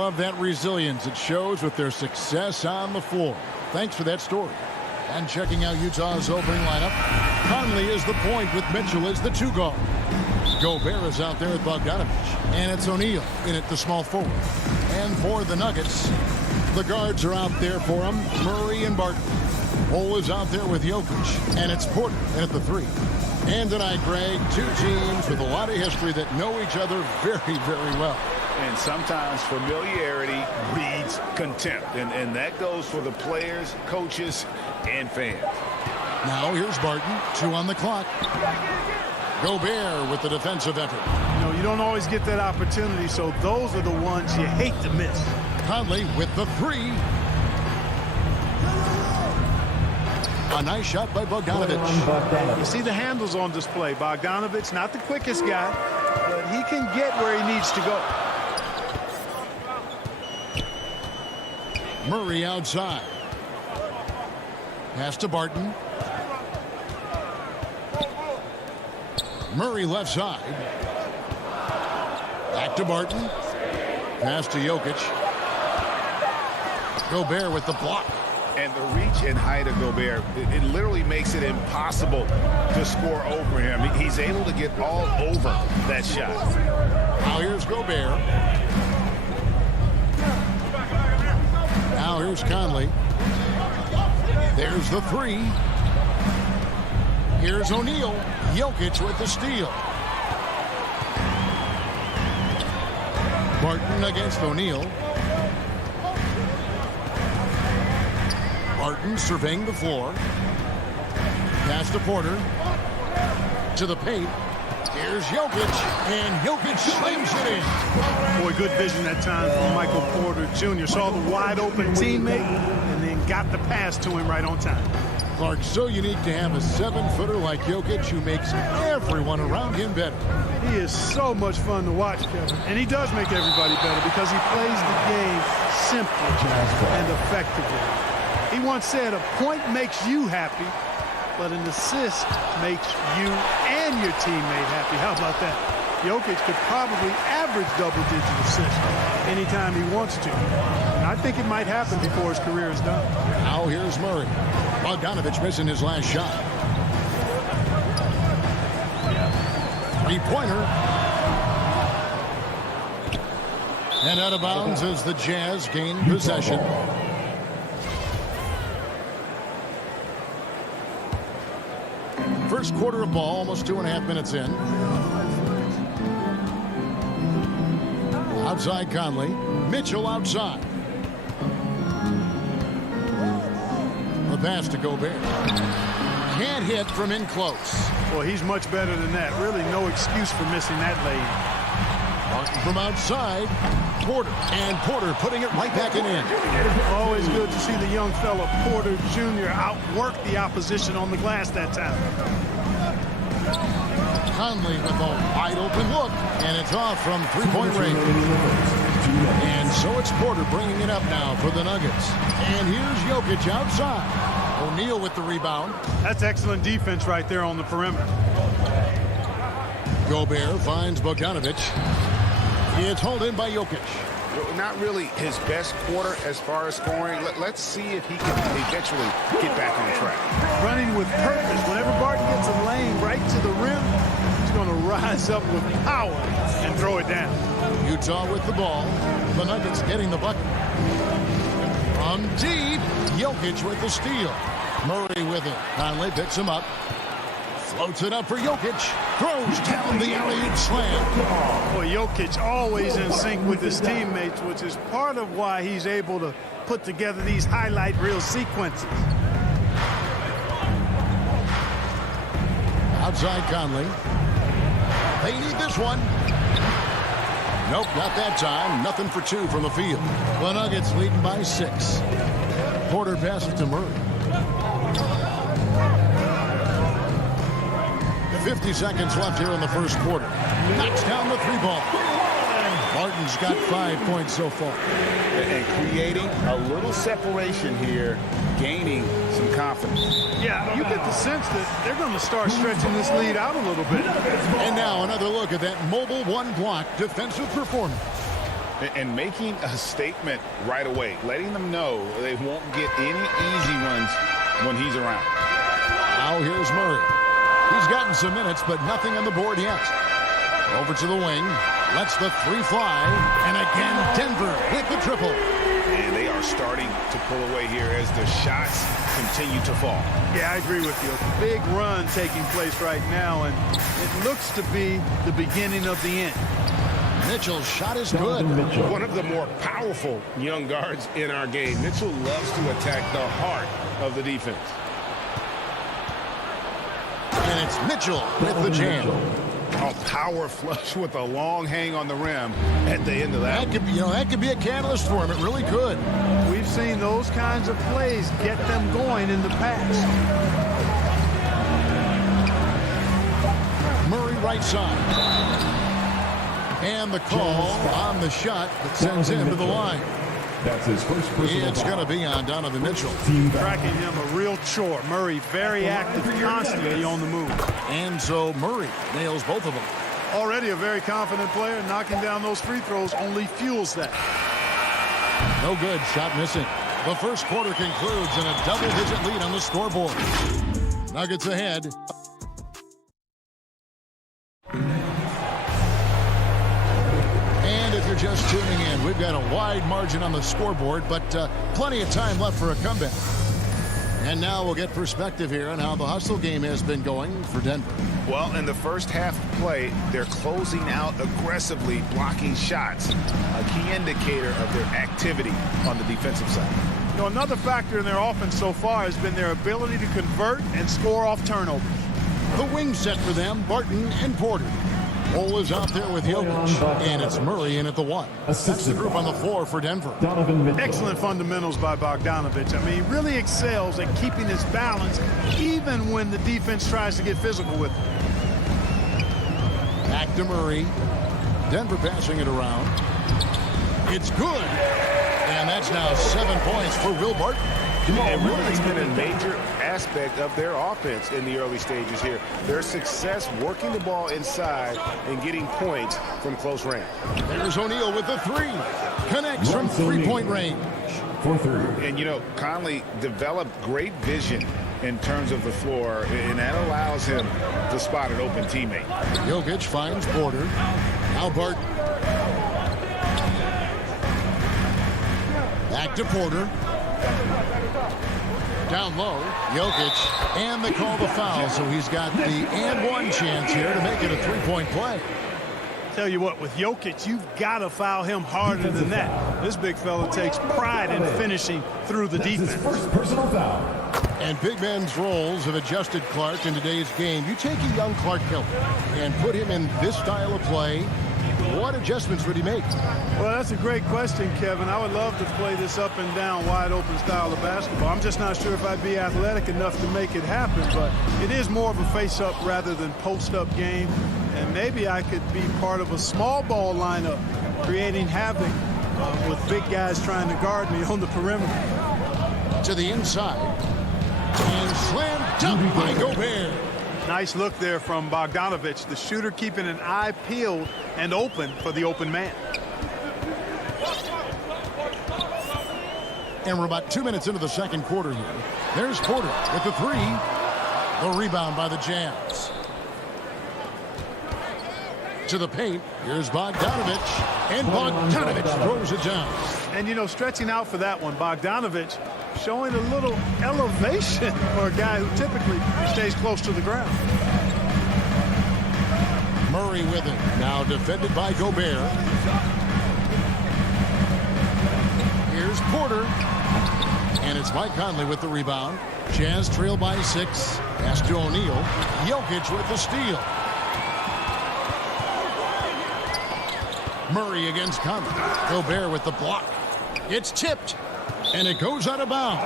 love that resilience. It shows with their success on the floor. Thanks for that story. And checking out Utah's opening lineup, Conley is the point with Mitchell as the 2 guard. Gobert is out there with Bogdanovich. And it's O'Neal in at the small forward. And for the Nuggets, the guards are out there for them, Murray and Barton. Cole is out there with Jokic. And it's Porter in at the 3. And tonight, Greg, 2 teams with a lot of history that know each other very, very well. And sometimes familiarity breeds contempt. And that goes for the players, coaches, and fans. Now here's Barton. 2 on the clock. Gobert with the defensive effort. You know, you don't always get that opportunity, so those are the ones you hate to miss. Conley with the 3. A nice shot by Bogdanovich. You see the handles on display. Bogdanovich, not the quickest guy, but he can get where he needs to go. Murray outside. Pass to Barton. Murray left side. Back to Barton. Pass to Jokic. Gobert with the block. And the reach and height of Gobert, it literally makes it impossible to score over him. He's able to get all over that shot. Now here's Gobert. Now here's Conley. There's the 3. Here's O'Neal. Jokic with the steal. Barton against O'Neal. Barton surveying the floor. Pass to Porter. To the paint. Here's Jokic. And Jokic slams it in. Boy, good vision that time from Michael Porter Jr. Saw the wide open teammate and then got the pass to him right on time. Clark, so unique to have a 7-footer like Jokic who makes everyone around him better. He is so much fun to watch, Kevin. And he does make everybody better because he plays the game simply and effectively. He once said, a point makes you happy, but an assist makes you and your teammate happy. How about that? Jokic could probably average double-digit assists anytime he wants to. And I think it might happen before his career is done. Now here's Murray. Bogdanovich missing his last shot. 3-pointer. And out of bounds as the Jazz gain possession. First quarter of ball, almost 2.5 minutes in. Outside Conley. Mitchell outside. The pass to Gobert. Can't hit from in close. Well, he's much better than that. Really no excuse for missing that lane. Martin from outside. Porter. And Porter putting it right back in. Always good to see the young fella Porter Jr. outwork the opposition on the glass that time. Conley with a wide open look. And it's off from 3-point range. And so it's Porter bringing it up now for the Nuggets. And here's Jokic outside. O'Neal with the rebound. That's excellent defense right there on the perimeter. Gobert finds Bogdanovich. It's hauled in by Jokic. Not really his best quarter as far as scoring. Let's see if he can eventually get back on track. Running with purpose. Whenever Barton gets a lane right to the rim, he's going to rise up with power and throw it down. Utah with the ball. The Nuggets getting the bucket. From deep, Jokic with the steal. Murray with it. Conley picks him up. Floats it up for Jokic. Throws down the alley-oop slam. Boy, Jokic always in sync with his teammates, which is part of why he's able to put together these highlight reel sequences. Outside Conley. They need this one. Nope, not that time. Nothing for 2 from the field. The Nuggets leading by 6. Porter passes to Murray. 50 seconds left here in the first quarter. Knocks down the 3-ball. Barton's got 5 points so far. And creating a little separation here, gaining some confidence. Yeah, you get the sense that they're going to start stretching this lead out a little bit. And now another look at that mobile 1-block defensive performance. And making a statement right away, letting them know they won't get any easy runs when he's around. Now here's Murray. He's gotten some minutes, but nothing on the board yet. Over to the wing. Lets the three fly. And again, Denver with the triple. And they are starting to pull away here as the shots continue to fall. Yeah, I agree with you. A big run taking place right now, and it looks to be the beginning of the end. Mitchell's shot is good. One of the more powerful young guards in our game. Mitchell loves to attack the heart of the defense. And it's Mitchell with the jam. A power flush with a long hang on the rim at the end of that. That could be a catalyst for him. It really could. We've seen those kinds of plays get them going in the past. Murray right side. And the call on the shot that sends him to the line. That's his first personal It's going to be on Donovan Mitchell. Tracking him a real chore. Murray very active, constantly on the move. And so Murray nails both of them. Already a very confident player. Knocking down those free throws only fuels that. No good. Shot missing. The first quarter concludes in a double-digit lead on the scoreboard. Nuggets ahead. And if you're just tuning in, we've got a wide margin on the scoreboard, but plenty of time left for a comeback. And now we'll get perspective here on how the hustle game has been going for Denver. Well, in the first half of play, they're closing out aggressively, blocking shots, a key indicator of their activity on the defensive side. You know, another factor in their offense so far has been their ability to convert and score off turnovers. The wing set for them, Barton and Porter. Cole is out there with Jokic, and it's Murray in at the one. That's the group on the floor for Denver. Excellent fundamentals by Bogdanovich. I mean, he really excels at keeping his balance even when the defense tries to get physical with him. Back to Murray. Denver passing it around. It's good. And that's now 7 points for Will Barton. And really, it's been a major aspect of their offense in the early stages here. Their success working the ball inside and getting points from close range. There's O'Neal with the three. Connects from three-point range. For three. And, you know, Conley developed great vision in terms of the floor, and that allows him to spot an open teammate. Jokic finds Porter. Now Barton. Back to Porter. Down low, Jokic, and they call the foul, so he's got the and one chance here to make it a three-point play. Tell you what, with Jokic, you've got to foul him harder than that. This big fella takes pride in finishing through the defense. First personal foul. And big men's roles have adjusted Clark in today's game. You take a young Clark Killer and put him in this style of play. What adjustments would he make? Well, that's a great question, Kevin. I would love to play this up and down, wide open style of basketball. I'm just not sure if I'd be athletic enough to make it happen, but it is more of a face-up rather than post-up game. And maybe I could be part of a small ball lineup, creating havoc with big guys trying to guard me on the perimeter. To the inside. And slam dunk by Gobert. Nice look there from Bogdanovich, the shooter keeping an eye peeled and open for the open man. And we're about 2 minutes into the second quarter here. There's Porter with the three. The rebound by the Jazz. To the paint. Here's Bogdanovich. And Bogdanovich throws it down. And, you know, stretching out for that one, Bogdanovich showing a little elevation for a guy who typically stays close to the ground. Murray with it. Now defended by Gobert. Here's Porter. And it's Mike Conley with the rebound. Jazz trail by 6. Pass to O'Neal. Jokic with the steal. Murray against Conley. Gobert with the block. It's tipped. And it goes out of bounds.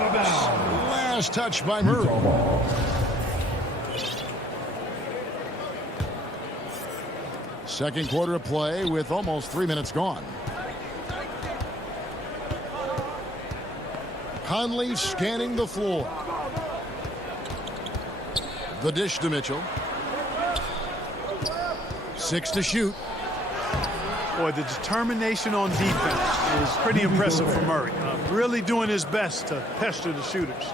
Last touch by Murray. Second quarter of play with almost 3 minutes gone. Conley scanning the floor. The dish to Mitchell. 6 to shoot. Boy, the determination on defense is pretty impressive for Murray. Really doing his best to pester the shooters.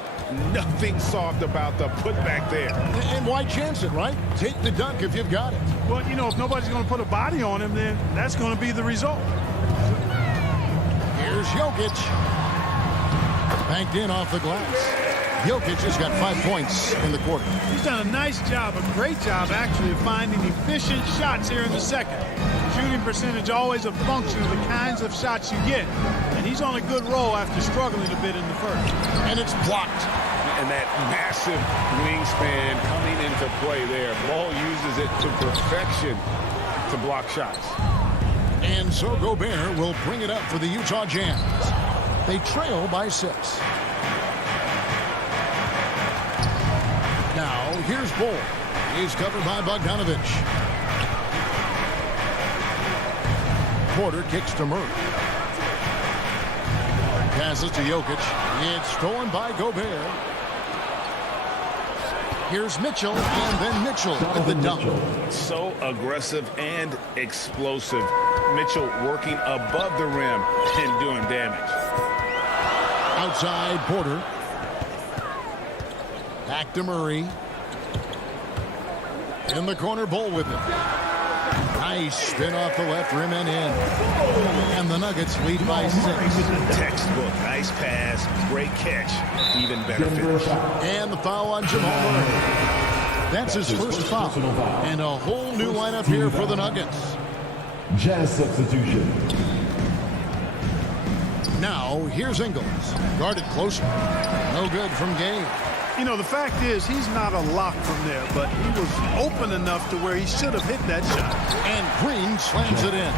Nothing soft about the putback there. And why chance it, right? Take the dunk if you've got it. Well, you know, if nobody's going to put a body on him, then that's going to be the result. Here's Jokic. Banked in off the glass. Jokic has got 5 points in the quarter. He's done a nice job, a great job, actually, of finding efficient shots here in the second. Shooting percentage always a function of the kinds of shots you get. And he's on a good roll after struggling a bit in the first. And it's blocked. And that massive wingspan coming into play there. Ball uses it to perfection to block shots. And so Gobert will bring it up for the Utah Jazz. They trail by 6. Now, here's Bull. He's covered by Bogdanovich. Porter kicks to Murray. Passes to Jokic. It's stolen by Gobert. Here's Mitchell, and then Mitchell with the dunk. So aggressive and explosive. Mitchell working above the rim and doing damage. Outside, Porter. Back to Murray. In the corner, Bull with it. Nice spin off the left rim and in. And the Nuggets lead by 6. Textbook. Nice pass. Great catch. Even better finish. And the foul on Jamal Murray. That's his first foul. And a whole new lineup here for the Nuggets. Jazz substitution. Now, here's Ingles. Guarded closer. No good from Gay. You know, the fact is, he's not a lock from there, but he was open enough to where he should have hit that shot. And Green slams it in.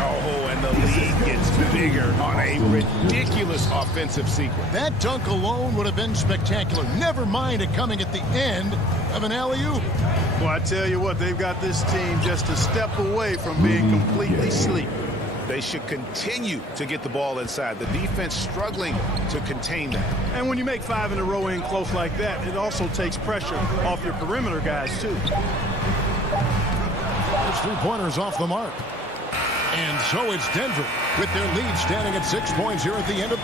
Oh, and the lead gets bigger on a ridiculous offensive sequence. That dunk alone would have been spectacular. Never mind it coming at the end of an alley-oop. Well, I tell you what, they've got this team just a step away from being completely asleep. They should continue to get the ball inside. The defense struggling to contain that. And when you make 5 in a row in close like that, it also takes pressure off your perimeter guys, too. Those 3-pointers off the mark. And so it's Denver with their lead standing at 6 points here at the end of...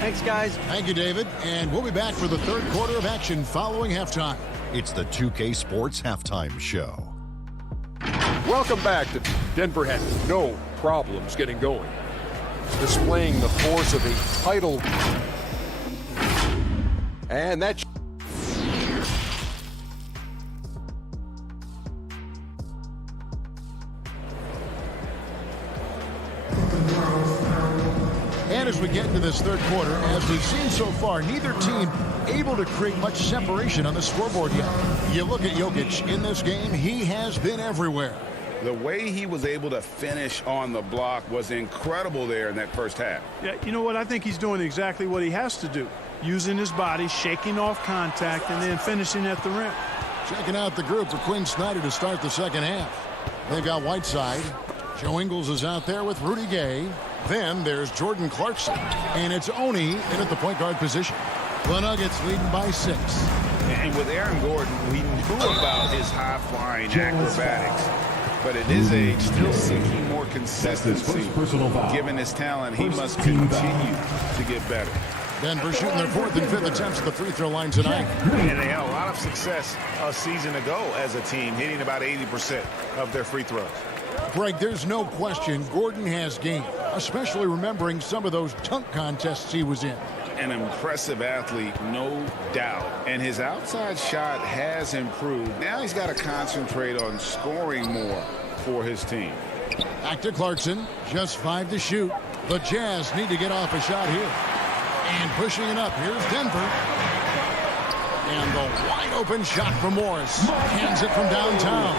Thanks, guys. Thank you, David. And we'll be back for the third quarter of action following halftime. It's the 2K Sports Halftime Show. Welcome back. Denver had no problems getting going, displaying the force of a title. And that And as we get into this third quarter, as we've seen so far, neither team able to create much separation on the scoreboard yet. You look at Jokic in this game, he has been everywhere. The way he was able to finish on the block was incredible there in that first half. Yeah, you know what? I think he's doing exactly what he has to do. Using his body, shaking off contact, and then finishing at the rim. Checking out the group for Quinn Snyder to start the second half. They've got Whiteside. Joe Ingles is out there with Rudy Gay. Then there's Jordan Clarkson. And it's Oni in at the point guard position. The Nuggets leading by 6. And with Aaron Gordon, we knew about his high-flying acrobatics. But at his age, still seeking more consistency. Given his talent, he must continue to get better. Denver shooting their 4th and 5th attempts at the free throw line tonight. And they had a lot of success a season ago as a team, hitting about 80% of their free throws. Greg, there's no question Gordon has game, especially remembering some of those dunk contests he was in. An impressive athlete, no doubt. And his outside shot has improved. Now he's got to concentrate on scoring more for his team. Back to Clarkson, just 5 to shoot. The Jazz need to get off a shot here. And pushing it up, here's Denver. And the wide open shot from Morris. Hands it from downtown.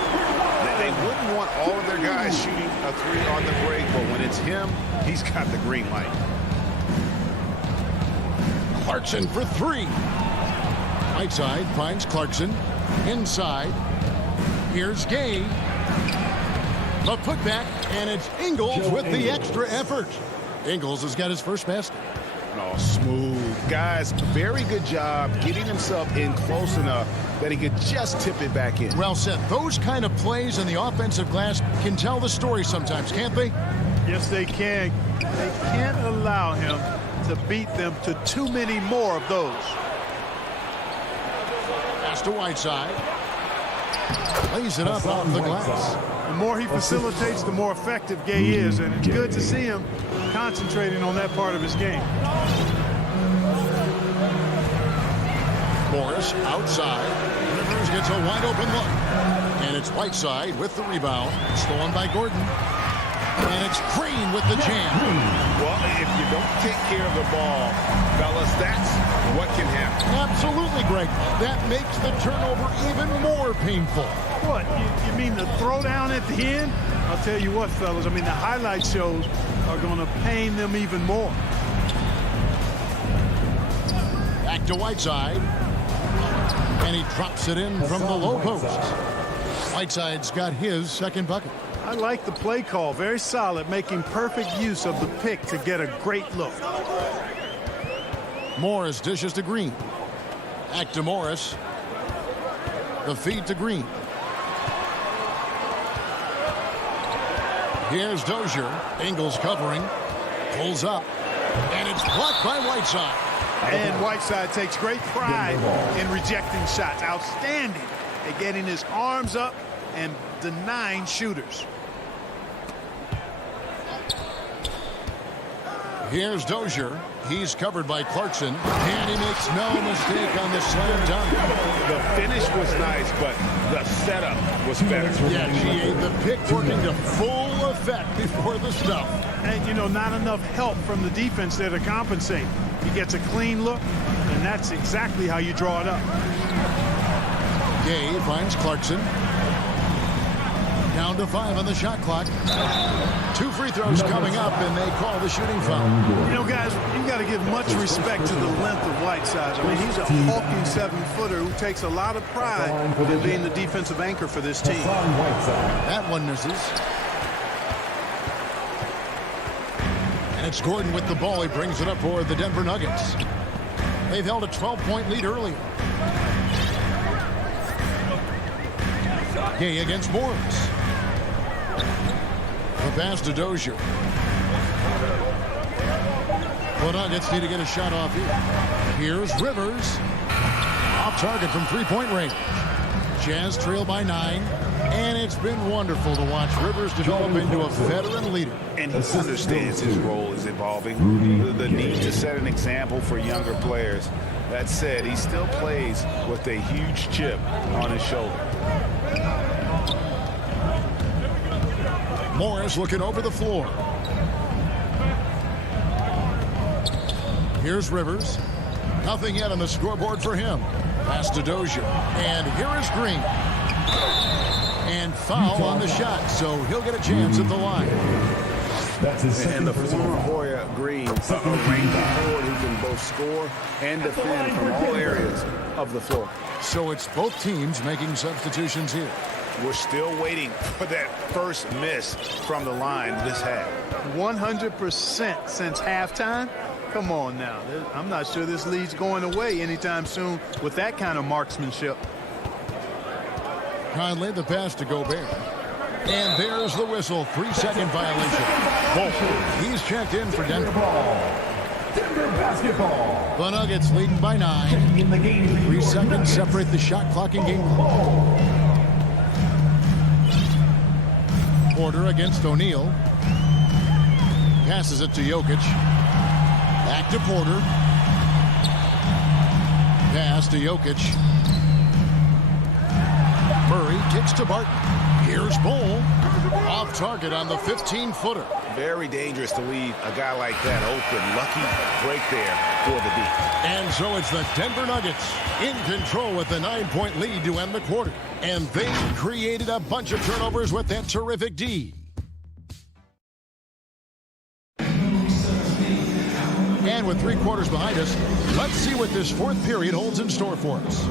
They wouldn't want all of their guys shooting a 3 on the break, but when it's him, he's got the green light. Clarkson for 3. Whiteside finds Clarkson. Inside. Here's Gay. The putback, and it's Ingles with the extra effort. Ingles has got his first basket. Oh, smooth. Guys, very good job getting himself in close enough that he could just tip it back in. Well said. Those kind of plays in the offensive glass can tell the story sometimes, can't they? Yes, they can. They can't allow him to beat them to too many more of those. Pass to Whiteside. Lays it up off the glass. The more he facilitates, the more effective Gay is, and it's good to see him concentrating on that part of his game. Morris outside. Rivers gets a wide open look. And it's Whiteside with the rebound. Stolen by Gordon. And it's Green with the jam. Well, if you don't take care of the ball, fellas, that's what can happen. Absolutely, Greg. That makes the turnover even more painful. What, you mean the throwdown at the end? I'll tell you what, fellas, I mean, the highlight shows are going to pain them even more. Back to Whiteside. And he drops it in from the low post. Whiteside's got his second bucket. I like the play call. Very solid, making perfect use of the pick to get a great look. Morris dishes to Green. Back to Morris. The feed to Green. Here's Dozier. Ingles covering. Pulls up. And it's blocked by Whiteside. And Whiteside takes great pride in rejecting shots. Outstanding at getting his arms up and denying shooters. Here's Dozier. He's covered by Clarkson. And he makes no mistake on the slam dunk. The finish was nice, but the setup was better. Yeah, GA, the pick working to full effect before the stuff. And, you know, not enough help from the defense there to compensate. He gets a clean look, and that's exactly how you draw it up. Gay finds Clarkson. Down to 5 on the shot clock. 2 free throws coming up, and they call the shooting foul. You know, guys, you got to give much respect to the length of Whiteside. I mean, he's a hulking 7-footer who takes a lot of pride in being the defensive anchor for this team. That one misses. And it's Gordon with the ball. He brings it up for the Denver Nuggets. They've held a 12-point lead earlier. Gay against Morris. The pass to Dozier. The Nuggets need to get a shot off here. Here's Rivers. Off target from three-point range. Jazz trail by 9. And it's been wonderful to watch Rivers develop into a veteran leader. And he understands his role is evolving. The need to set an example for younger players. That said, he still plays with a huge chip on his shoulder. Morris looking over the floor. Here's Rivers. Nothing yet on the scoreboard for him. Pass to Dozier. And here is Green. And foul on the shot, so he'll get a chance at the line. That's his second. And the former Hoya Green, a rangy forward who can both score and defend from all areas of the floor. So it's both teams making substitutions here. We're still waiting for that first miss from the line this half. 100% since halftime. Come on now. I'm not sure this lead's going away anytime soon with that kind of marksmanship. Conley, the pass to Gobert. And there's the whistle. 3-second violation. Ball. He's checked in for Denver. Denver basketball. The Nuggets leading by 9. In the game. 3 seconds separate the shot clock and game clock. Porter against O'Neal. Passes it to Jokic. Back to Porter. Pass to Jokic. Murray kicks to Barton. Here's Bull. Off target on the 15-footer. Very dangerous to leave a guy like that open. Lucky break there for the D. And so it's the Denver Nuggets in control with the 9-point lead to end the quarter. And they created a bunch of turnovers with that terrific D. And with 3 quarters behind us, let's see what this fourth period holds in store for us.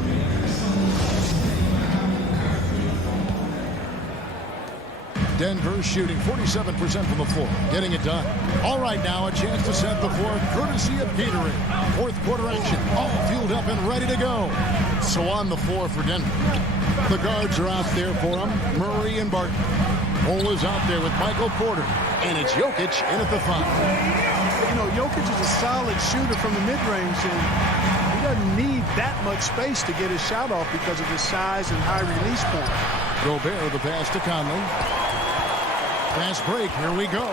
Denver shooting 47% from the floor, getting it done. All right, now a chance to set the floor courtesy of Gatorade. Fourth quarter action, all fueled up and ready to go. So on the floor for Denver. The guards are out there for him, Murray and Barton. Cole is out there with Michael Porter, and it's Jokic in at the 5. You know, Jokic is a solid shooter from the mid-range, and he doesn't need that much space to get his shot off because of his size and high release point. Gobert the pass to Conley. Fast break, here we go.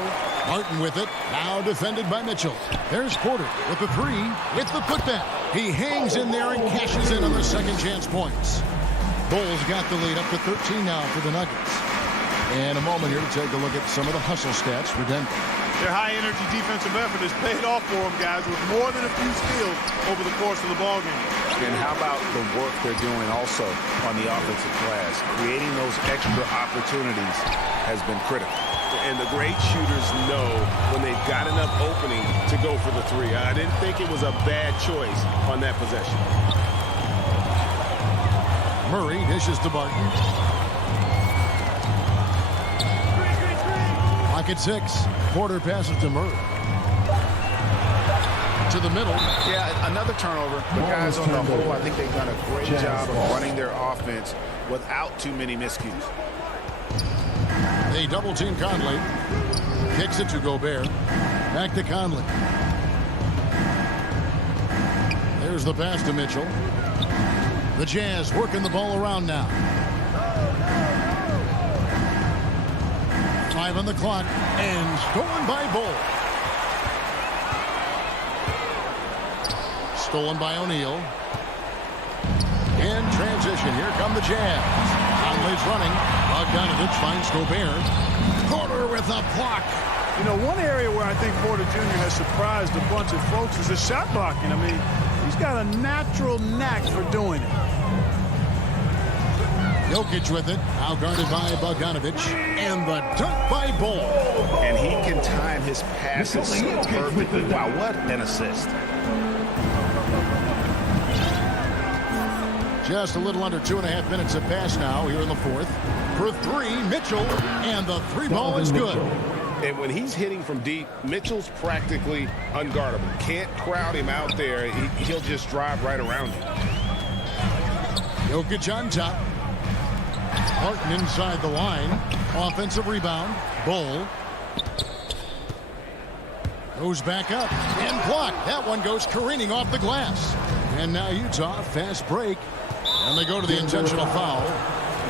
Martin with it, now defended by Mitchell. There's Porter with the 3, with the putback. He hangs in there and cashes in on the second chance points. Bulls got the lead up to 13 now for the Nuggets. And a moment here to take a look at some of the hustle stats for Denver. Their high-energy defensive effort has paid off for them, guys, with more than a few steals over the course of the ballgame. And how about the work they're doing also on the offensive glass? Creating those extra opportunities has been critical. And the great shooters know when they've got enough opening to go for the 3. I didn't think it was a bad choice on that possession. Murray dishes to Barton. Clock at 6. Porter passes to Murray. To the middle. Yeah, another turnover. The guys on the whole, I think they've done a great job of running their offense without too many miscues. They double team Conley. Kicks it to Gobert. Back to Conley. There's the pass to Mitchell. The Jazz working the ball around now. 5 on the clock, and stolen by Bull. Stolen by O'Neal. In transition, here come the Jazz. Conley's running. Bogdanovich finds Gobert. Porter with a block. You know, one area where I think Porter Jr. has surprised a bunch of folks is his shot blocking. I mean, he's got a natural knack for doing it. Jokic with it, now guarded by Bogdanovich, and the dunk by Bull. And he can time his passes so perfectly. Wow, what an assist. Just a little under 2.5 minutes have passed now here in the fourth. For 3, Mitchell, and the 3 ball is good. And when he's hitting from deep, Mitchell's practically unguardable. Can't crowd him out there. He'll just drive right around you. Jokic on top. Martin inside the line. Offensive rebound. Bull. Goes back up and blocked. That one goes careening off the glass. And now Utah, fast break. And they go to the intentional foul.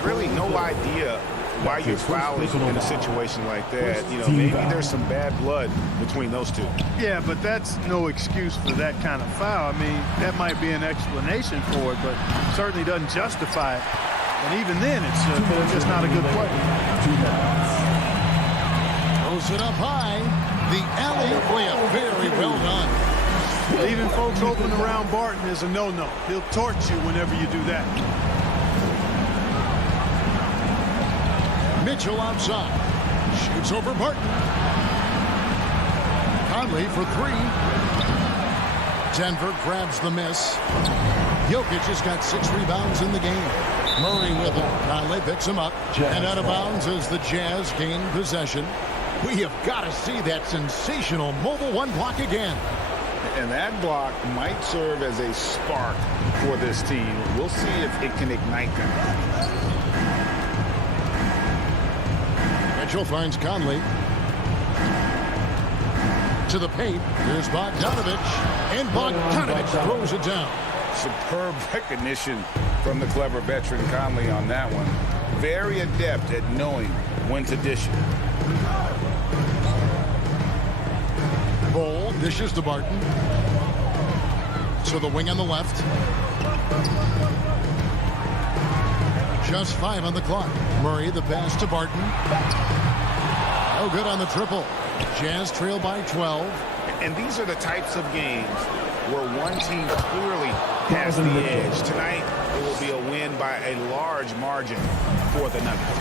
Really no idea why you're fouling in a situation like that. You know, maybe there's some bad blood between those two. Yeah, but that's no excuse for that kind of foul. I mean, that might be an explanation for it, but certainly doesn't justify it. And even then, it's just not a good play. Throws it up high. The alley-oop layup, very well done. Leaving folks open around Barton is a no-no. He'll torch you whenever you do that. Mitchell outside. Shoots over Barton. Conley for 3. Denver grabs the miss. Jokic has got 6 rebounds in the game. Murray with it. Conley picks him up. And out of bounds as the Jazz gain possession. We have got to see that sensational mobile 1 block again. And that block might serve as a spark for this team. We'll see if it can ignite them. Mitchell finds Conley. To the paint. Here's Bogdanovich. And Bogdanovich throws it down. Superb recognition from the clever veteran Conley on that one. Very adept at knowing when to dish it. Bull dishes to Barton. To the wing on the left. Just 5 on the clock. Murray the pass to Barton. No good on the triple. Jazz trail by 12. And these are the types of games where one team clearly has the edge. Tonight, it will be a win by a large margin for the Nuggets.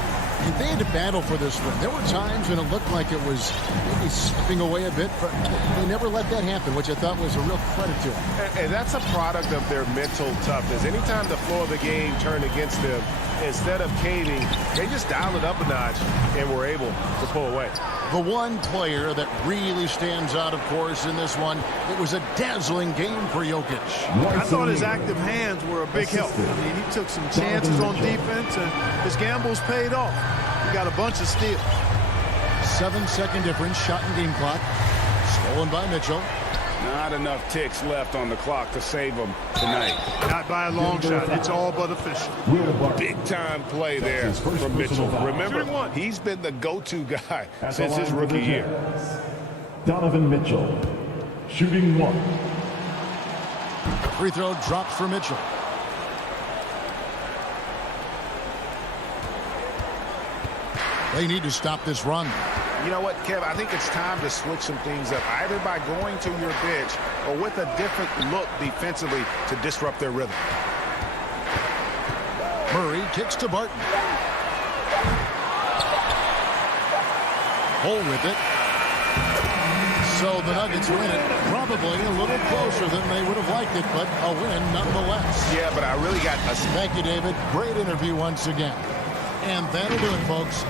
They had to battle for this one. There were times when it looked like it was maybe slipping away a bit, but they never let that happen, which I thought was a real credit to them. And that's a product of their mental toughness. Anytime the flow of the game turned against them, instead of caving, they just dialed it up a notch and were able to pull away. The one player that really stands out, of course, in this one, it was a dazzling game for Jokic. I thought his active hands were a big help. I mean, he took some chances on defense, and his gambles paid off. He got a bunch of steals. 7-second difference, shot and game clock. Stolen by Mitchell. Not enough ticks left on the clock to save them tonight. Not by a long shot. It's all but official. Big-time play there from Mitchell. Remember, he's been the go-to guy since his rookie year. Donovan Mitchell, shooting 1. Free throw drops for Mitchell. They need to stop this run. You know what, Kev? I think it's time to switch some things up, either by going to your bench or with a different look defensively to disrupt their rhythm. Murray kicks to Barton. Hole with it. So the Nuggets win it. Probably a little closer than they would have liked it, but a win nonetheless. Yeah, but I really got a... Thank you, David. Great interview once again. And that'll do it, folks.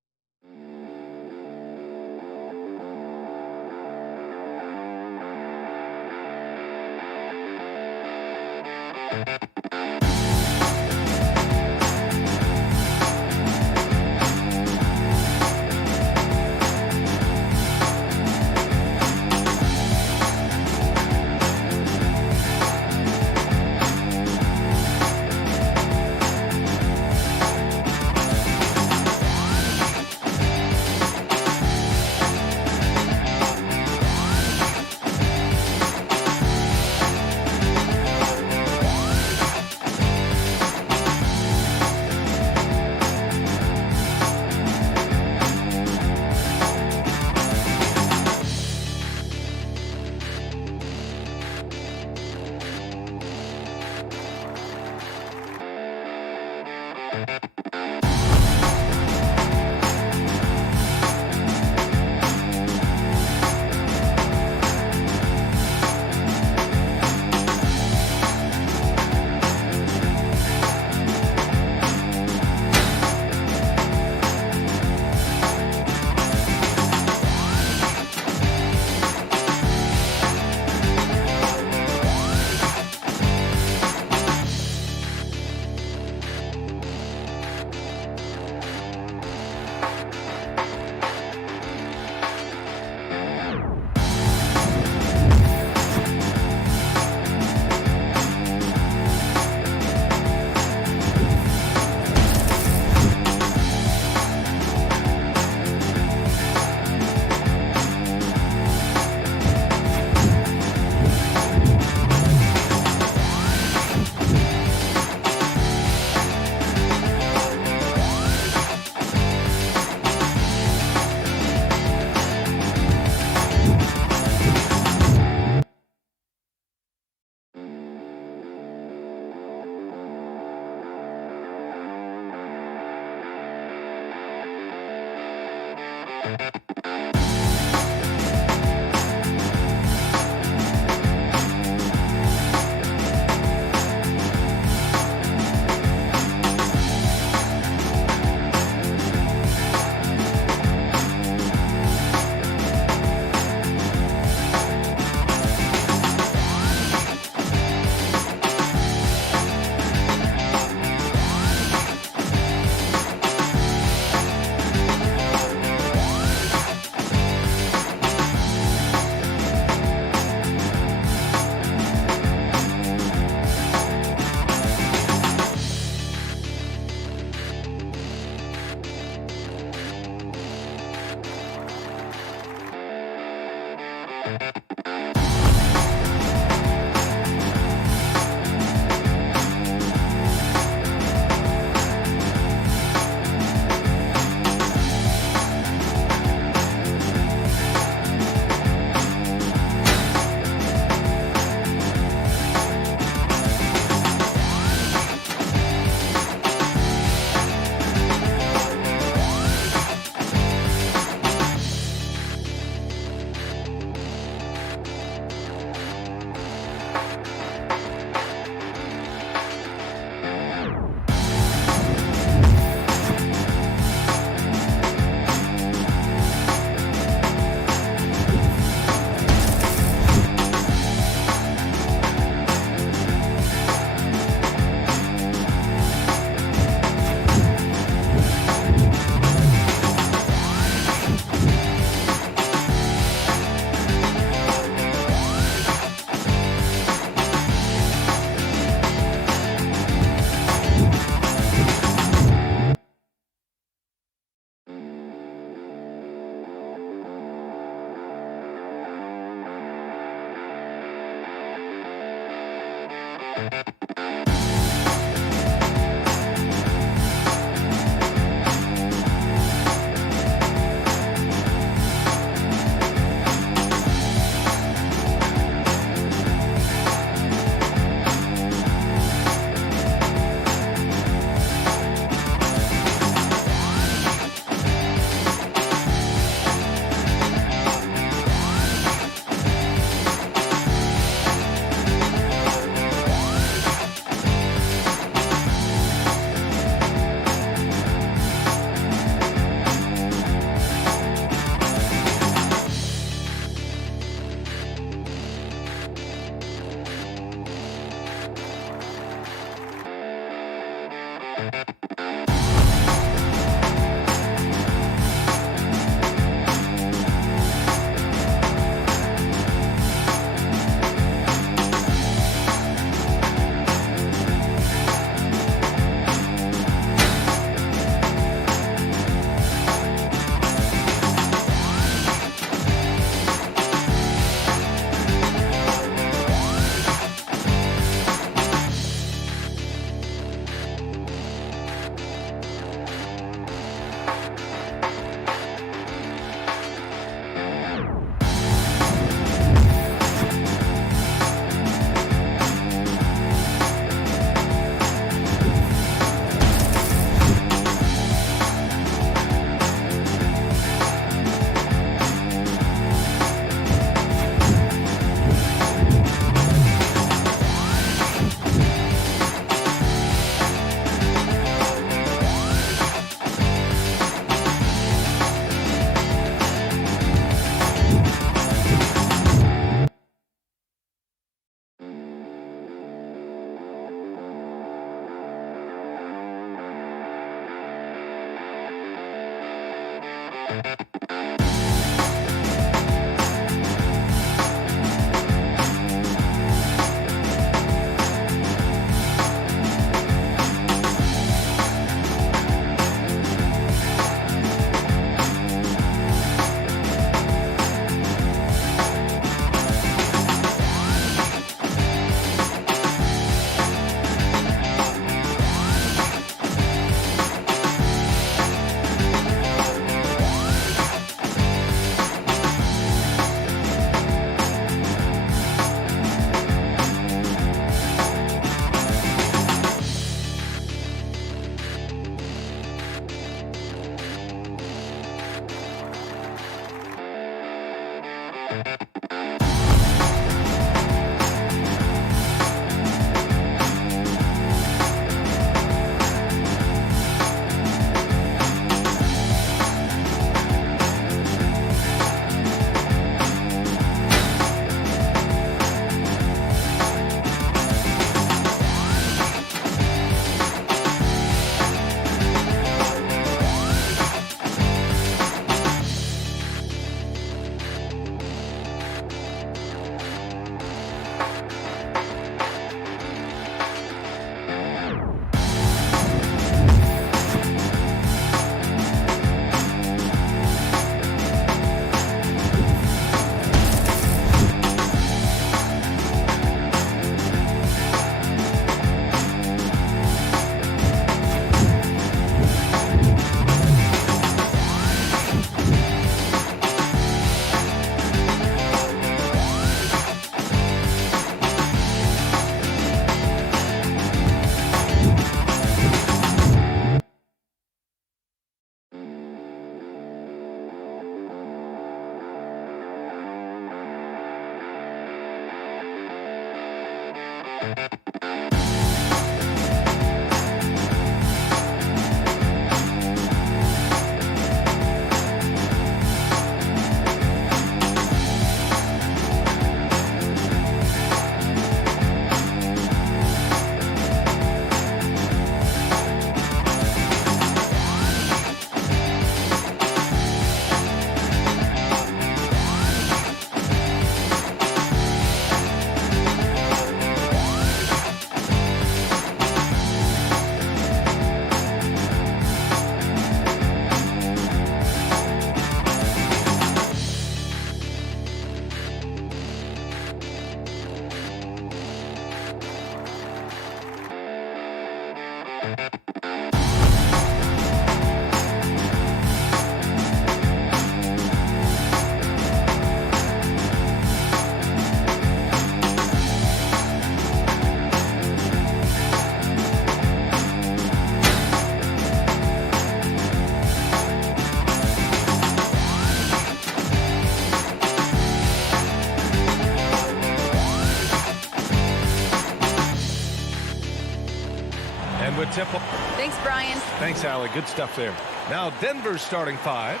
Thanks, Brian. Thanks, Allie. Good stuff there. Now Denver's starting 5.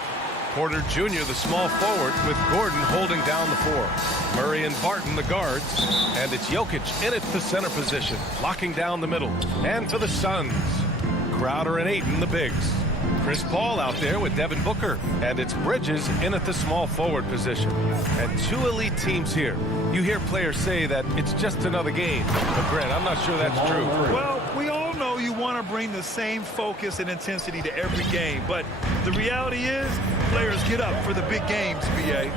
Porter Jr., the small forward, with Gordon holding down the 4. Murray and Barton, the guards. And it's Jokic in at the center position, locking down the middle. And for the Suns, Crowder and Ayton, the bigs. Chris Paul out there with Devin Booker. And it's Bridges in at the small forward position. And 2 elite teams here. You hear players say that it's just another game. But, Grant, I'm not sure that's true. Well, we all know you want to bring the same focus and intensity to every game. But the reality is, players get up for the big games, B.A.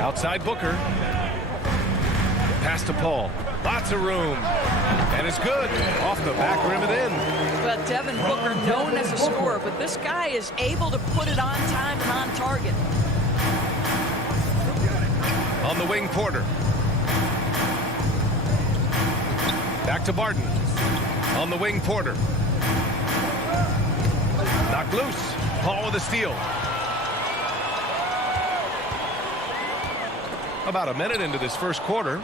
Outside Booker. Pass to Paul. Lots of room. And it's good. Off the back rim and in. Well, Devin Booker, known as a scorer, but this guy is able to put it on time and on target. On the wing, Porter. Back to Barton. On the wing, Porter. Knocked loose. Paul with a steal. About a minute into this first quarter.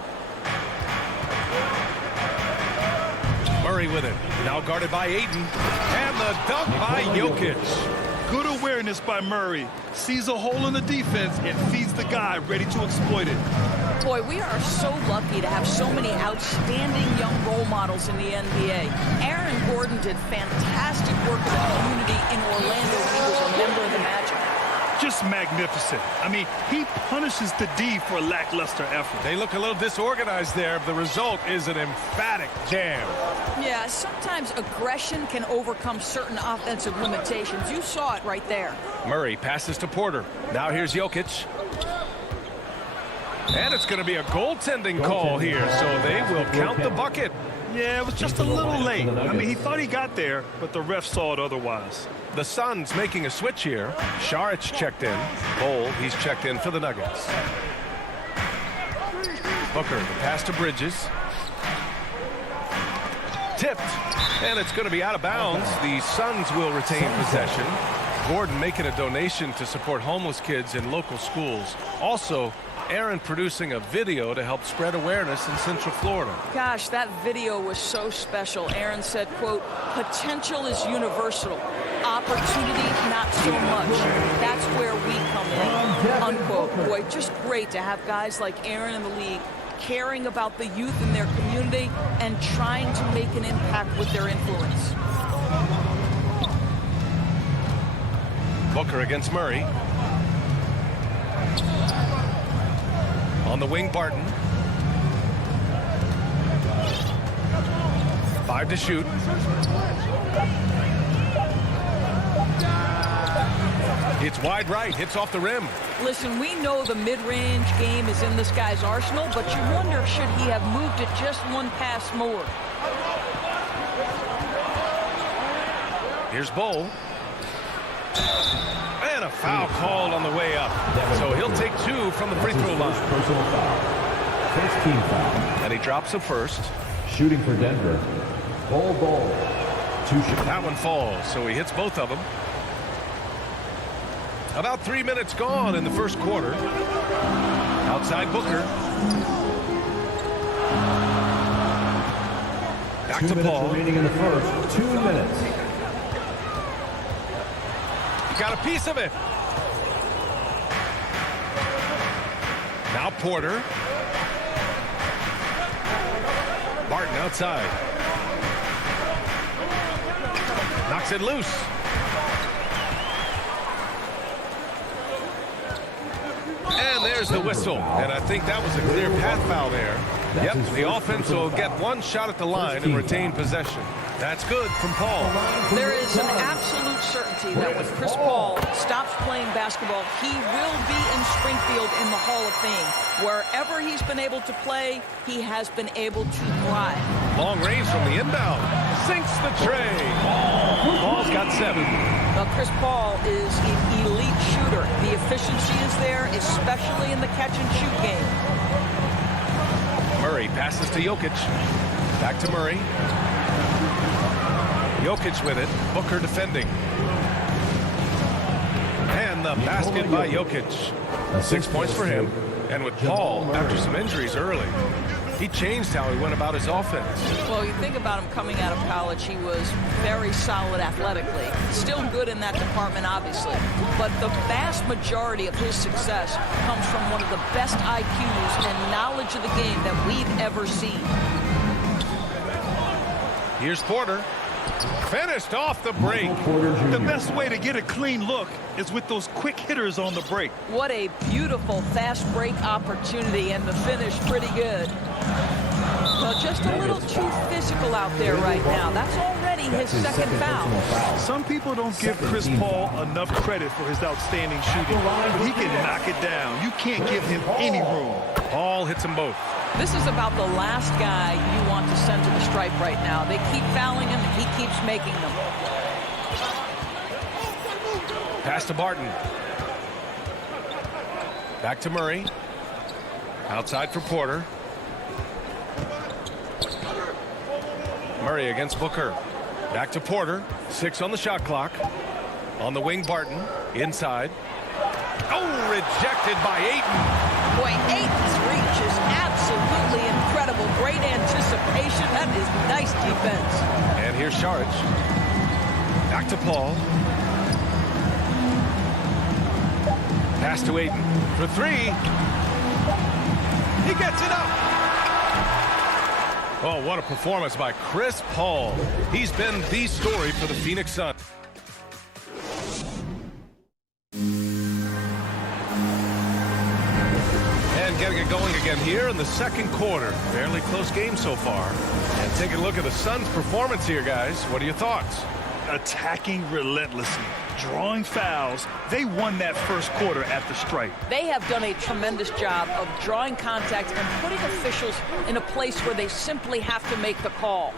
Murray with it. Now guarded by Ayton. And the dunk by Jokic. Good awareness by Murray. Sees a hole in the defense and feeds the guy ready to exploit it. Boy, we are so lucky to have so many outstanding young role models in the NBA. Aaron Gordon did fantastic work in the community in Orlando when he was a member of the Magic. Just magnificent. I mean, he punishes the D for a lackluster effort. They look a little disorganized there. The result is an emphatic jam. Yeah, sometimes aggression can overcome certain offensive limitations. You saw it right there. Murray passes to Porter. Now here's Jokic. And it's going to be a goaltending call here, so they will count the bucket. Yeah, it was just a little late. I mean, he thought he got there, but the ref saw it otherwise. The Suns making a switch here. Saric checked in. Bol, he's checked in for the Nuggets. Booker, the pass to Bridges. Tipped. And it's going to be out of bounds. The Suns will retain possession. Gordon making a donation to support homeless kids in local schools. Also, Aaron producing a video to help spread awareness in Central Florida. Gosh, that video was so special. Aaron said, quote, potential is universal. Opportunity, not so much. That's where we come in, unquote. Boy, just great to have guys like Aaron in the league caring about the youth in their community and trying to make an impact with their influence. Booker against Murray. On the wing, Barton. 5 to shoot. It's wide right, hits off the rim. Listen, we know the mid-range game is in this guy's arsenal, but you wonder, should he have moved it just one pass more? Here's Bol. And a foul called on the way up. So he'll take 2 from the free throw line. Personal foul. First team foul. And he drops a first. Shooting for Denver. Bol. 2 shots. That one falls, so he hits both of them. About 3 minutes gone in the first quarter. Outside Booker. Back to Paul. Remaining in the first. 2 minutes. Got a piece of it. Now Porter. Barton outside. Knocks it loose. And there's the whistle. And I think that was a clear path foul there. Yep, the offense will get 1 shot at the line and retain possession. That's good from Paul. There is an absolute certainty that when Chris Paul stops playing basketball, he will be in Springfield in the Hall of Fame. Wherever he's been able to play, he has been able to thrive. Long range from the inbound. Sinks the tray. Paul's got 7. Chris Paul is an elite shooter. The efficiency is there, especially in the catch-and-shoot game. Murray passes to Jokic. Back to Murray. Jokic with it. Booker defending. And the basket by Jokic. 6 points for him. And with Paul, after some injuries early, he changed how he went about his offense. Well, you think about him coming out of college, he was very solid athletically. Still good in that department, obviously. But the vast majority of his success comes from one of the best IQs and knowledge of the game that we've ever seen. Here's Porter. Finished off the break. The best way to get a clean look is with those quick hitters on the break. What a beautiful fast break opportunity, and the finish pretty good. Well, just a little too physical out there right now. That's already his second foul. Some people don't give Chris Paul enough credit for his outstanding shooting, but he can knock it down. You can't give him any room. Paul hits them both. This is about the last guy you want to send to the stripe right now. They keep fouling him, and he keeps making them. Pass to Barton. Back to Murray. Outside for Porter. Murray against Booker. Back to Porter. 6 on the shot clock. On the wing, Barton. Inside. Oh, rejected by Ayton. Boy, Ayton's reach is absolutely incredible. Great anticipation. That is nice defense. And here's Saric. Back to Paul. Pass to Ayton for 3. He gets it up. Oh, what a performance by Chris Paul. He's been the story for the Phoenix Suns. Getting it going again here in the second quarter. Fairly close game so far. And take a look at the Suns' performance here, guys. What are your thoughts? Attacking relentlessly, drawing fouls. They won that first quarter at the stripe. They have done a tremendous job of drawing contact and putting officials in a place where they simply have to make the call.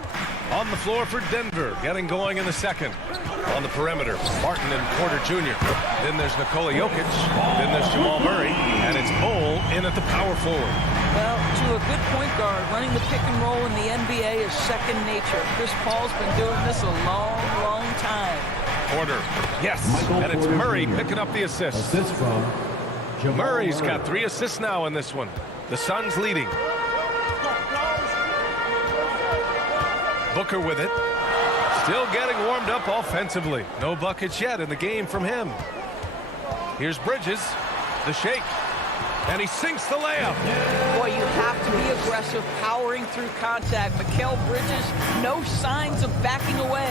On the floor for Denver, getting going in the second. On the perimeter, Martin and Porter Jr. Then there's Nikola Jokic. Then there's Jamal Murray. And it's Bol in at the power forward. Well, to a good point guard, running the pick and roll in the NBA is second nature. Chris Paul's been doing this a long, long time. Porter, yes, and it's Murray picking up the assist. Assist from Jamal Murray's Murray. got 3 assists now in this one. The Suns leading. Booker with it. Still getting warmed up offensively. No buckets yet in the game from him. Here's Bridges. The shake. And he sinks the layup. Boy, you have to be aggressive, powering through contact. Mikal Bridges, no signs of backing away.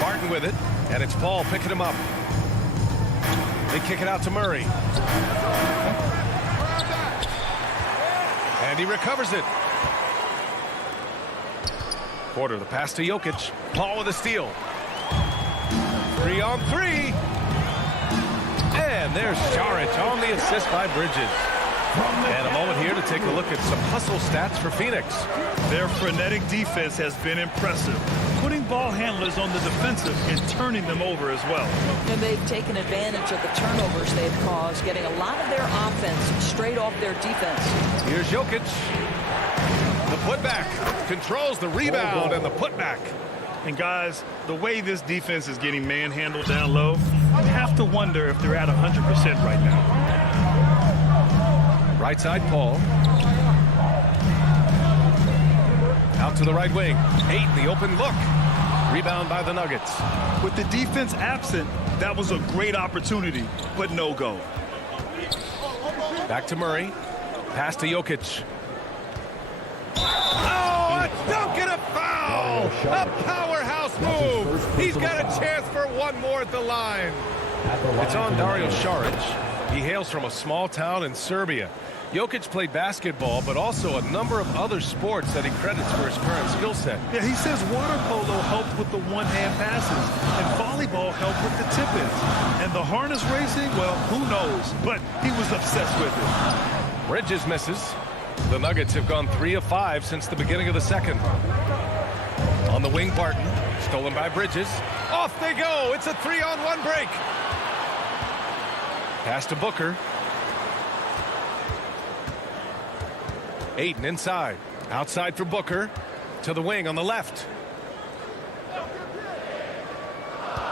Barton with it. And it's Paul picking him up. They kick it out to Murray. And he recovers it. Porter, the pass to Jokic. Paul with a steal. 3 on 3. And there's Saric on the assist by Bridges. And a moment here to take a look at some hustle stats for Phoenix. Their frenetic defense has been impressive, putting ball handlers on the defensive and turning them over as well. And they've taken advantage of the turnovers they've caused, getting a lot of their offense straight off their defense. Here's Jokic. The putback. Controls the rebound and the putback. And guys, the way this defense is getting manhandled down low, I have to wonder if they're at 100% right now. Right side, Paul. Out to the right wing. 8 in the open look. Rebound by the Nuggets. With the defense absent, that was a great opportunity, but no go. Back to Murray. Pass to Jokic. Oh, a dunk and a foul! A powerhouse move! He's got a chance for one more at the line. It's on Dario Saric. He hails from a small town in Serbia. Jokic played basketball, but also a number of other sports that he credits for his current skill set. Yeah, he says water polo helped with the one-hand passes, and volleyball helped with the tip-ins. And the harness racing, well, who knows? But he was obsessed with it. Bridges misses. The Nuggets have gone 3 of 5 since the beginning of the second. On the wing, Barton. Stolen by Bridges. Off they go. It's a 3-on-1 break. Pass to Booker. Ayton inside. Outside for Booker. To the wing on the left.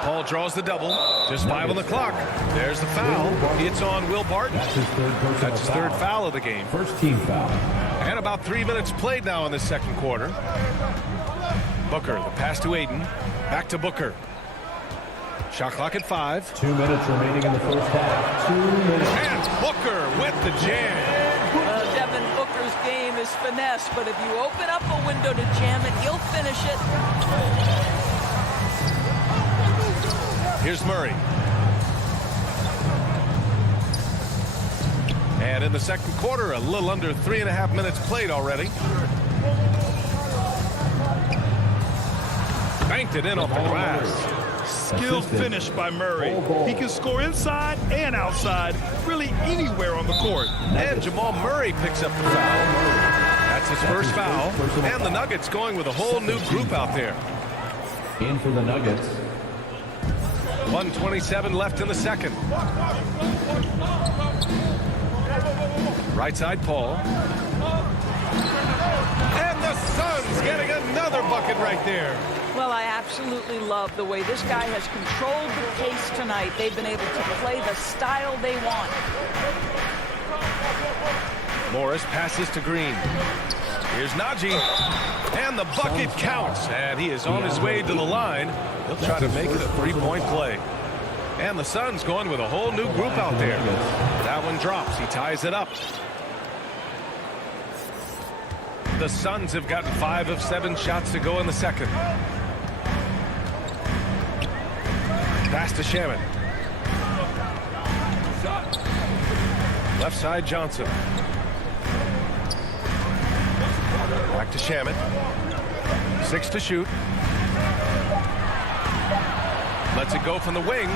Paul draws the double. Just 5 on the clock. There's the foul. It's on Will Barton. That's his third foul of the game. First team foul. And about 3 minutes played now in the second quarter. Booker, the pass to Ayton. Back to Booker. Shot clock at 5. 2 minutes remaining in the first half. 2 minutes. And Booker with the jam. Devin Booker's game is finesse, but if you open up a window to jam it, he'll finish it. Here's Murray. And in the second quarter, a little under 3.5 minutes played already. Banked it in off the glass. Skilled finish by Murray. He can score inside and outside, really anywhere on the court. And Jamal Murray picks up the foul. That's his first foul. And the Nuggets going with a whole new group out there. In for the Nuggets. 1:27 left in the second. Right side, Paul. And the Suns getting another bucket right there. Well, I absolutely love the way this guy has controlled the pace tonight. They've been able to play the style they want. Morris passes to Green. Here's Najee. And the bucket counts. And he is on his way to the line. He'll try to make it a three-point play. And the Suns going with a whole new group out there. That one drops. He ties it up. The Suns have gotten 5 of 7 shots to go in the second. Pass to Shaman. Left side, Johnson. Back to Shaman. 6 to shoot. Lets it go from the wing.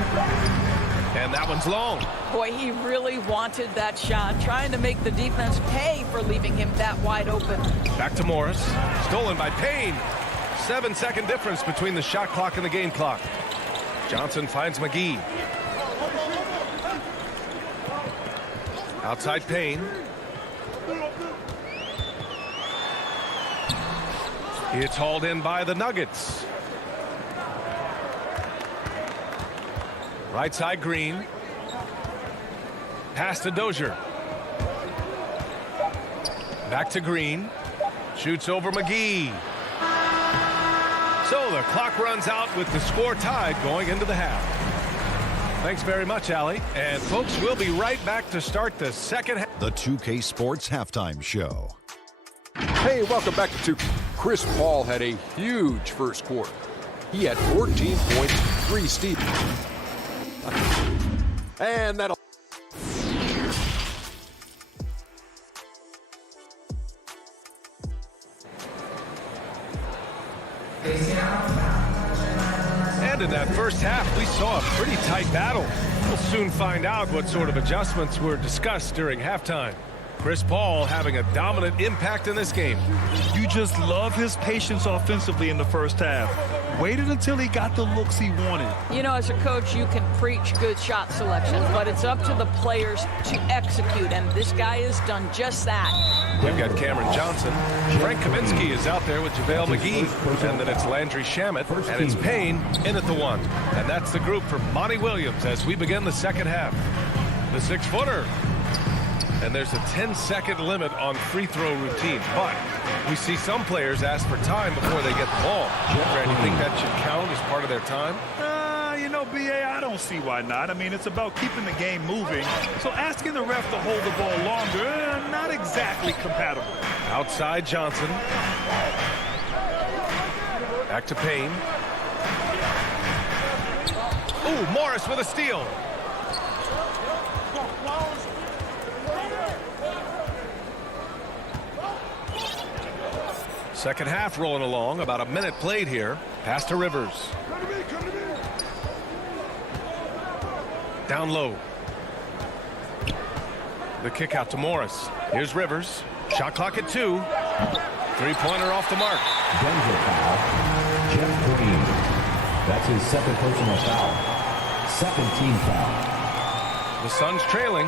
And that one's long. Boy, he really wanted that shot, trying to make the defense pay for leaving him that wide open. Back to Morris. Stolen by Payne. 7-second difference between the shot clock and the game clock. Johnson finds McGee. Outside Payne. It's hauled in by the Nuggets. Right side, Green. Pass to Dozier. Back to Green. Shoots over McGee. So the clock runs out with the score tied going into the half. Thanks very much, Allie. And folks, we'll be right back to start the second half. The 2K Sports Halftime Show. Hey, welcome back to 2K. Chris Paul had a huge first quarter. He had 14 points, 3 steals. And that'll... And in that first half, we saw a pretty tight battle. We'll soon find out what sort of adjustments were discussed during halftime. Chris Paul having a dominant impact in this game. You just love his patience offensively in the first half. Waited until he got the looks he wanted. You know, as a coach, you can preach good shot selection, but it's up to the players to execute, and this guy has done just that. We've got Cameron Johnson. Frank Kaminsky is out there with JaVale McGee. And then it's Landry Shamet, and it's Payne in at the 1. And that's the group for Monty Williams as we begin the second half. The 6-footer. And there's a 10-second limit on free throw routine. But we see some players ask for time before they get the ball. Brad, you think that should count as part of their time? You know, B.A., I don't see why not. I mean, it's about keeping the game moving. So asking the ref to hold the ball longer, not exactly compatible. Outside Johnson. Back to Payne. Ooh, Morris with a steal. Second half rolling along. About a minute played here. Pass to Rivers. Down low. The kick out to Morris. Here's Rivers. Shot clock at 2. Three-pointer off the mark. Denver foul. Jeff Green. That's his second personal foul. Second team foul. The Suns trailing.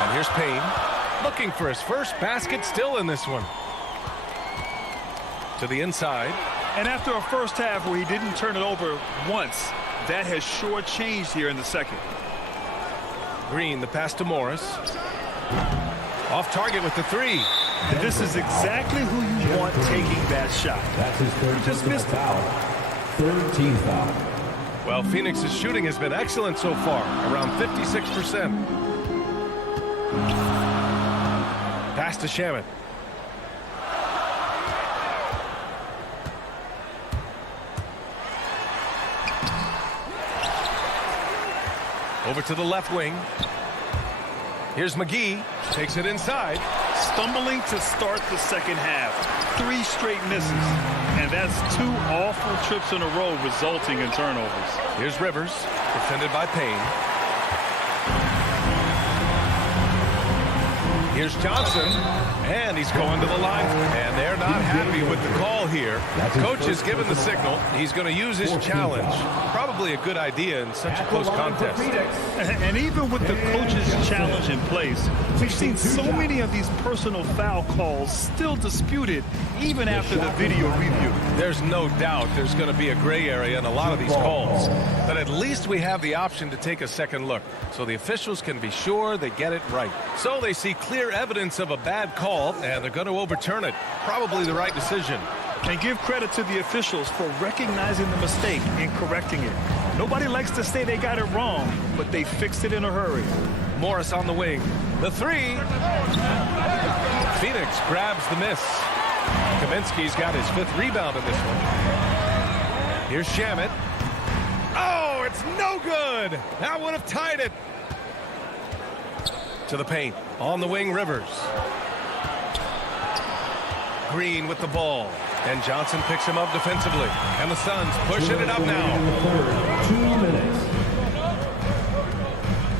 And here's Payne. Looking for his first basket, still in this one. To the inside. And after a first half where he didn't turn it over once, that has sure changed here in the second. Green, the pass to Morris. Off target with the 3. And this is exactly who you want taking that shot. That's his third personal foul. Third team foul. Well, Phoenix's shooting has been excellent so far, around 56%. Pass to Shamet. Over to the left wing. Here's McGee. Takes it inside. Stumbling to start the second half. 3 straight misses. And that's 2 awful trips in a row resulting in turnovers. Here's Rivers. Defended by Payne. Here's Johnson. And he's going to the line. And they're not happy with the call here. Coach has given the signal. He's going to use his challenge. Probably a good idea in such a close contest. And even with the coach's challenge in place, we've seen so many of these personal foul calls still disputed even after the video review. There's no doubt there's going to be a gray area in a lot of these calls. But at least we have the option to take a second look, so the officials can be sure they get it right. So they see clear evidence of a bad call, and they're going to overturn it. Probably the right decision. And give credit to the officials for recognizing the mistake and correcting it. Nobody likes to say they got it wrong, but they fixed it in a hurry. Morris on the wing. The 3. Phoenix grabs the miss. Kaminsky's got his 5th rebound in this one. Here's Shamet. Oh, it's no good. That would have tied it. To the paint. On the wing, Rivers. Green with the ball. And Johnson picks him up defensively. And the Suns pushing it up now. 2 minutes.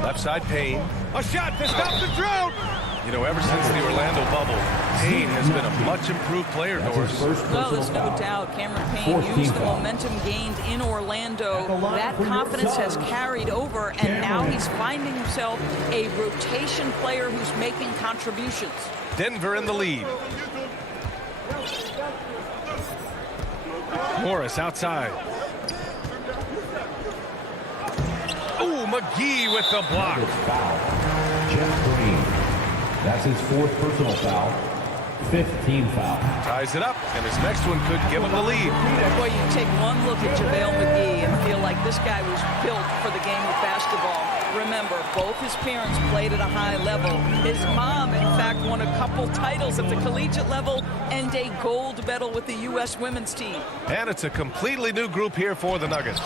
Left side, Payne. A shot to stop the drought. You know, ever since the Orlando bubble, Payne has been a much improved player, Doris. Well, there's no doubt Cameron Payne used the momentum gained in Orlando. That confidence has carried over, and now he's finding himself a rotation player who's making contributions. Denver in the lead. Morris outside. Ooh, McGee with the block. Foul. Jeff Green. That's his 4th personal foul. 5th team foul. Ties it up, and his next one could give him the lead. Boy, you take one look at JaVale McGee and feel like this guy was built for the game of basketball. Remember, both his parents played at a high level. His mom, in fact, won a couple titles at the collegiate level and a gold medal with the U.S. women's team. And it's a completely new group here for the Nuggets.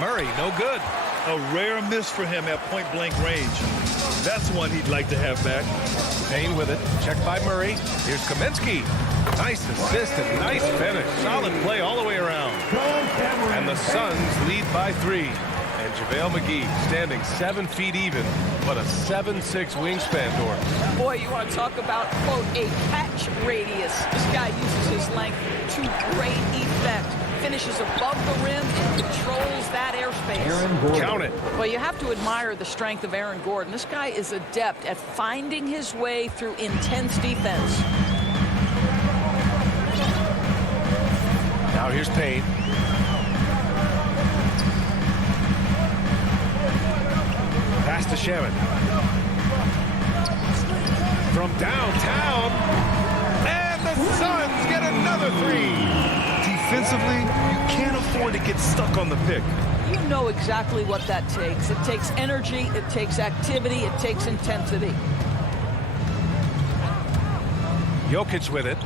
Murray, no good. A rare miss for him at point-blank range. That's one he'd like to have back. Payne with it. Checked by Murray. Here's Kaminsky. Nice assist and nice finish. Solid play all the way around. And the Suns lead by 3. And JaVale McGee standing 7 feet even, but a 7'6" wingspan, Doris. Boy, you want to talk about, quote, a catch radius. This guy uses his length to great effect. Finishes above the rim and controls that airspace. Count it. Well, you have to admire the strength of Aaron Gordon. This guy is adept at finding his way through intense defense. Now here's Payne. Pass to Shamet. From downtown. And the Suns get another 3. Defensively, you can't afford to get stuck on the pick. You know exactly what that takes. It takes energy, it takes activity, it takes intensity. Jokic with it.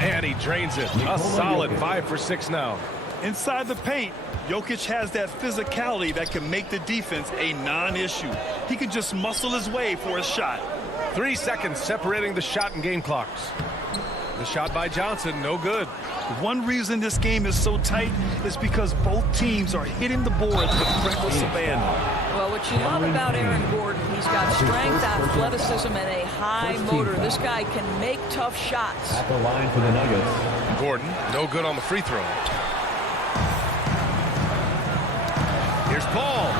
And he drains it. A solid 5 for 6 now. Inside the paint, Jokic has that physicality that can make the defense a non-issue. He can just muscle his way for a shot. 3 seconds separating the shot and game clocks. The shot by Johnson, no good. One reason this game is so tight is because both teams are hitting the boards with reckless abandon. Well, what you love about Aaron Gordon, he's got strength, athleticism, and a high motor. This guy can make tough shots. At the line for the Nuggets. Gordon, no good on the free throw. Here's Paul.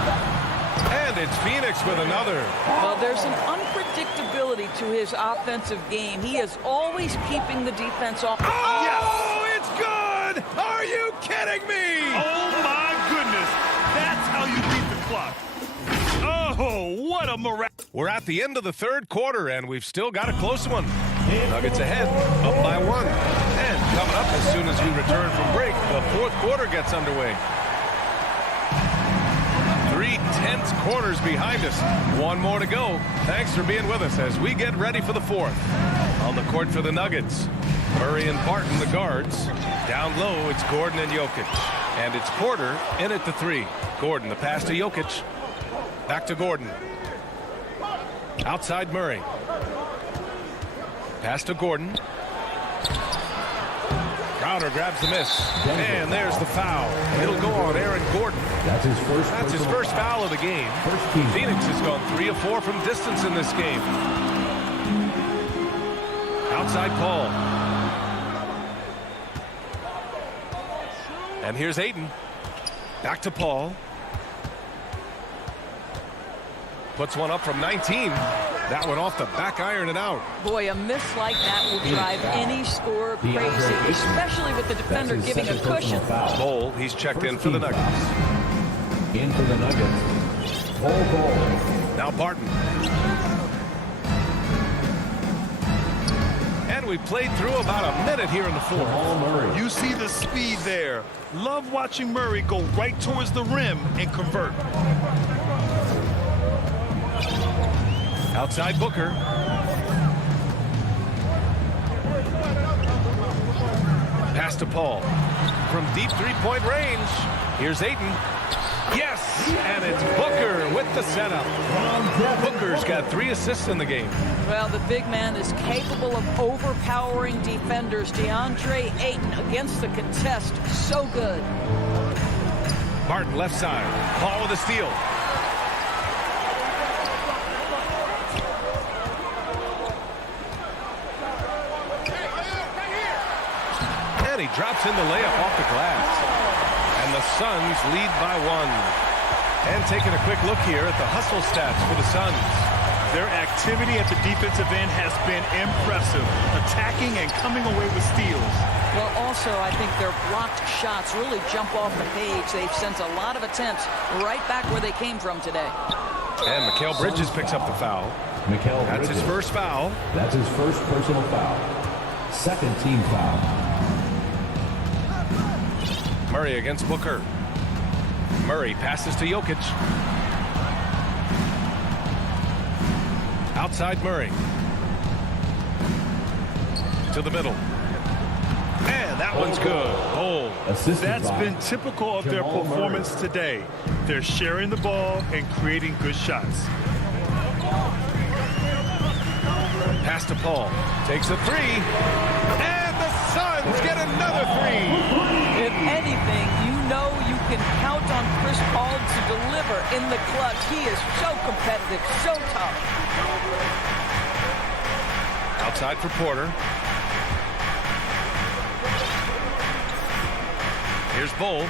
And it's Phoenix with another. Well, there's an unpredictability to his offensive game. He is always keeping the defense off. Oh, yes! It's good! Are you kidding me? Oh, my goodness. That's how you beat the clock. Oh, what a miracle. We're at the end of the third quarter, and we've still got a close one. Nuggets ahead, up by 1. And coming up as soon as we return from break, the fourth quarter gets underway. 3 tense quarters behind us. 1 more to go. Thanks for being with us as we get ready for the fourth. On the court for the Nuggets, Murray and Barton, the guards. Down low, it's Gordon and Jokic. And it's Porter in at the 3. Gordon, the pass to Jokic. Back to Gordon. Outside Murray. Pass to Gordon. Crowder grabs the miss. And there's the foul. It'll go on Aaron Gordon. That's his first foul of the game. Phoenix has gone 3 of 4 from distance in this game. Outside Paul. And here's Ayton. Back to Paul. Puts one up from 19. That one off the back iron and out. Boy, a miss like that will drive any scorer crazy, especially with the defender giving a cushion. Bol, he's checked in for the Nuggets. In for the Nuggets. Bol. Now Barton. And we played through about a minute here in the fourth. You see the speed there. Love watching Murray go right towards the rim and convert. Outside Booker. Pass to Paul. From deep three-point range. Here's Ayton. Yes! And it's Booker with the setup. Booker's got 3 assists in the game. Well, the big man is capable of overpowering defenders. DeAndre Ayton against the contest. So good. Barton left side. Paul with a steal. And he drops in the layup off the glass. And the Suns lead by 1. And taking a quick look here at the hustle stats for the Suns. Their activity at the defensive end has been impressive, attacking and coming away with steals. Well, also, I think their blocked shots really jump off the page. They've sent a lot of attempts right back where they came from today. And Mikal Bridges picks up the foul. That's his first foul. That's his first personal foul. Second team foul. Murray against Booker. Murray passes to Jokic. Outside Murray. To the middle. And that one's good. Bol. That's been typical of their performance today. They're sharing the ball and creating good shots. Pass to Paul. Takes a 3. And the Suns get another 3. If anything, you know you can count on Chris Paul to deliver in the clutch. He is so competitive, so tough. Outside for Porter. Here's Bol.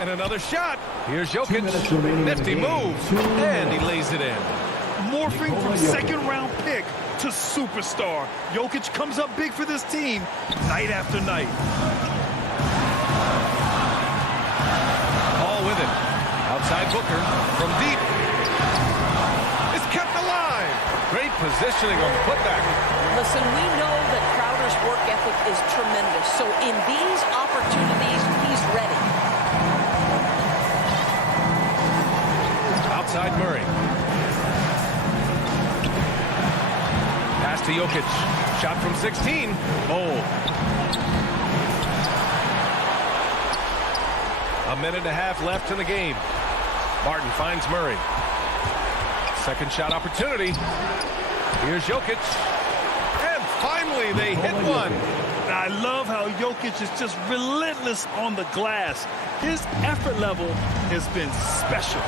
And another shot. Here's Jokic. Nifty move. And he lays it in. Morphing from second-round pick to superstar. Jokic comes up big for this team night after night. Paul with it. Outside Booker. From deep. It's kept alive. Great positioning on the putback. Listen, we know that Crowder's work ethic is tremendous. So in these opportunities, he's ready. Outside Murray. Pass to Jokic. Shot from 16. Oh. A minute and a half left in the game. Barton finds Murray. Second shot opportunity. Here's Jokic. And finally they hit one. I love how Jokic is just relentless on the glass. His effort level has been special.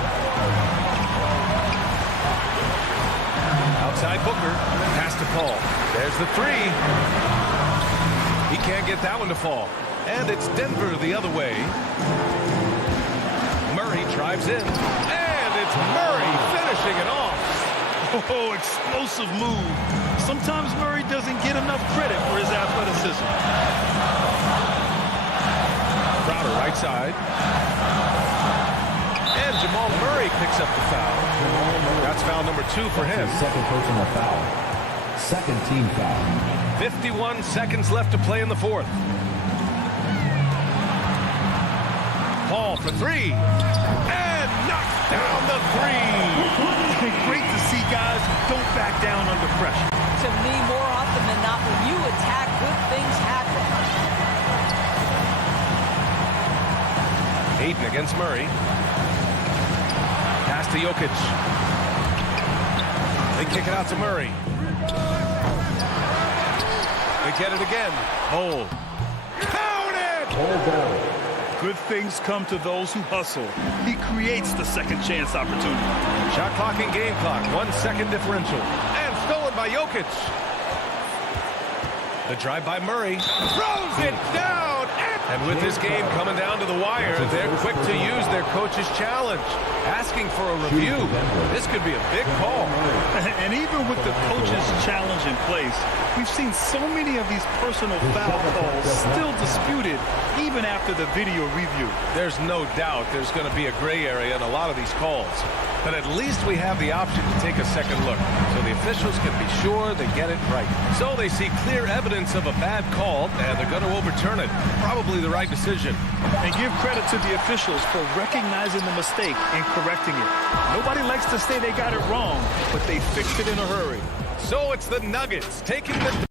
Outside Booker. Pass to Paul. There's the three. He can't get that one to fall. And it's Denver the other way. Murray drives in. And it's Murray finishing it off. Oh, explosive move. Sometimes Murray doesn't get enough credit for his athleticism. Crowder right side. And Jamal Murray picks up the foul. That's foul number 2 for him. Second personal foul. Second team foul. 51 seconds left to play in the fourth. Paul for three. And knocks down the three. Great to see guys who don't back down under pressure. To me, more often than not, when you attack, good things happen. Aiden against Murray. Pass to Jokic. They kick it out to Murray. They get it again. Hold. Count it! Hold. Good things come to those who hustle. He creates the second chance opportunity. Shot clock and game clock. 1 second differential. And stolen by Jokic. The drive by Murray. Throws it down. And with this game coming down to the wire, they're quick to use their coach's challenge. Asking for a review. This could be a big call. And even with the coach's challenge in place, we've seen so many of these personal foul calls still disputed even after the video review. There's no doubt there's going to be a gray area in a lot of these calls. But at least we have the option to take a second look, so the officials can be sure they get it right. So they see clear evidence of a bad call, and they're going to overturn it. Probably the right decision. And give credit to the officials for recognizing the mistake and correcting it. Nobody likes to say they got it wrong, but they fixed it in a hurry. So it's the Nuggets taking the...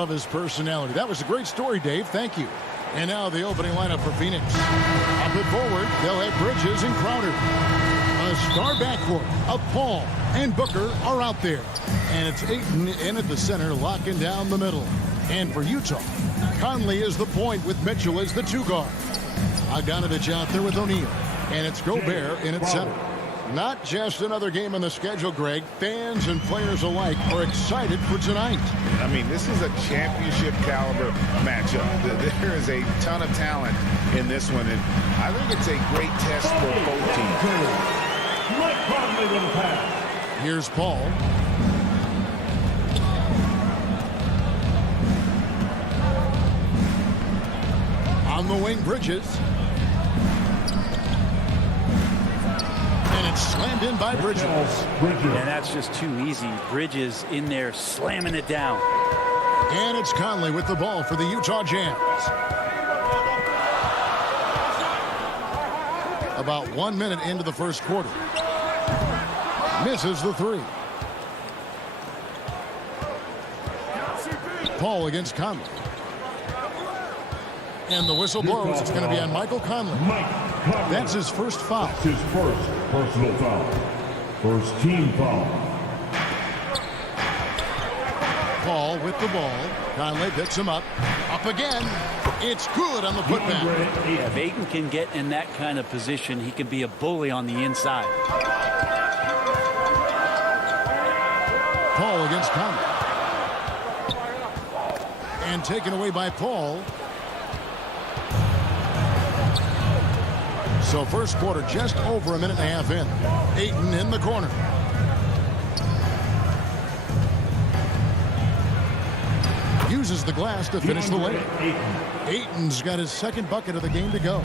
Love his personality. That was a great story, Dave. Thank you. And now the opening lineup for Phoenix. Up and forward, they'll have Bridges and Crowder. A star backcourt of Paul and Booker are out there. And it's Ayton in at the center, locking down the middle. And for Utah, Conley is the point with Mitchell as the 2 guard. Bogdanovich out there with O'Neal. And it's Gobert in its center. Not just another game on the schedule, Greg. Fans and players alike are excited for tonight. I mean, this is a championship caliber matchup. There is a ton of talent in this one, and I think it's a great test for both teams. Here's Paul. On the wing, Bridges. And it's slammed in by Bridges. And that's just too easy. Bridges in there slamming it down. And it's Conley with the ball for the Utah Jazz. About 1 minute into the first quarter. Misses the 3. Paul against Conley. And the whistle blows. It's going to be on Michael Conley. That's his first foul. His first personal foul. First team foul. Paul with the ball. Conley picks him up. Up again. It's good on the putback. Yeah, if Ayton can get in that kind of position, he can be a bully on the inside. Paul against Conley. And taken away by Paul. So first quarter just over a minute and a half in. Ayton in the corner. Uses the glass to finish the layup. Ayton's got his second bucket of the game to go.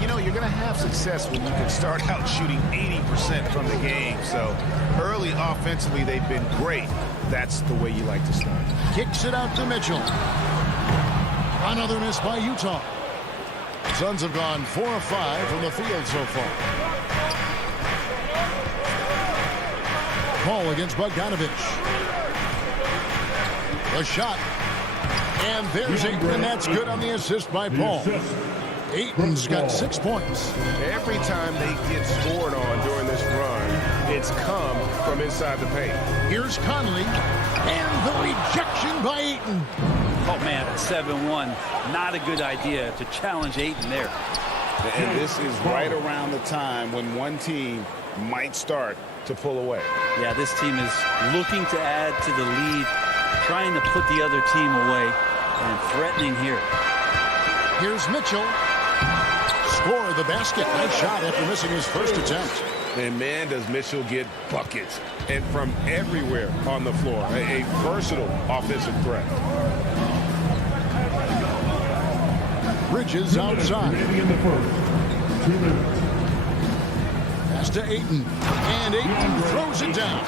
You know, you're going to have success when you can start out shooting 80% from the game. So early offensively, they've been great. That's the way you like to start. Kicks it out to Mitchell. Another miss by Utah. Suns have gone 4 of 5 from the field so far. Paul against Bogdanovich. The shot. And there's Ayton, and that's good on the assist by Paul. Ayton's got 6 points. Every time they get scored on during this run, it's come from inside the paint. Here's Conley. And the rejection by Ayton. Oh, man, at 7-1, not a good idea to challenge Ayton there. And this is right around the time when one team might start to pull away. Yeah, this team is looking to add to the lead, trying to put the other team away, and threatening here. Here's Mitchell. Score the basket. Nice shot after missing his first attempt. And man, does Mitchell get buckets and from everywhere on the floor. A versatile offensive threat. Bridges outside. Pass to Ayton. And Ayton throws it down.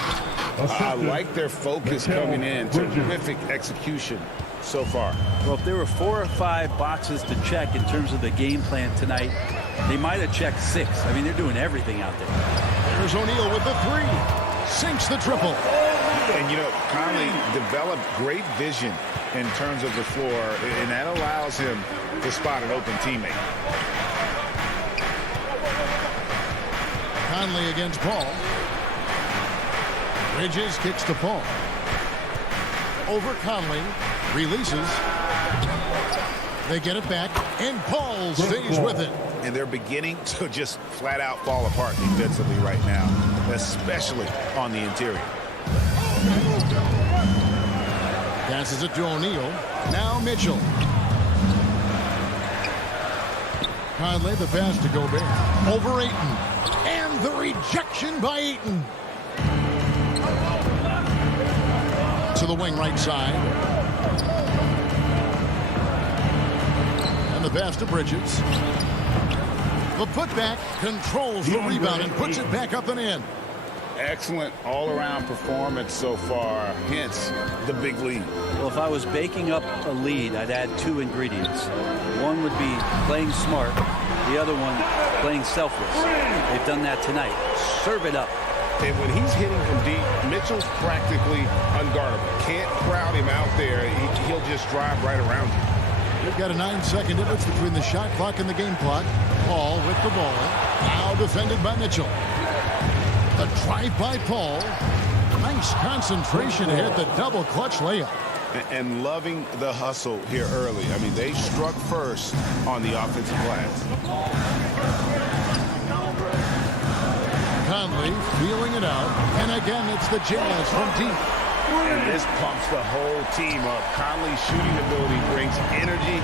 I like their focus coming in. Terrific execution so far. Well, if there were 4 or 5 boxes to check in terms of the game plan tonight, they might have checked 6. I mean, they're doing everything out there. There's O'Neal with the 3. Sinks the triple. And, you know, Conley developed great vision in terms of the floor, and that allows him to spot an open teammate. Conley against Paul. Bridges kicks to Paul. Over Conley. Releases. They get it back, and Paul stays with it. And they're beginning to just flat out fall apart defensively right now, especially on the interior. Passes it to O'Neal. Now Mitchell. Conley the pass to Gobert. Over Ayton. And the rejection by Ayton. To the wing right side. And the pass to Bridges. The putback controls the rebound and puts it back up and in. Excellent all-around performance so far, hence the big lead. Well, if I was baking up a lead, I'd add 2 ingredients. One would be playing smart. The other one, playing selfless. They've done that tonight. Serve it up. And when he's hitting from deep, Mitchell's practically unguardable. Can't crowd him out there. He'll just drive right around you. We've got a 9-second difference between the shot clock and the game clock. Paul with the ball. Now defended by Mitchell. The drive by Paul. Nice concentration to hit the double clutch layup. And loving the hustle here early. I mean, they struck first on the offensive glass. Conley feeling it out. And again, it's the Jazz from deep. And this pumps the whole team up. Conley's shooting ability brings energy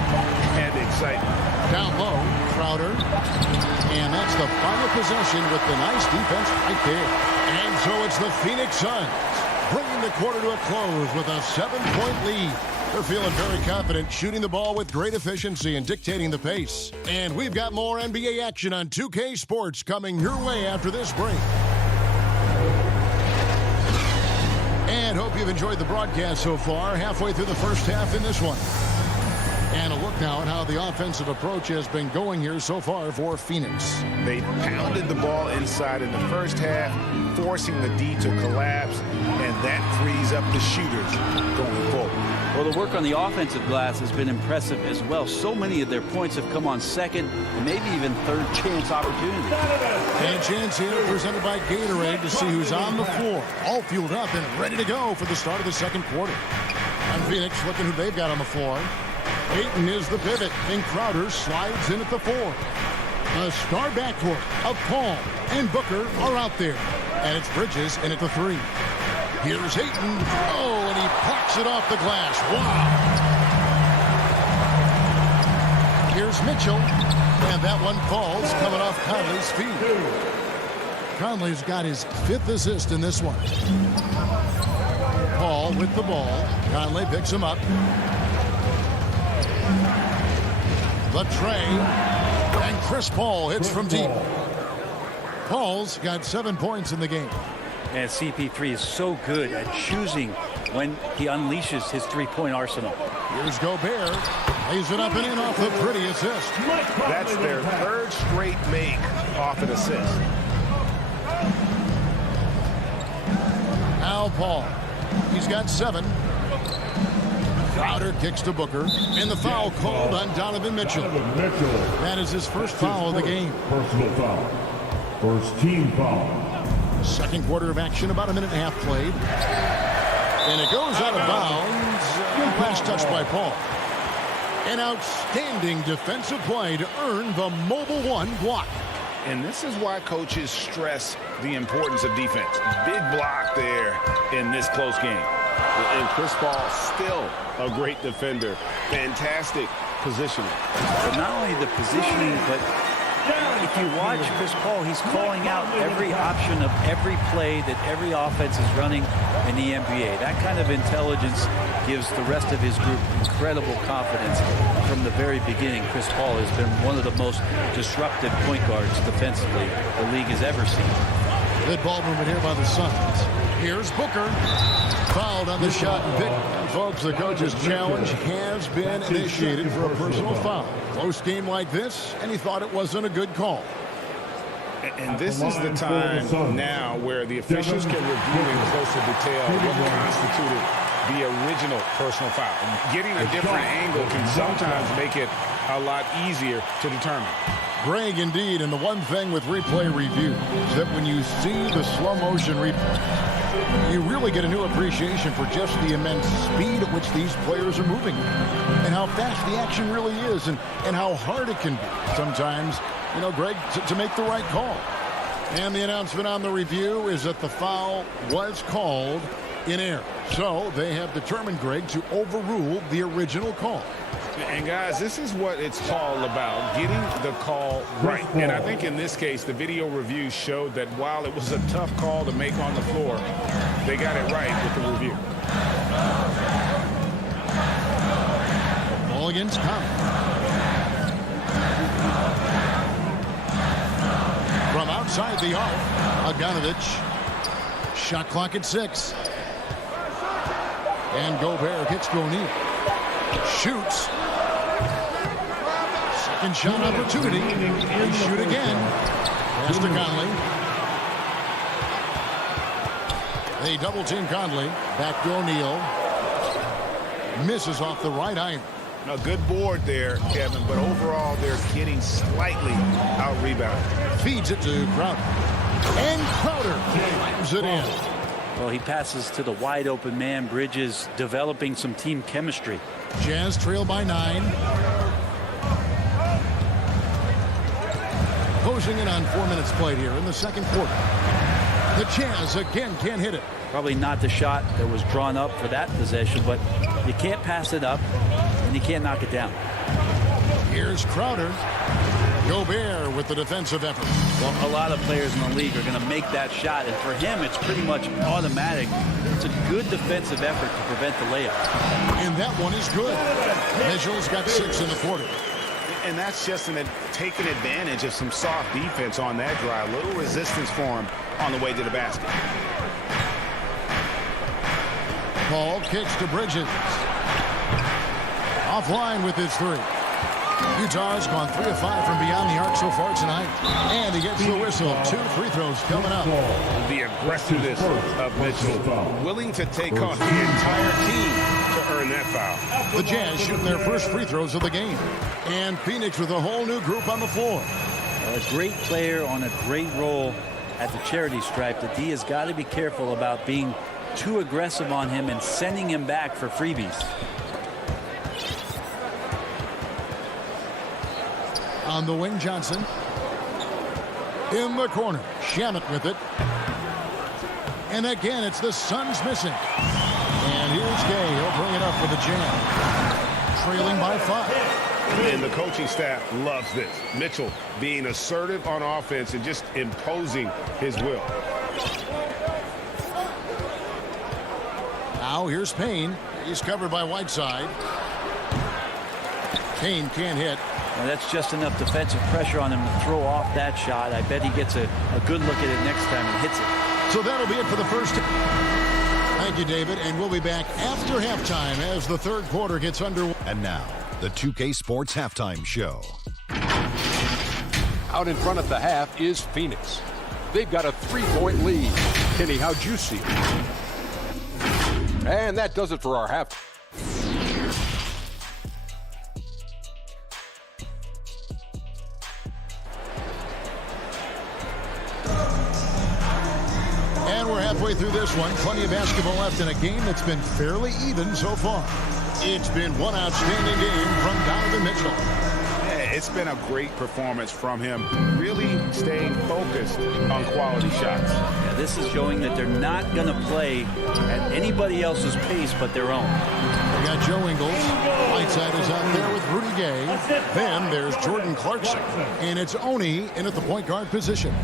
and excitement. Down low, Crowder. And that's the final possession with the nice defense right there. And so it's the Phoenix Suns bringing the quarter to a close with a 7-point lead. They're feeling very confident, shooting the ball with great efficiency and dictating the pace. And we've got more NBA action on 2K Sports coming your way after this break. And hope you've enjoyed the broadcast so far, halfway through the first half in this one. And a look now at how the offensive approach has been going here so far for Phoenix. They pounded the ball inside in the first half, forcing the D to collapse, and that frees up the shooters going forward. Well, the work on the offensive glass has been impressive as well. So many of their points have come on second and maybe even third chance opportunities. And a chance here presented by Gatorade to see who's on the floor. All fueled up and ready to go for the start of the second quarter. And Phoenix looking who they've got on the floor. Ayton is the pivot, and Crowder slides in at the 4. A star backcourt of Paul and Booker are out there. And it's Bridges in at the 3. Here's Ayton. Oh, and he plucks it off the glass. Wow. Here's Mitchell. And that one falls coming off Conley's feet. Conley's got his 5th assist in this one. Paul with the ball. Conley picks him up. The tray. And Chris Paul hits from deep. Paul's got 7 points in the game. And CP3 is so good at choosing when he unleashes his three-point arsenal. Here's Gobert. Lays it up and in off the pretty assist. That's their 3rd straight make off an assist. Now Paul. He's got 7. Crowder kicks to Booker. And the foul called on Donovan Mitchell. That is his first foul of the game. Personal foul. First team foul. Second quarter of action, about a minute and a half played. And it goes out of bounds. Pass touched by Paul. An outstanding defensive play to earn the mobile 1 block. And this is why coaches stress the importance of defense. Big block there in this close game. And Chris Paul still a great defender. Fantastic positioning. But not only the positioning, but if you watch Chris Paul, he's calling out every option of every play that every offense is running in the NBA. That kind of intelligence gives the rest of his group incredible confidence. From the very beginning, Chris Paul has been one of the most disruptive point guards defensively the league has ever seen. Good ball movement here by the Suns. Here's Booker. Fouled on the shot and pick. And folks, the coach's challenge has been initiated for a personal foul. Close game like this, and he thought it wasn't a good call. And this is the time now where the officials can review in closer detail what constituted the original personal foul. Getting a different angle can sometimes make it a lot easier to determine. Greg, indeed, and the one thing with replay review is that when you see the slow motion replay, you really get a new appreciation for just the immense speed at which these players are moving and how fast the action really is and how hard it can be sometimes, you know, Greg, to make the right call. And the announcement on the review is that the foul was called in error. So they have determined, Greg, to overrule the original call. And guys, this is what it's all about, getting the call right. And I think in this case, the video review showed that while it was a tough call to make on the floor, they got it right with the review. Ball against Conley. From outside the arc, Bogdanovich. Shot clock at 6. And Gobert hits to O'Neal. Shoots. Second shot opportunity. They shoot again. Pass to Conley. They double team Conley. Back to O'Neal. Misses off the right iron. A good board there, Kevin, but overall they're getting slightly out-rebounded. Feeds it to Crowder. And Crowder slams it in. Well, he passes to the wide-open man. Bridges developing some team chemistry. Jazz trail by 9. Closing in on 4 minutes played here in the second quarter. The Jazz again can't hit it. Probably not the shot that was drawn up for that possession, but you can't pass it up, and you can't knock it down. Here's Crowder. Gobert with the defensive effort. Well, a lot of players in the league are going to make that shot, and for him, it's pretty much automatic. It's a good defensive effort to prevent the layup. And that one is good. Mitchell's got 6 in the quarter. And that's just taking advantage of some soft defense on that drive. Little resistance for him on the way to the basket. Paul kicks to Bridges. Offline with his 3. Utah's gone 3 of 5 from beyond the arc so far tonight. And he gets the whistle. 2 free throws coming up. The aggressiveness of Mitchell. Willing to take off the entire team to earn that foul. The Jazz shooting their first free throws of the game. And Phoenix with a whole new group on the floor. A great player on a great role at the charity stripe. The D has got to be careful about being too aggressive on him and sending him back for freebies. On the wing, Johnson. In the corner, Shamet with it. And again, it's the Suns missing. And here's Gay. He'll bring it up for the Jazz. Trailing by 5. And the coaching staff loves this. Mitchell being assertive on offense and just imposing his will. Now here's Payne. He's covered by Whiteside. Payne can't hit. Well, that's just enough defensive pressure on him to throw off that shot. I bet he gets a good look at it next time and hits it. So that'll be it for the first. Thank you, David. And we'll be back after halftime as the third quarter gets underway. And now, the 2K Sports Halftime Show. Out in front at the half is Phoenix. They've got a 3-point lead. Kenny, how'd you see it? And that does it for our half. And we're halfway through this one. Plenty of basketball left in a game that's been fairly even so far. It's been one outstanding game from Donovan Mitchell. Yeah, it's been a great performance from him. Really staying focused on quality shots. Yeah, this is showing that they're not going to play at anybody else's pace but their own. We got Joe Ingles. Whiteside is out there with Rudy Gay. Then there's Jordan Clarkson. And it's Oni in at the point guard position.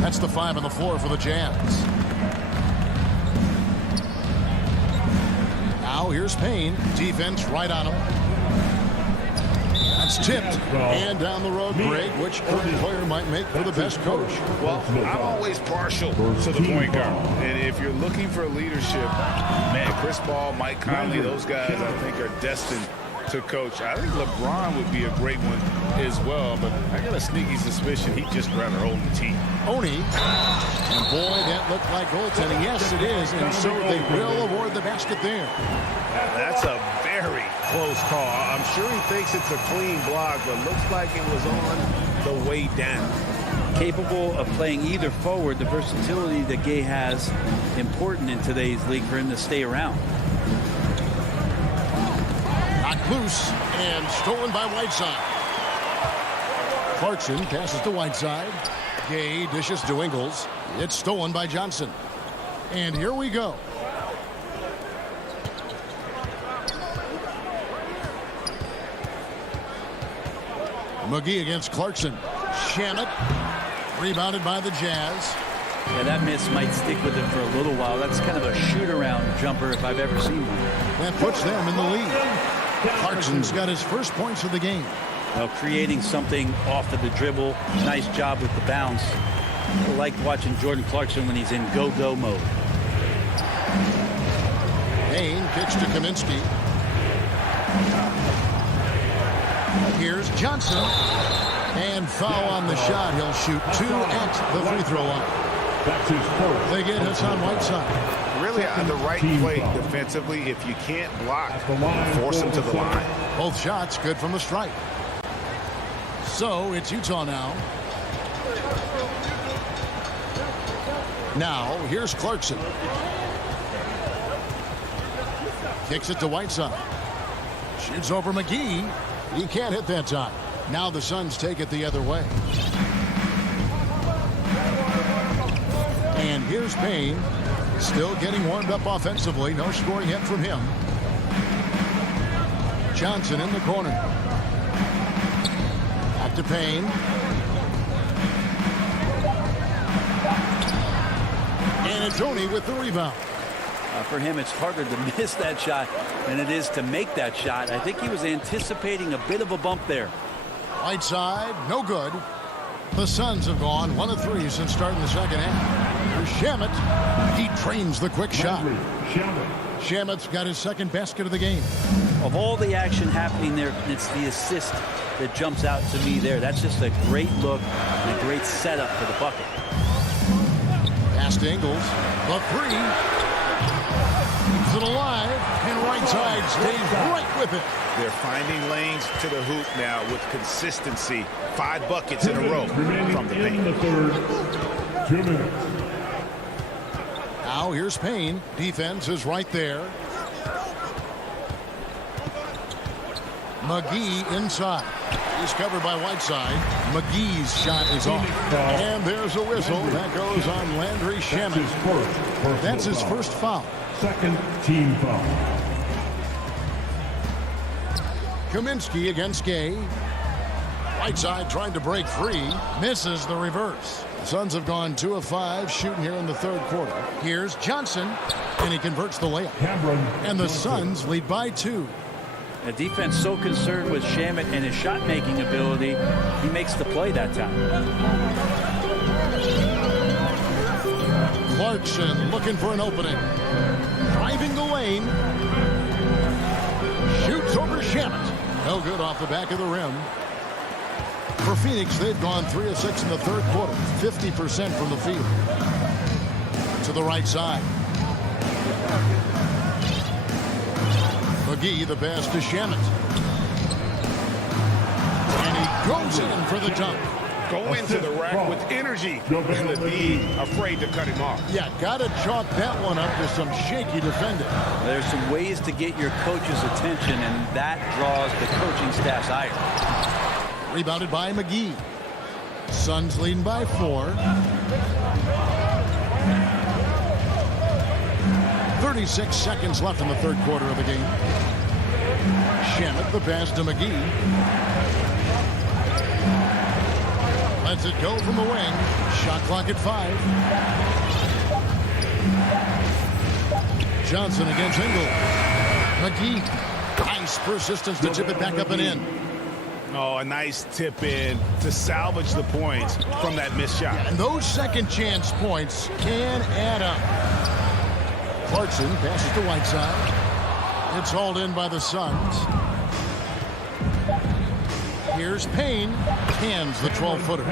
That's the 5 on the floor for the Jazz. Now here's Payne. Defense right on him. That's tipped. And down the road, Greg, which current player might make for the best coach? Well, I'm always partial to the point guard. And if you're looking for leadership, man, Chris Paul, Mike Conley, those guys I think are destined to coach. I think LeBron would be a great one as well, but I got a sneaky suspicion he'd just rather own the team. Oni. And boy, that looked like goaltending. Yes, it is. And so they will award the basket there. That's a very close call. I'm sure he thinks it's a clean block, but looks like it was on the way down. Capable of playing either forward, the versatility that Gay has, important in today's league for him to stay around. Knocked loose and stolen by Whiteside. Clarkson passes to Whiteside. Gay dishes to Ingles. It's stolen by Johnson. And here we go. McGee against Clarkson. Shamet rebounded by the Jazz. Yeah, that miss might stick with him for a little while. That's kind of a shoot-around jumper if I've ever seen one. That puts them in the lead. Clarkson's got his first points of the game. Well, creating something off of the dribble. Nice job with the bounce. I like watching Jordan Clarkson when he's in go-go mode. Payne kicks to Kaminsky. Here's Johnson. And foul on the shot. He'll shoot 2 at the free throw line. That's his first. They get Hassan Whiteside. Really the right play defensively. If you can't block, force him to the line. Both shots good from the stripe. So it's Utah now. Now here's Clarkson. Kicks it to Whiteside. Shoots over McGee. He can't hit that time. Now the Suns take it the other way. And here's Payne. Still getting warmed up offensively. No scoring yet from him. Johnson in the corner. Back to Payne. And Tony with the rebound. For him, it's harder to miss that shot than it is to make that shot. I think he was anticipating a bit of a bump there. Whiteside, no good. The Suns have gone 1 of 3 since starting the second half. Here's Shamet. He trains the quick shot. Shamet's got his second basket of the game. Of all the action happening there, it's the assist that jumps out to me there. That's just a great look and a great setup for the bucket. Pass to Ingles. The three. Keeps it alive, and Whiteside stays right with it. They're finding lanes to the hoop now with consistency. 5 buckets in a row from the paint. 2 minutes. Now here's Payne. Defense is right there. McGee inside. He's covered by Whiteside. McGee's shot is off. And there's a whistle. That goes on Landry Shamet. That's his first foul. Second team foul. Kaminsky against Gay. Whiteside trying to break free. Misses the reverse. The Suns have gone 2 of 5 shooting here in the third quarter. Here's Johnson. And he converts the layup. And the Suns lead by 2. A defense so concerned with Shamet and his shot-making ability, he makes the play that time. Clarkson looking for an opening. Driving the lane. Shoots over Shamet. No good off the back of the rim. For Phoenix, they've gone 3 of 6 in the third quarter. 50% from the field. To the right side. McGee, the pass to Shamet. And he goes in for the dunk. Go into the rack with energy. And the D afraid to cut him off. Yeah, got to chalk that one up to some shaky defending. There's some ways to get your coach's attention, and that draws the coaching staff's ire. Rebounded by McGee. Suns leading by 4. 36 seconds left in the third quarter of the game. Shamet, the pass to McGee. Lets it go from the wing. Shot clock at 5. Johnson against Ingles. McGee. Nice persistence to tip it back up and in. Oh, a nice tip in to salvage the points from that missed shot. And those second chance points can add up. Clarkson passes to Whiteside. It's hauled in by the Suns. Here's Payne. Hands the 12-footer.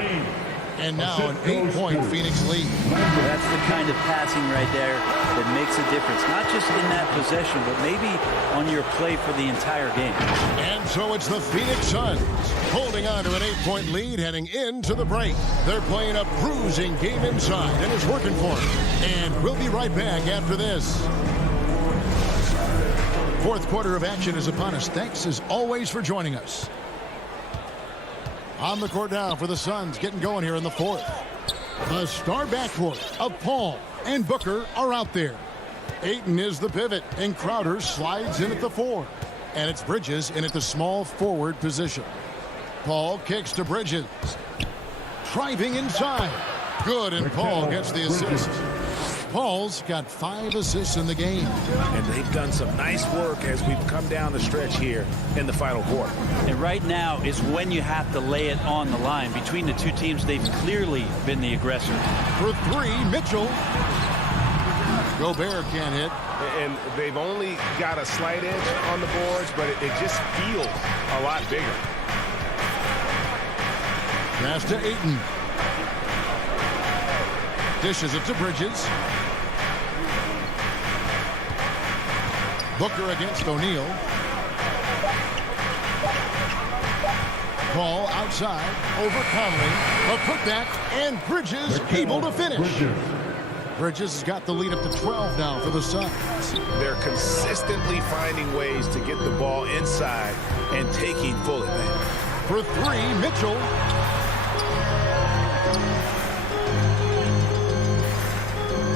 And now an 8-point Phoenix lead. That's the kind of passing right there that makes a difference. Not just in that possession, but maybe on your play for the entire game. And so it's the Phoenix Suns holding on to an 8-point lead heading into the break. They're playing a bruising game inside, and it's working for them. And we'll be right back after this. Fourth quarter of action is upon us. Thanks as always for joining us. On the court now for the Suns, getting going here in the fourth. The star backcourt of Paul and Booker are out there. Ayton is the pivot, and Crowder slides in at the 4. And it's Bridges in at the small forward position. Paul kicks to Bridges. Driving inside. Good, and Paul gets the assist. Paul's got 5 assists in the game. And they've done some nice work as we've come down the stretch here in the final quarter. And right now is when you have to lay it on the line. Between the two teams, they've clearly been the aggressor. For 3, Mitchell. Gobert can't hit. And they've only got a slight edge on the boards, but it just feels a lot bigger. Pass to Ayton. Dishes it to Bridges. Booker against O'Neal. Ball outside over Conley. A putback, and Bridges able to finish. Bridges has got the lead up to 12 now for the Suns. They're consistently finding ways to get the ball inside and taking full advantage. For three, Mitchell.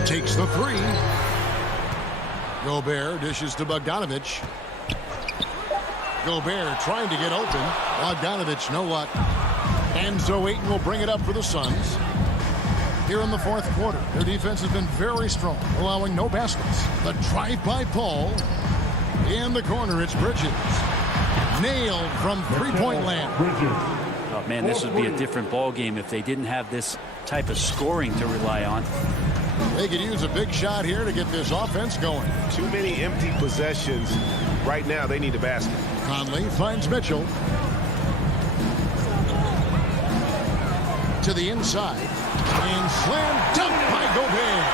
Takes the three. Gobert dishes to Bogdanovich. Gobert trying to get open. Bogdanovich, no luck. And so Ayton will bring it up for the Suns. Here in the fourth quarter, their defense has been very strong, allowing no baskets. The drive by Paul. In the corner, it's Bridges. Nailed from three-point land. Oh, man, this would be a different ball game if they didn't have this type of scoring to rely on. They could use a big shot here to get this offense going. Too many empty possessions. Right now, they need a basket. Conley finds Mitchell. To the inside. And slam dunk by Gobert.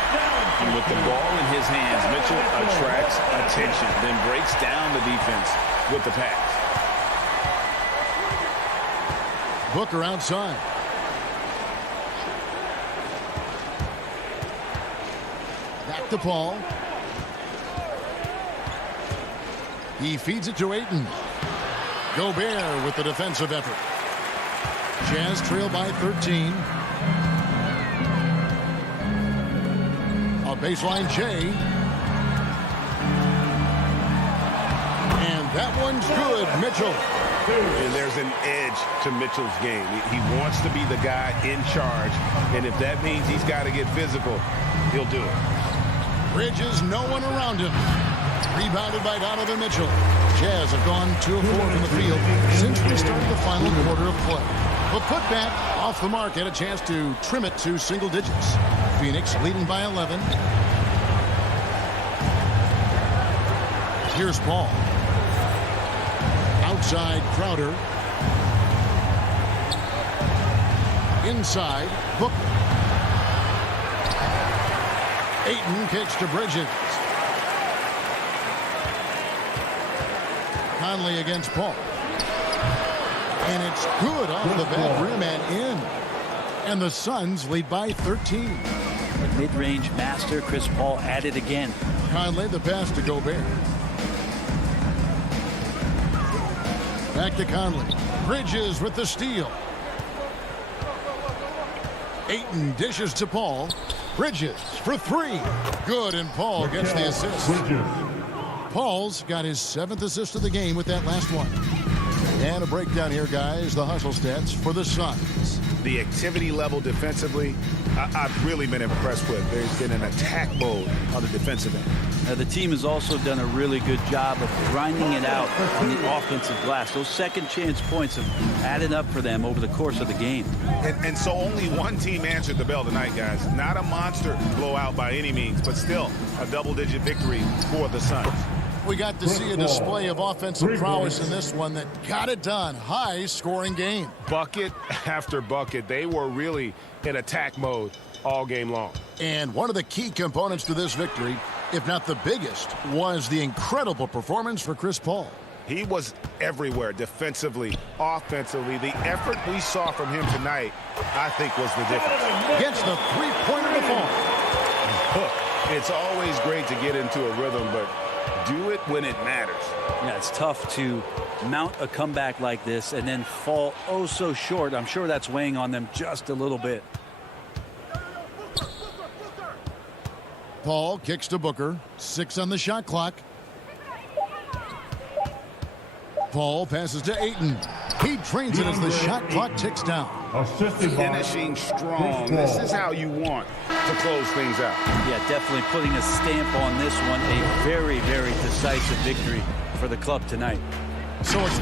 And with the ball in his hands, Mitchell attracts attention, then breaks down the defense with the pass. Booker outside. Back to Paul. He feeds it to Ayton. Gobert with the defensive effort. Jazz trail by 13. A baseline J. And that one's good, Mitchell. And there's an edge to Mitchell's game. He wants to be the guy in charge. And if that means he's got to get physical, he'll do it. Bridges, no one around him. Rebounded by Donovan Mitchell. Jazz have gone 2 of 4 from the field since we started the final quarter of play. But putback off the mark, had a chance to trim it to single digits. Phoenix leading by 11. Here's Paul. Outside Crowder. Inside Booker. Ayton kicks to Bridges. Conley against Paul. And it's good off the back rim and in. And the Suns lead by 13. The mid-range master, Chris Paul, at it again. Conley, the pass to Gobert. Back to Conley. Bridges with the steal. Ayton dishes to Paul. Bridges for three. Good, and Paul gets the assist. Paul's got his 7th assist of the game with that last one. And a breakdown here, guys. The hustle stats for the Suns. The activity level defensively, I've really been impressed with. There's been an attack mode on the defensive end. The team has also done a really good job of grinding it out on the offensive glass. Those second chance points have added up for them over the course of the game. And so only one team answered the bell tonight, guys. Not a monster blowout by any means, but still a double-digit victory for the Suns. We got to see a display of offensive prowess in this one that got it done. High-scoring game. Bucket after bucket. They were really in attack mode all game long. And one of the key components to this victory, if not the biggest, was the incredible performance for Chris Paul. He was everywhere defensively, offensively. The effort we saw from him tonight, I think, was the difference. Gets the three-pointer to fall. It's always great to get into a rhythm, but do it when it matters. Yeah, it's tough to mount a comeback like this and then fall oh so short. I'm sure that's weighing on them just a little bit. Paul kicks to Booker. 6 on the shot clock. Paul passes to Ayton. He trains it as the shot clock ticks down. Finishing strong. This is how you want to close things out. Yeah, definitely putting a stamp on this one. A very, very decisive victory for the club tonight. So it's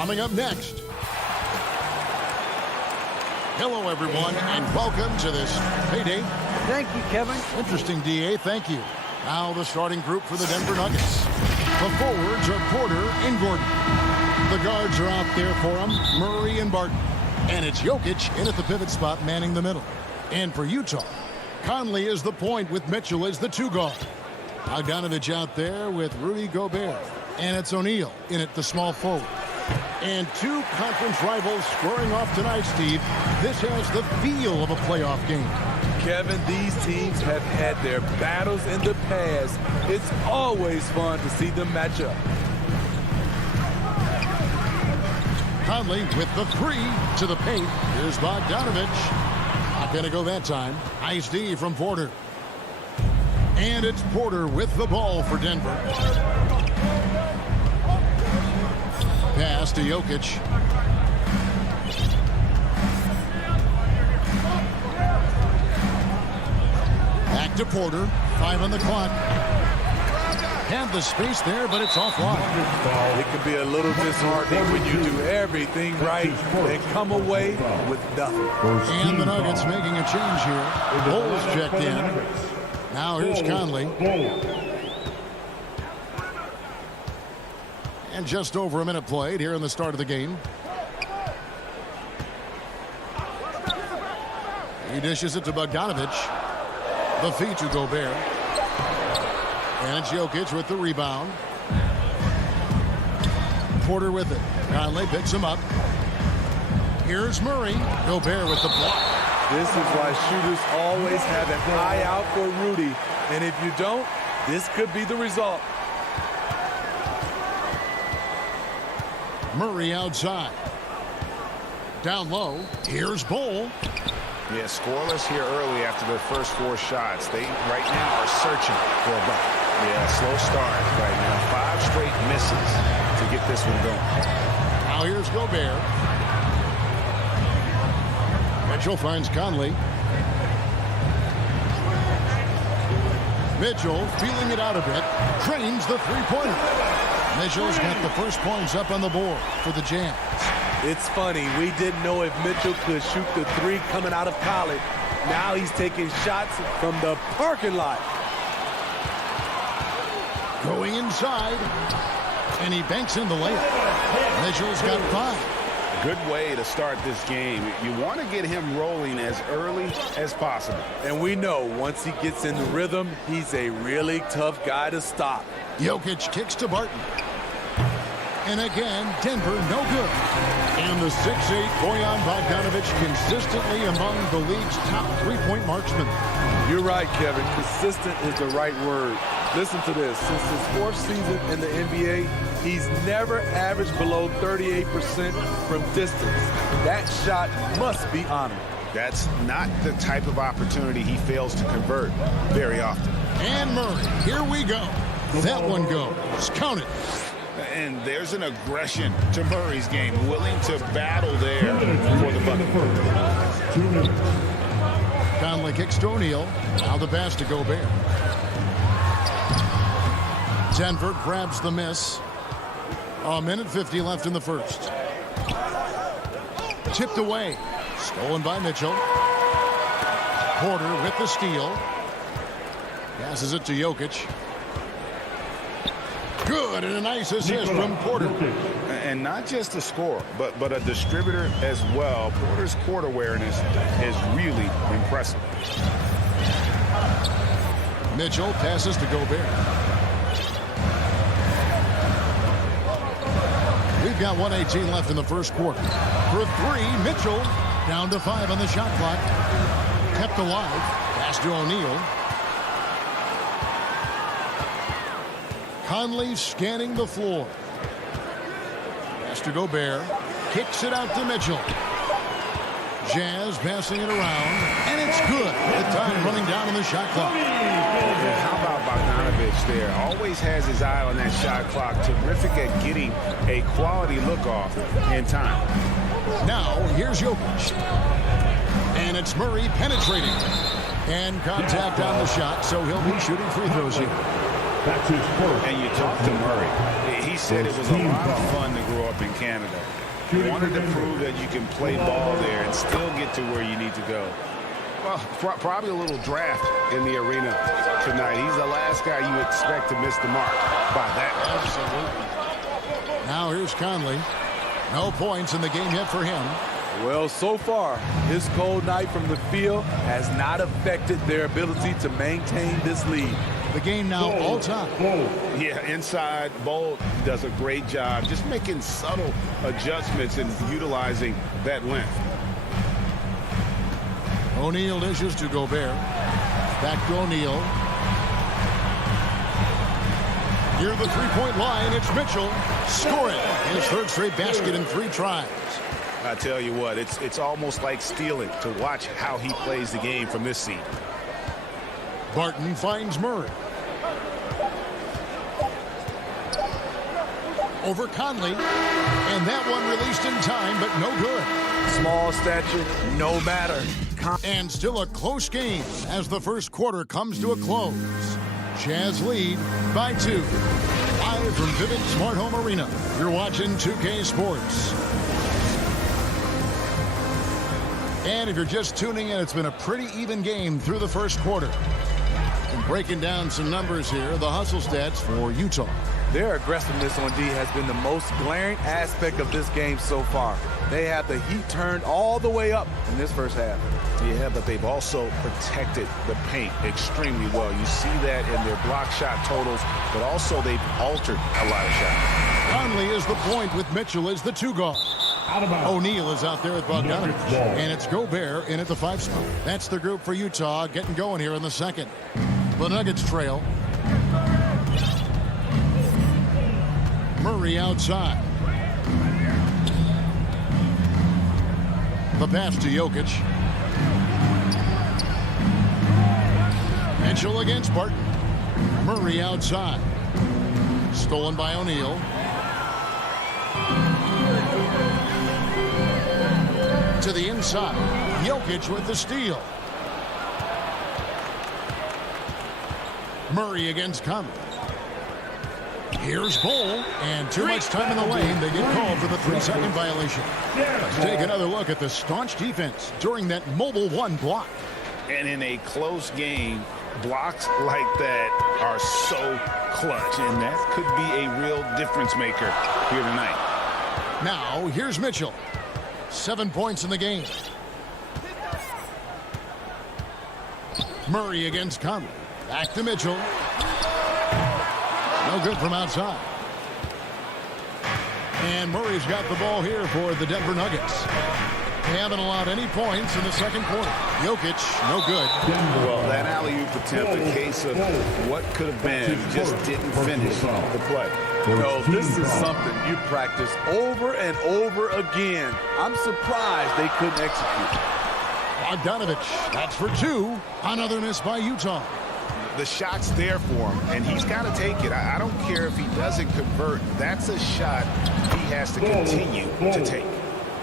Coming up next, Hello, everyone, and welcome to this. Hey, Dave. Thank you, Kevin. Interesting, D.A. Thank you. Now the starting group for the Denver Nuggets. The forwards are Porter and Gordon. The guards are out there for them, Murray and Barton. And it's Jokic in at the pivot spot, manning the middle. And for Utah, Conley is the point with Mitchell as the 2 guard. Bogdanovich out there with Rudy Gobert. And it's O'Neal in at the small forward. And 2 conference rivals squaring off tonight, Steve. This has the feel of a playoff game. Kevin, these teams have had their battles in the past. It's always fun to see them match up. Conley with the 3 to the paint. Here's Bogdanovich. Not going to go that time. Nice D from Porter. And it's Porter with the ball for Denver. Pass to Jokic. Back to Porter. 5 on the clock. Have the space there, but it's offline. It can be a little disheartening when you do everything right and come away with nothing. And the Nuggets making a change here. Bulls checked in. Now here's Conley. And just over a minute played here in the start of the game. He dishes it to Bogdanovich. The feed to Gobert. And it's Jokic with the rebound. Porter with it. Conley picks him up. Here's Murray. Gobert with the block. This is why shooters always have an eye out for Rudy. And if you don't, this could be the result. Murray outside. Down low. Here's Bull. Yeah, scoreless here early after their first 4 shots. They right now are searching for a bucket. Yeah, slow start right now. 5 straight misses to get this one going. Now here's Gobert. Mitchell finds Conley. Mitchell feeling it out a bit. Trains the 3-pointer. Mitchell's got the first points up on the board for the Jazz. It's funny, we didn't know if Mitchell could shoot the 3 coming out of college. Now he's taking shots from the parking lot. Going inside, and he banks in the layup. Mitchell's got 5. Good way to start this game. You want to get him rolling as early as possible. And we know once he gets in the rhythm, he's a really tough guy to stop. Jokic kicks to Barton. And again, Denver no good. And the 6'8" Bojan Bogdanovich consistently among the league's top 3-point marksmen. You're right, Kevin. Consistent is the right word. Listen to this. Since his 4th season in the NBA, he's never averaged below 38% from distance. That shot must be honored. That's not the type of opportunity he fails to convert very often. And Murray, here we go. That one goes. Count it. And there's an aggression to Murray's game, willing to battle there for the bucket. Conley kicks to O'Neal. Now the pass to Gobert. Denver grabs the miss. 1:50 left in the first. Tipped away. Stolen by Mitchell. Porter with the steal. Passes it to Jokic. Good, and a nice assist from Porter. And not just a scorer, but a distributor as well. Porter's court awareness is really impressive. Mitchell passes to Gobert. We've got 1:18 left in the first quarter. For 3, Mitchell down to 5 on the shot clock. Kept alive. Pass to O'Neal. Conley scanning the floor. Pass to Gobert. Kicks it out to Mitchell. Jazz passing it around. And it's good. The time running down on the shot clock. And how about Bogdanovich there? Always has his eye on that shot clock. Terrific at getting a quality look off in time. Now, here's Jokic. And it's Murray penetrating. And contact on the shot, so he'll be shooting free throws here. That's his first. And you talk to Murray. He said it was a lot of fun to grow up in Canada. You wanted to prove that you can play ball there and still get to where you need to go. Well, probably a little draft in the arena tonight. He's the last guy you expect to miss the mark by that. Absolutely. Now here's Conley. No points in the game yet for him. Well, so far, his cold night from the field has not affected their ability to maintain this lead. The game now all time. Yeah, inside, Bolt does a great job just making subtle adjustments and utilizing that length. O'Neal dishes to Gobert. Back to O'Neal. Near the three-point line, it's Mitchell scoring his third straight basket in 3 tries. I tell you what, it's almost like stealing to watch how he plays the game from this seat. Barton finds Murray. Over Conley. And that one released in time, but no good. Small stature, no matter. And still a close game as the first quarter comes to a close. Jazz lead by 2. Live from Vivint Smart Home Arena. You're watching 2K Sports. And if you're just tuning in, it's been a pretty even game through the first quarter. And breaking down some numbers here, the hustle stats for Utah. Their aggressiveness on D has been the most glaring aspect of this game so far. They have the heat turned all the way up in this first half. Yeah, but they've also protected the paint extremely well. You see that in their block shot totals, but also they've altered a lot of shots. Conley is the point with Mitchell as the 2 guard. O'Neal is out there at Bogdanovich, and it's Gobert in at the 5 spot. That's the group for Utah getting going here in the second. The Nuggets trail. Murray outside. The pass to Jokic. Mitchell against Barton. Murray outside. Stolen by O'Neal. To the inside. Jokic with the steal. Murray against Conley. Here's Bull, and too much time in the lane. They get called for the 3-second violation. Let's take another look at the staunch defense during that mobile 1 block. And in a close game, blocks like that are so clutch, and that could be a real difference maker here tonight. Now, here's Mitchell. 7 points in the game. Murray against Conley. Back to Mitchell. No good from outside. And Murray's got the ball here for the Denver Nuggets. They haven't allowed any points in the second quarter. Jokic, no good. Well, that alley-oop attempt, a case of what could have been, just didn't finish the play. No, this is something you practice over and over again. I'm surprised they couldn't execute. Bogdanovich, that's for 2. Another miss by Utah. The shot's there for him, and he's got to take it. I don't care if he doesn't convert. That's a shot he has to continue to take.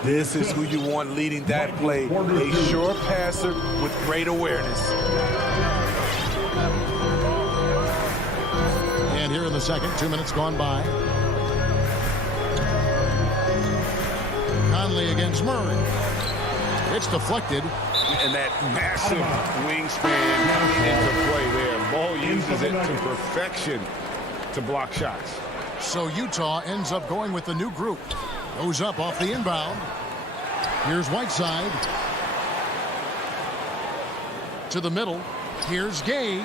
This is who you want leading that play. A sure passer with great awareness. And here in the second, 2 minutes gone by. Conley against Murray. It's deflected. And that massive wingspan coming into play there. Ball uses it to perfection to block shots. So Utah ends up going with the new group. Goes up off the inbound. Here's Whiteside. To the middle. Here's Gay.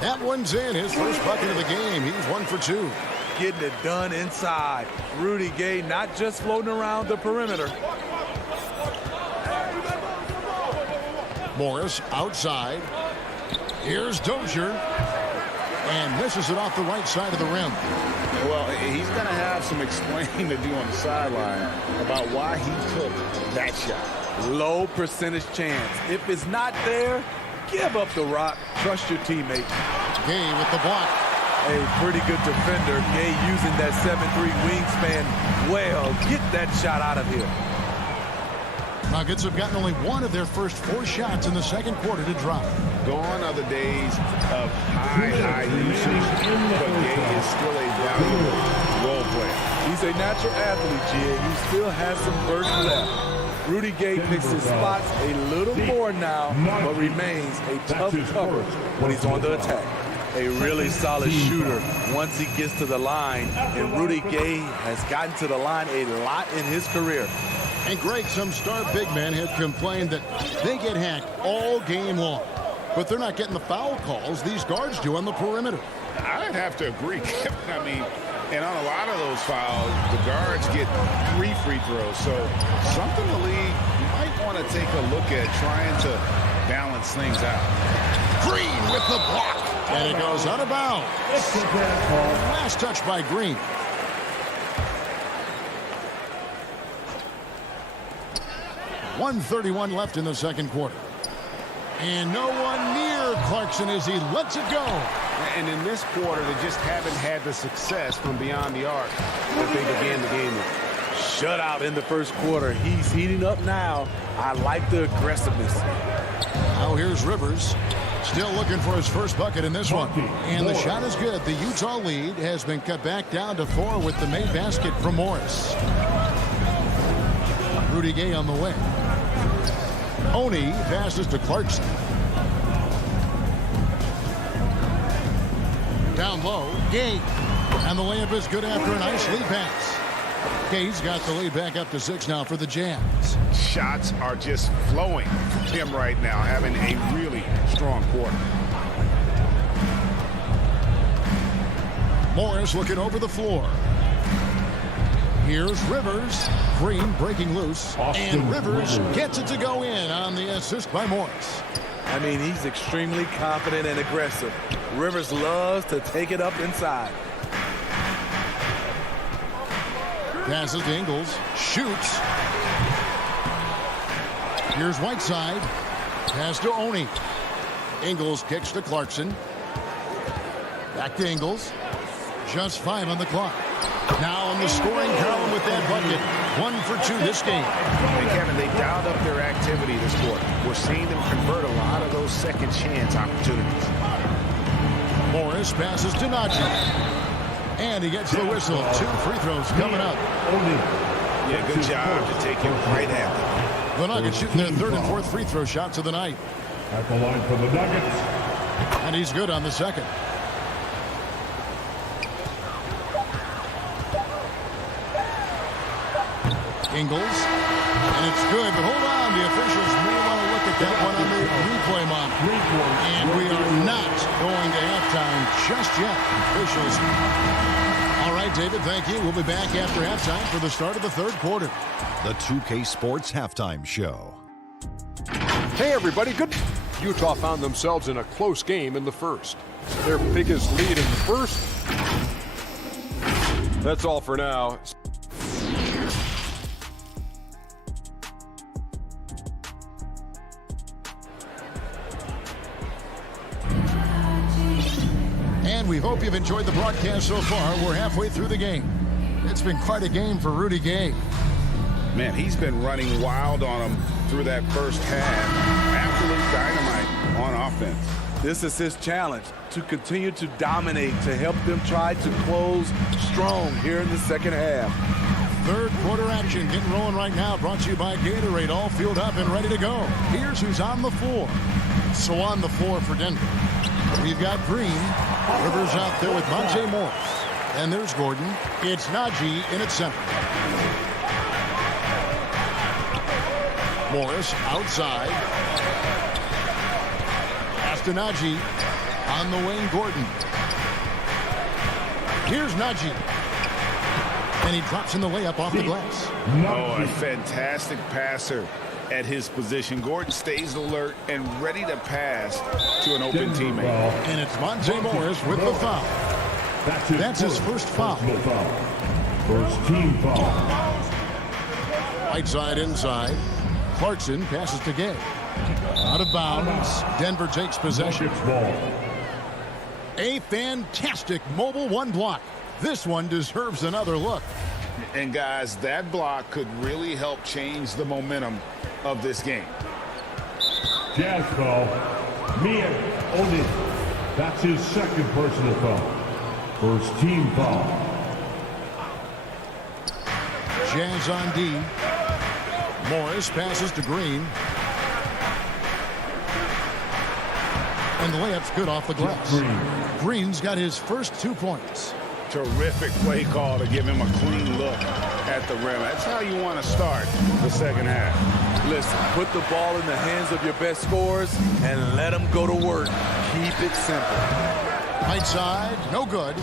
That one's in. His first bucket of the game. He's 1 for 2. Getting it done inside. Rudy Gay not just floating around the perimeter. Morris outside. Here's Dozier. And misses it off the right side of the rim. Well, he's going to have some explaining to do on the sideline about why he took that shot. Low percentage chance. If it's not there, give up the rock. Trust your teammate. Gay with the block. A pretty good defender. Gay using that 7'3" wingspan well. Get that shot out of here. Nuggets have gotten only one of their first 4 shots in the second quarter to drop. Gone are the days of high usage, but Gay is still a valuable role player. He's a natural athlete, G, and he still has some burst left. Rudy Gay picks his spots a little more now, but remains a tough cover when he's on the attack. A really solid shooter once he gets to the line, and Rudy Gay has gotten to the line a lot in his career. And Greg, some star big men have complained that they get hacked all game long, but they're not getting the foul calls these guards do on the perimeter. I'd have to agree. I mean, and on a lot of those fouls, the guards get 3 free throws. So something the league might want to take a look at, trying to balance things out. Green with the block. And it goes out of bounds. Last touch by Green. .131 left in the second quarter. And no one near Clarkson as he lets it go. And in this quarter, they just haven't had the success from beyond the arc that they began the game with. Shutout in the first quarter. He's heating up now. I like the aggressiveness. Now here's Rivers. Still looking for his first bucket in this one. And the shot is good. The Utah lead has been cut back down to 4 with the made basket from Morris. Rudy Gay on the way. Oni passes to Clarkson. Down low, Gay. And the layup is good after a nice lead pass. Gay's got the lead back up to 6 now for the Jazz. Shots are just flowing from him right now, having a really strong quarter. Morris looking over the floor. Here's Rivers. Green breaking loose. And Rivers gets it to go in on the assist by Morris. I mean, he's extremely confident and aggressive. Rivers loves to take it up inside. Passes to Ingles. Shoots. Here's Whiteside. Pass to Oni. Ingles kicks to Clarkson. Back to Ingles. Just 5 on the clock. Now in the scoring column with that bucket. 1 for 2 this game. And Kevin, they dialed up their activity this quarter. We're seeing them convert a lot of those second chance opportunities. Morris passes to Najee. And he gets the whistle. 2 free throws coming up. Yeah, good job to take him right at them. The Nuggets shooting their 3rd and 4th free throw shots of the night. At the line for the Nuggets. And he's good on the second. Ingles. And it's good, but hold on. The officials may want to look at that one on the replay monitor. And we are not going to halftime just yet. Officials. All right, David, thank you. We'll be back after halftime for the start of the 3rd quarter. The 2K Sports Halftime Show. Hey, everybody. Good. Utah found themselves in a close game in the first. Their biggest lead in the first. That's all for now. And we hope you've enjoyed the broadcast so far. We're halfway through the game. It's been quite a game for Rudy Gay. Man, he's been running wild on them through that first half. Absolute dynamite on offense. This is his challenge, to continue to dominate, to help them try to close strong here in the second half. 3rd quarter action getting rolling right now. Brought to you by Gatorade. All fueled up and ready to go. Here's who's on the floor. So on the floor for Denver, we've got Green. Rivers out there with Monte Morris. And there's Gordon. It's Najee in at center. Morris outside. Pass to Najee. On the wing, Gordon. Here's Najee. And he drops in the layup off the glass. Oh, a fantastic passer at his position. Gordon stays alert and ready to pass to an open teammate. And it's Monte Morris with the foul. That's his first foul. First team foul. Whiteside inside. Clarkson passes to Gay. Out of bounds. Denver takes possession. A fantastic mobile 1 block. This one deserves another look. And guys, that block could really help change the momentum of this game. Jazz foul. Mia O'Neal. That's his second personal foul. First team foul. Jazz on D. Morris passes to Green. And the layup's good off the glass. Green's got his first 2 points. Terrific play call to give him a clean look at the rim. That's how you want to start the second half. Listen, put the ball in the hands of your best scorers and let them go to work. Keep it simple. Right side, no good.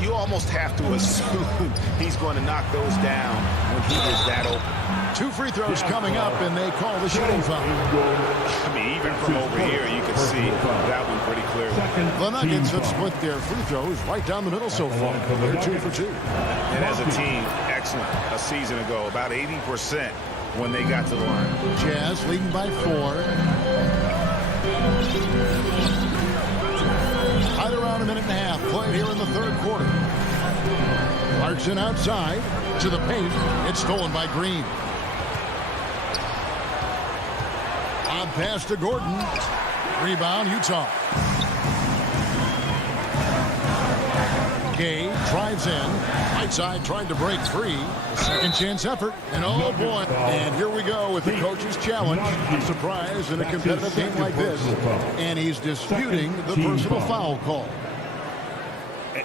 You almost have to assume he's going to knock those down when he is that open. 2 free throws coming up, and they call the shooting foul. I mean, even from over here, you can see that one pretty clearly. The Nuggets have split their free throws right down the middle so far. They're 2 for 2. And as a team, excellent. A season ago, about 80% when they got to the line. Jazz leading by 4. Right around a minute and a half played here in the third quarter. Clarkson outside to the paint. It's stolen by Green. Odd pass to Gordon. Rebound, Utah. Gay drives in. Right side tried to break free. Second chance effort. And oh boy. And here we go with the coach's challenge. Surprise in a competitive game like this. And he's disputing the personal foul call.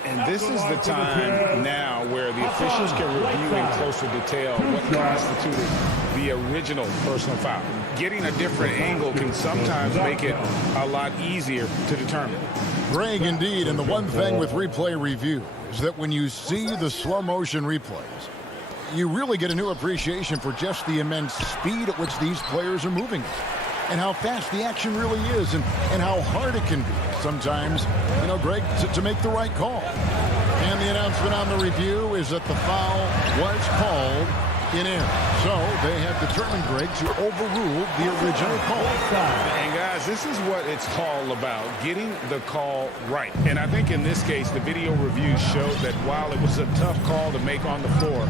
And this is the time now where the officials can review in closer detail what constituted the original personal foul. Getting a different angle can sometimes make it a lot easier to determine. Greg, indeed, and the one thing with replay review is that when you see the slow motion replays, you really get a new appreciation for just the immense speed at which these players are moving and how fast the action really is and how hard it can be sometimes, you know, Greg, to make the right call. And the announcement on the review is that the foul was called in error. So they have determined, Greg, to overrule the original call. And guys, this is what it's all about, getting the call right. And I think in this case, the video review showed that while it was a tough call to make on the floor,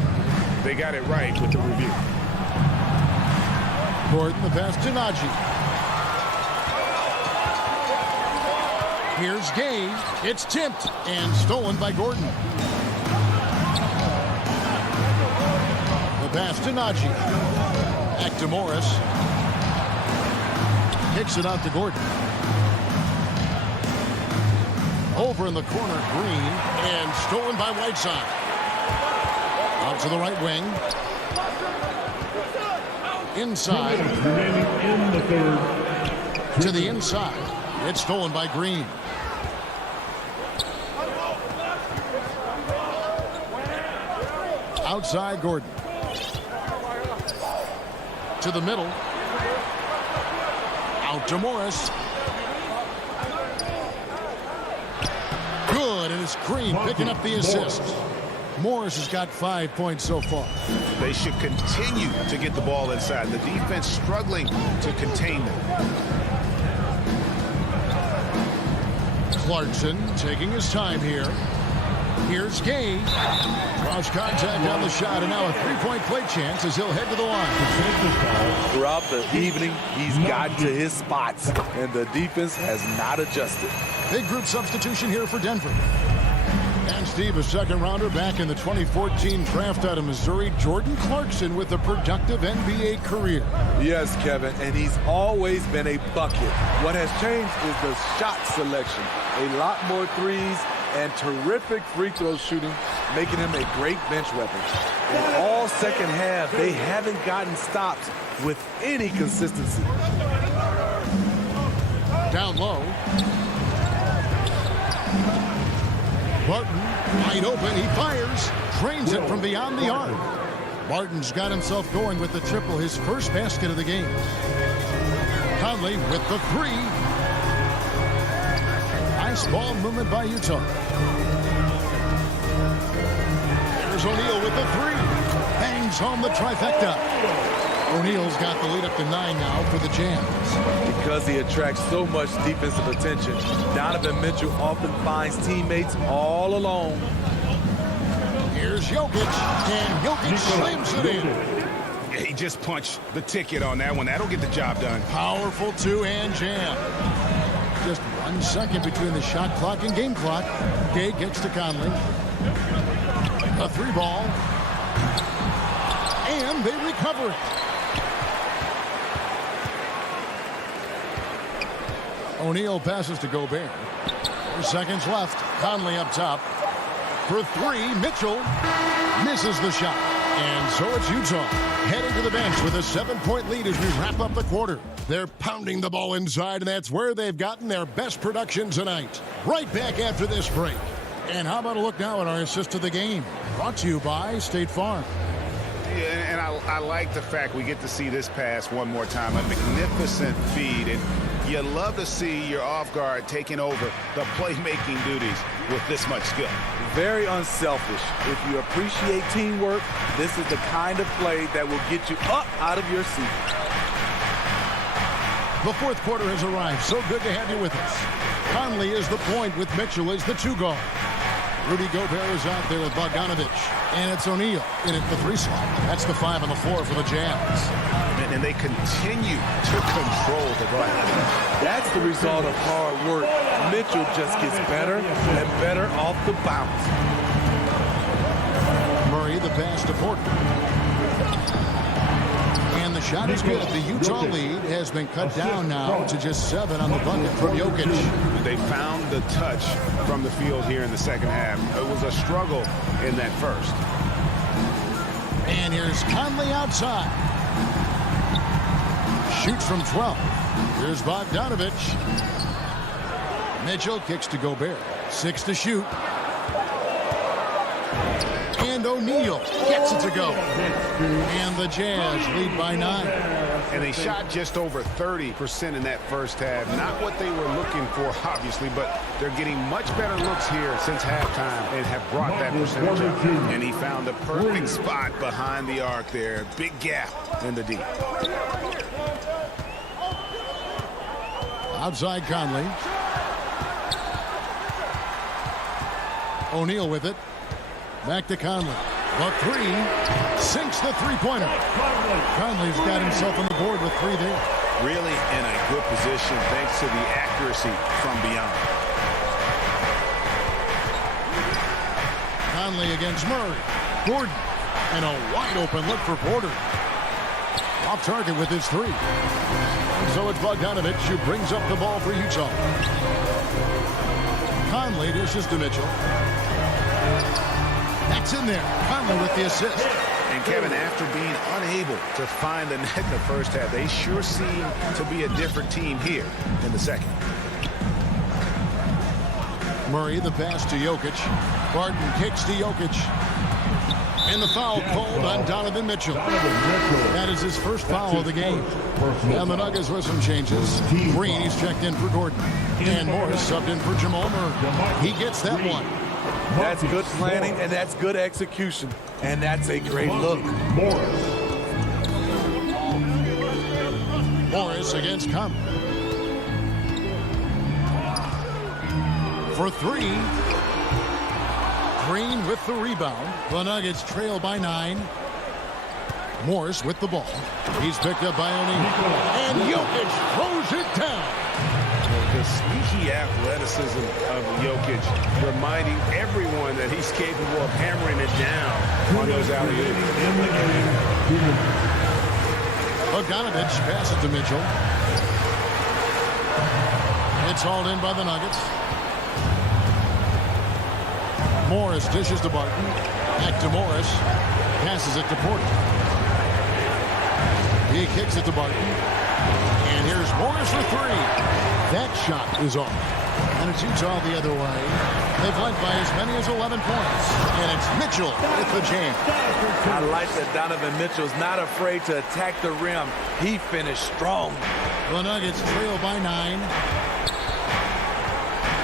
they got it right with the review. Gordon, the pass to Najee. Here's Gay. It's tipped and stolen by Gordon. The pass to Najee. Back to Morris. Kicks it out to Gordon. Over in the corner, Green, and stolen by Whiteside. Out to the right wing. Inside. In the third. To the inside. It's stolen by Green. Outside Gordon. To the middle. Out to Morris. Good, and it's Green picking up the assist. Morris has got 5 points so far. They should continue to get the ball inside. The defense struggling to contain them. Clarkson taking his time here. Here's Gay. Cross contact on the shot, and now a three-point play chance as he'll head to the line. Throughout the evening, he's gotten to his spots, and the defense has not adjusted. Big group substitution here for Denver. And Steve, a second-rounder back in the 2014 draft out of Missouri, Jordan Clarkson with a productive NBA career. Yes, Kevin, and he's always been a bucket. What has changed is the shot selection. A lot more threes and terrific free throw shooting, making him a great bench weapon. In all second half, they haven't gotten stops with any consistency. Down low. Barton, wide open, he fires, drains it from beyond the arc. Barton's got himself going with the triple, his first basket of the game. Conley with the three. Nice ball movement by Utah. There's O'Neal with the three. Bangs home the trifecta. O'Neal's got the lead up to 9 now for the Jazz. Because he attracts so much defensive attention, Donovan Mitchell often finds teammates all alone. Here's Jokic, and Jokic slams it in. He just punch the ticket on that one. That'll get the job done. Powerful two-hand jam. Just 1 second between the shot clock and game clock. Gay kicks to Conley. A 3-ball. And they recover it. O'Neal passes to Gobert. 4 seconds left. Conley up top. For 3, Mitchell misses the shot. And so it's Utah heading to the bench with a 7-point lead as we wrap up the quarter. They're pounding the ball inside, and that's where they've gotten their best production tonight. Right back after this break. And how about a look now at our assist of the game? Brought to you by State Farm. Yeah, and I like the fact we get to see this pass one more time. A magnificent feed. And you love to see your off guard taking over the playmaking duties with this much skill. Very unselfish. If you appreciate teamwork, this is the kind of play that will get you up out of your seat. The fourth quarter has arrived. So good to have you with us. Conley is the point with Mitchell as the 2 guard. Rudy Gobert is out there with Bogdanovich. And it's O'Neal in at the 3 slot. That's the 5 on the floor for the Jazz. And they continue to control the glass. That's the result of hard work. Mitchell just gets better and better off the bounce. Murray the pass to Porter. And the shot is good. The Utah lead has been cut down now to just 7 on the bucket from Jokic. They found the touch from the field here in the second half. It was a struggle in that first. And here's Conley outside. Shoots from 12. Here's Bogdanovich. Mitchell kicks to Gobert. 6 to shoot. And O'Neal gets it to go. And the Jazz lead by 9. And they shot just over 30% in that first half. Not what they were looking for, obviously, but they're getting much better looks here since halftime and have brought that percentage up. And he found the perfect spot behind the arc there. Big gap in the D. Outside Conley. O'Neal with it. Back to Conley. The 3 sinks the 3-pointer. Conley's got himself on the board with 3 there. Really in a good position thanks to the accuracy from beyond. Conley against Murray. Gordon. And a wide open look for Porter. Off target with his 3. So it's Bogdanovich who brings up the ball for Utah. Conley dishes to Mitchell. That's in there. Conley with the assist. And Kevin, after being unable to find the net in the first half, they sure seem to be a different team here in the second. Murray the pass to Jokic. Barton kicks to Jokic. And the foul called on Donovan Mitchell. That is his first foul of the game. And the Nuggets with some changes. Green, he's checked in for Gordon. And Morris subbed in for Jamal Murray. He gets that one. That's good planning, and that's good execution. And that's a great look. Morris against Conley. For 3. Green with the rebound. The Nuggets trail by 9. Morris with the ball. He's picked up by O'Neal. And Jokic throws it down. The sneaky athleticism of Jokic, reminding everyone that he's capable of hammering it down on those alley-oops. Bogdanovich passes to Mitchell. It's hauled in by the Nuggets. Morris dishes to Barton. Back to Morris. Passes it to Porter. He kicks it to Barton. And here's Morris for 3. That shot is off. And it's Utah the other way. They've led by as many as 11 points. And it's Mitchell with the jam. I like that Donovan Mitchell's not afraid to attack the rim. He finished strong. The Nuggets trail by 9.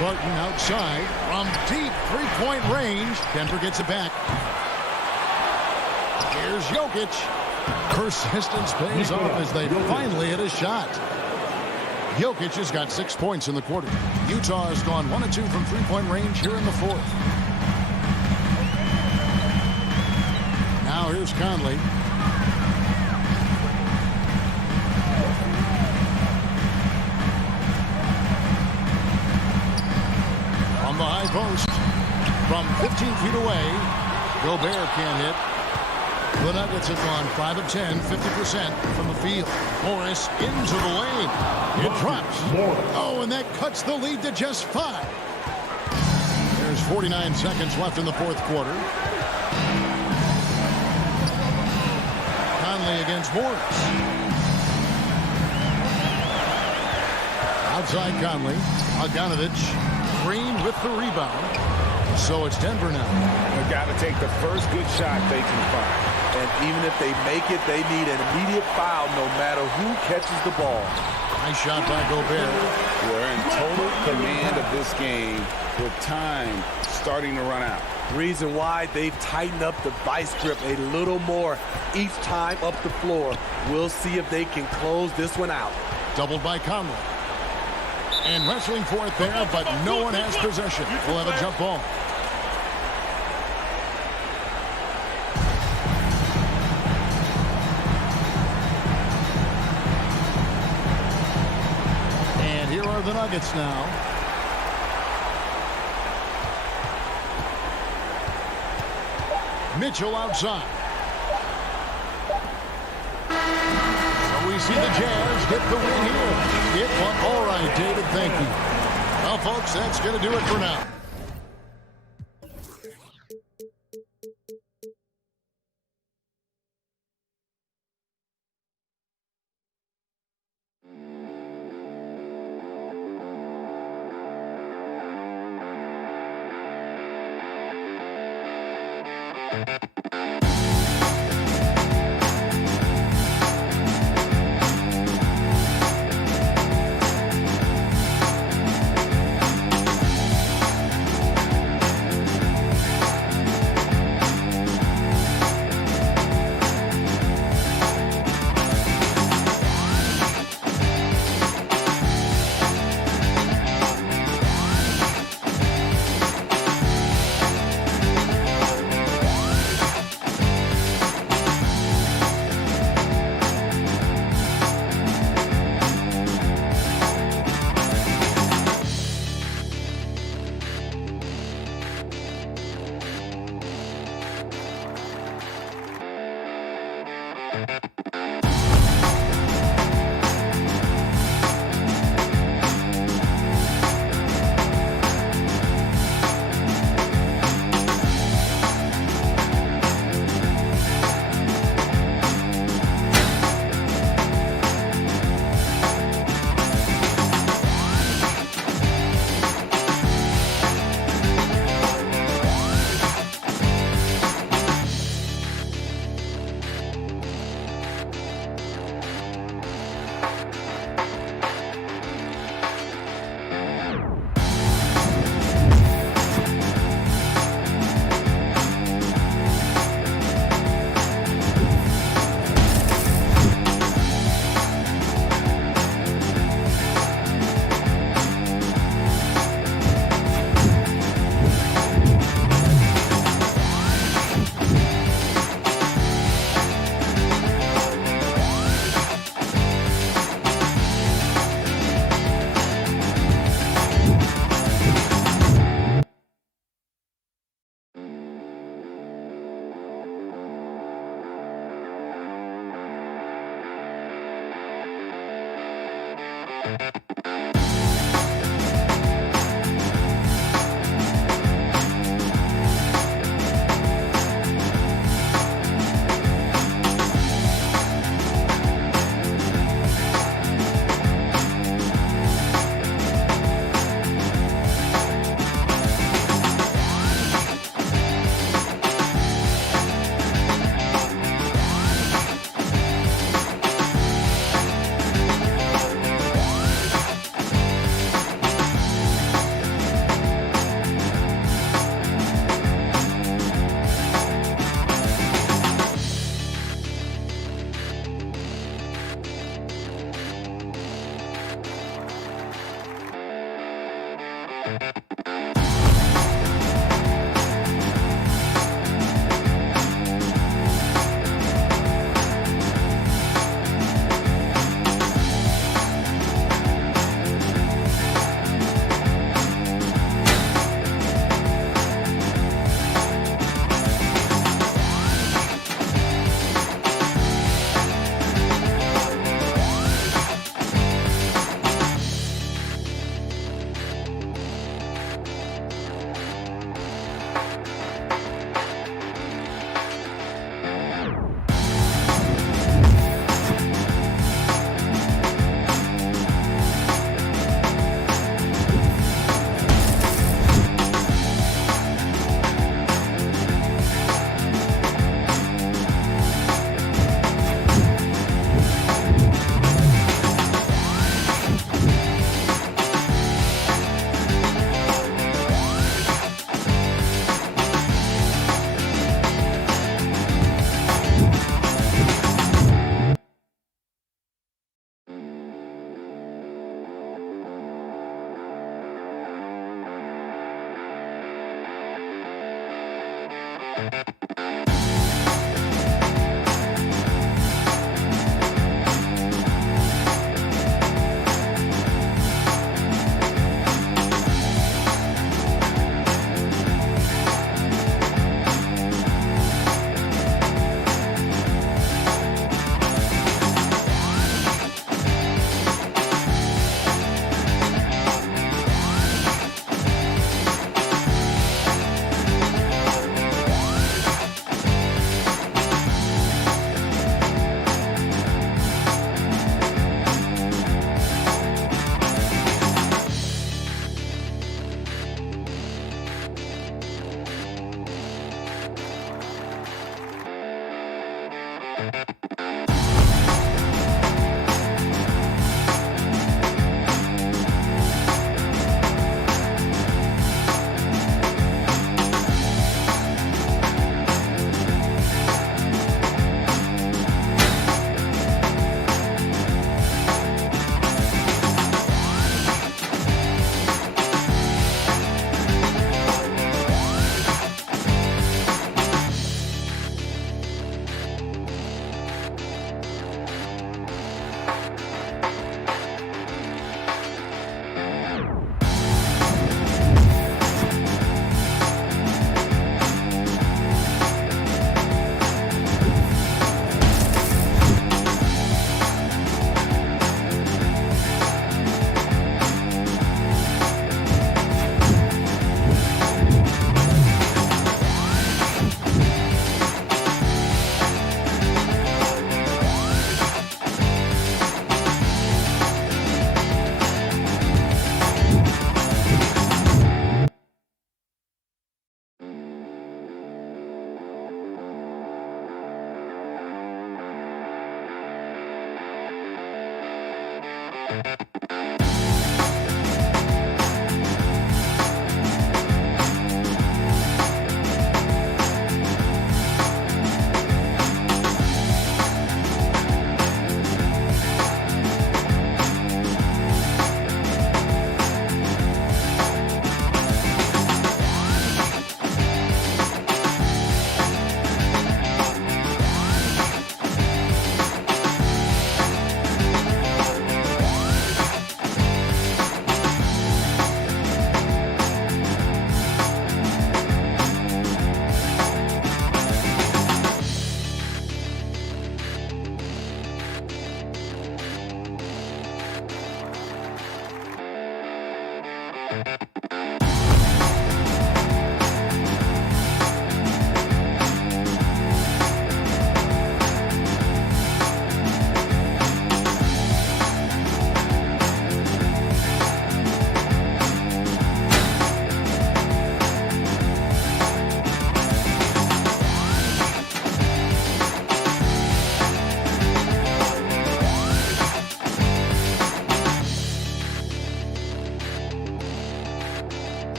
Barton outside from deep 3-point range. Denver gets it back. Here's Jokic. Persistence pays off as they finally hit a shot. Jokic has got 6 points in the quarter. Utah has gone 1 of 2 from 3-point range here in the fourth. Now here's Conley. 15 feet away. Gobert can't hit. The Nuggets have gone 5 of 10, 50% from the field. Morris into the lane. It drops. Oh, and that cuts the lead to just 5. There's 49 seconds left in the fourth quarter. Conley against Morris. Outside Conley. Bogdanovich. Green with the rebound. So it's Denver now. They've got to take the first good shot they can find. And even if they make it, they need an immediate foul no matter who catches the ball. Nice shot by Gobert. We're in total command of this game with time starting to run out. Reason why they've tightened up the vice grip a little more each time up the floor. We'll see if they can close this one out. Doubled by Conley. And wrestling for it there, but no one has possession. We'll have a jump ball. And here are the Nuggets now. Mitchell outside. So we see the Jazz get the win here. It won. All right, David, thank you. Well, folks, that's going to do it for now.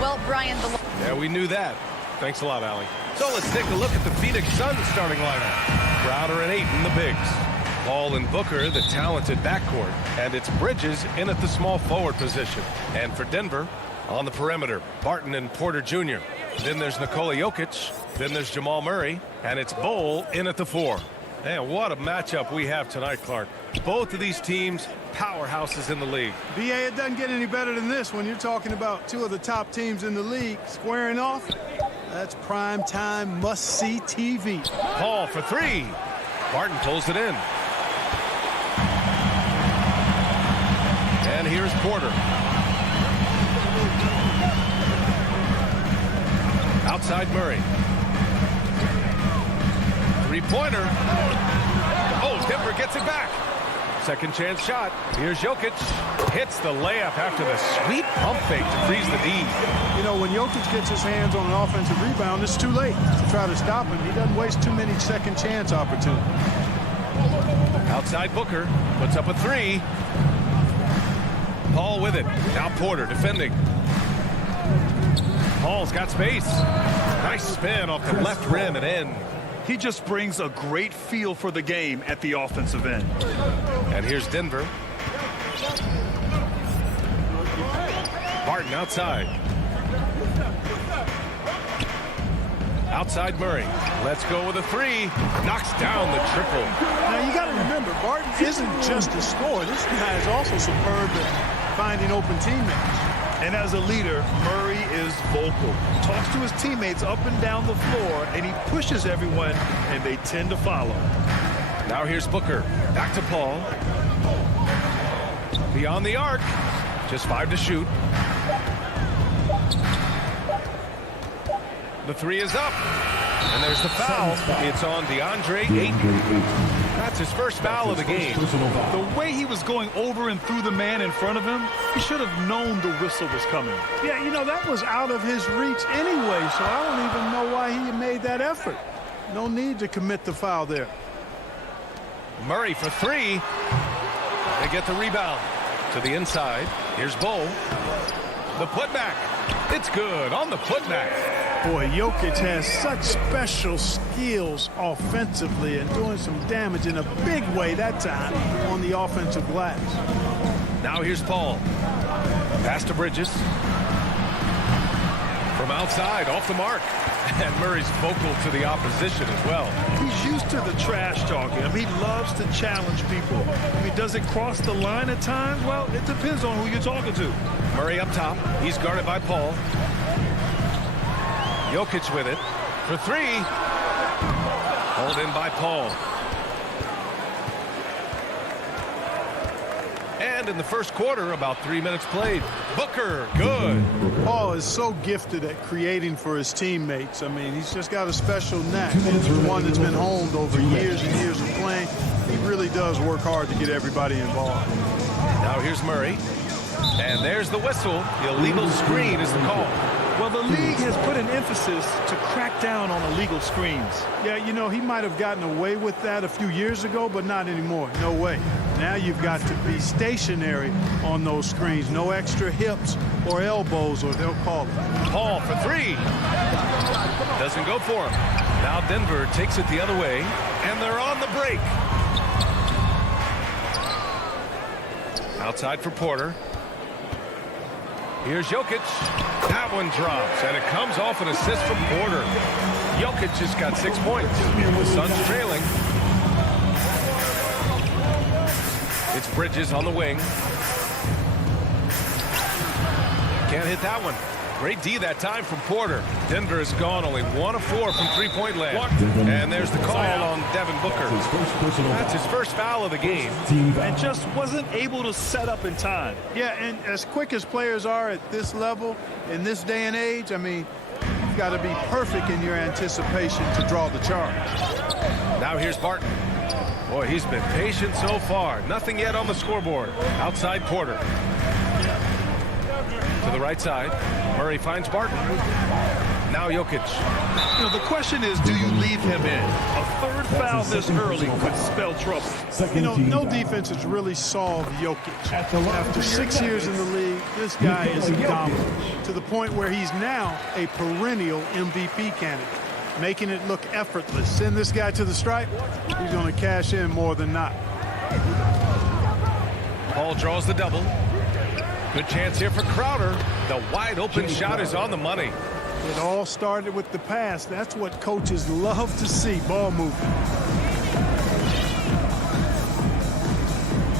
Well, Brian, yeah, we knew that. Thanks a lot, Allie. So let's take a look at the Phoenix Suns starting lineup. Crowder and Ayton, the bigs. Paul and Booker, the talented backcourt. And it's Bridges in at the small forward position. And for Denver, on the perimeter, Barton and Porter Jr. Then there's Nikola Jokic. Then there's Jamal Murray. And it's Bol in at the 4. Man, what a matchup we have tonight, Clark. Both of these teams, powerhouses in the league. BA, it doesn't get any better than this when you're talking about two of the top teams in the league squaring off. That's prime time must-see TV. Paul for 3. Barton pulls it in. And here's Porter. Outside Murray. Three-pointer. Oh, Denver gets it back. Second chance shot. Here's Jokic. Hits the layup after the sweet pump fake to freeze the D. You know, when Jokic gets his hands on an offensive rebound, it's too late to try to stop him. He doesn't waste too many second chance opportunities. Outside Booker. Puts up a 3. Paul with it. Now Porter defending. Paul's got space. Nice spin off the left rim and in. He just brings a great feel for the game at the offensive end. And here's Denver. Barton outside. Outside Murray. Let's go with a 3. Knocks down the triple. Now you got to remember, Barton isn't just a scorer. This guy is also superb at finding open teammates. And as a leader, Murray is vocal. Talks to his teammates up and down the floor, and he pushes everyone, and they tend to follow. Now here's Booker. Back to Paul. Beyond the arc. Just 5 to shoot. The 3 is up. And there's the foul. It's on DeAndre Ayton. That's his first foul of the game. The way he was going over and through the man in front of him, he should have known the whistle was coming. Yeah, you know, that was out of his reach anyway, so I don't even know why he made that effort. No need to commit the foul there. Murray for three. They get the rebound to the inside. Here's Bull. The putback. It's good on the putback. Boy, Jokic has such special skills offensively and doing some damage in a big way that time on the offensive glass. Now here's Paul. Pass to Bridges. From outside, off the mark. And Murray's vocal to the opposition as well. He's used to the trash talking. I mean, he loves to challenge people. I mean, does it cross the line at times? Well, it depends on who you're talking to. Murray up top. He's guarded by Paul. Jokic with it for three. Hold in by Paul. And in the first quarter, about 3 minutes played. Booker, good. Paul is so gifted at creating for his teammates. I mean, he's just got a special knack. It's one that's been honed over years and years of playing. He really does work hard to get everybody involved. Now here's Murray. And there's the whistle. The illegal screen is the call. Well, the league has put an emphasis to crack down on illegal screens. Yeah, you know, he might have gotten away with that a few years ago, but not anymore. No way. Now you've got to be stationary on those screens. No extra hips or elbows, or they'll call it. Paul for three. Doesn't go for him. Now Denver takes it the other way, and they're on the break. Outside for Porter. Here's Jokic. That one drops, and it comes off an assist from Porter. Jokic just got 6 points. The Suns trailing. It's Bridges on the wing. Can't hit that one. Great D that time from Porter. Denver has gone only 1 of 4 from three-point land. And there's the call on Devin Booker. That's his first foul of the game. And just wasn't able to set up in time. Yeah, and as quick as players are at this level, in this day and age, I mean, you've got to be perfect in your anticipation to draw the charge. Now here's Barton. Boy, he's been patient so far. Nothing yet on the scoreboard. Outside Porter. To the right side. Murray finds Barton. Now Jokic. You know, the question is, do you leave him in? A third foul this early could spell trouble. You know, no defense has really solved Jokic. After 6 years in the league, this guy is dominant to the point where he's now a perennial MVP candidate, making it look effortless. Send this guy to the stripe, he's going to cash in more than not. Paul draws the double. Good chance here for Crowder. The wide open shot is on the money. It all started with the pass. That's what coaches love to see, ball movement.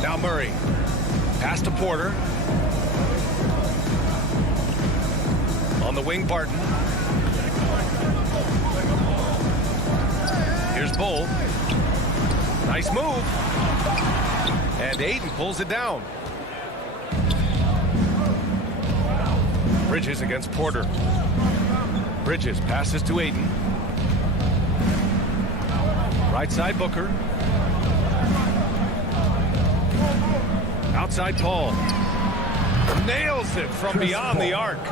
Now Murray. Pass to Porter. On the wing, Barton. Here's Bull. Nice move. And Ayton pulls it down. Bridges against Porter. Bridges passes to Ayton. Right side Booker. Outside Paul. Nails it from beyond the arc.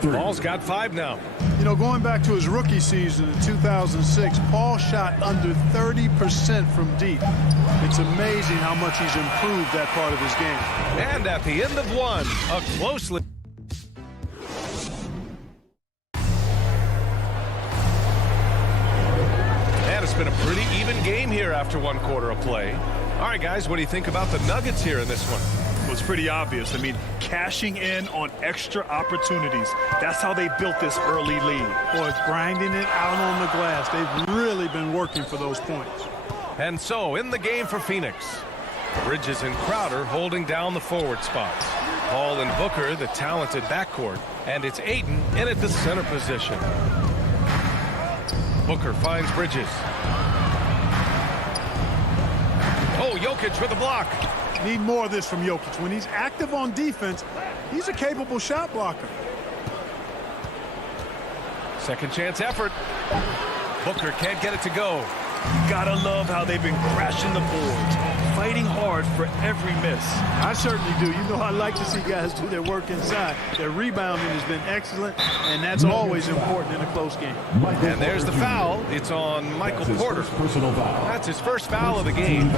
Paul's got 5 now. You know, going back to his rookie season in 2006, Paul shot under 30% from deep. It's amazing how much he's improved that part of his game. And at the end of one, a closely... It's been a pretty even game here after 1 quarter of play. All right, guys, what do you think about the Nuggets here in this one? Well, it's pretty obvious. I mean, cashing in on extra opportunities. That's how they built this early lead. Boy, grinding it out on the glass. They've really been working for those points. And so, in the game for Phoenix, Bridges and Crowder holding down the forward spots. Paul and Booker, the talented backcourt. And it's Ayton in at the center position. Booker finds Bridges. Oh, Jokic with a block. Need more of this from Jokic. When he's active on defense, he's a capable shot blocker. Second chance effort. Booker can't get it to go. Gotta love how they've been crashing the boards, fighting hard for every miss. I certainly do. You know, I like to see guys do their work inside. Their rebounding has been excellent, and that's always important in a close game. And there's the foul. It's on Michael Porter. Personal foul. That's his first foul of the game.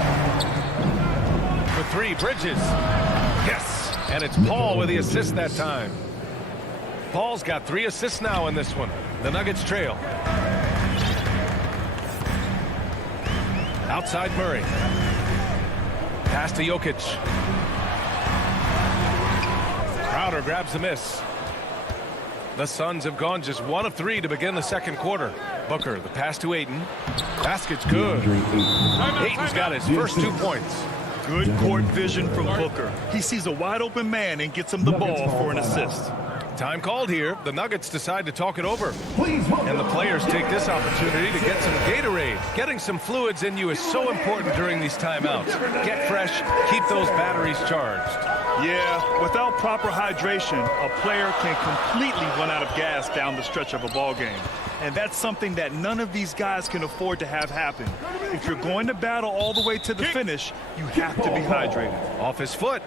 For three, Bridges. Yes, and it's Paul with the assist that time. Paul's got 3 assists now in this one. The Nuggets trail. Outside Murray. Pass to Jokic. Crowder grabs the miss. The Suns have gone just 1 of 3 to begin the second quarter. Booker, the pass to Ayton. Basket's good. Ayton's got his first 2 points. Good court vision from Booker. He sees a wide open man and gets him the ball for an assist. Time called here. The Nuggets decide to talk it over. And the players take this opportunity to get some Gatorade. Getting some fluids in you is so important during these timeouts. Get fresh, keep those batteries charged. Yeah, without proper hydration, a player can completely run out of gas down the stretch of a ball game. And that's something that none of these guys can afford to have happen. If you're going to battle all the way to the finish, you have to be hydrated. Off his foot.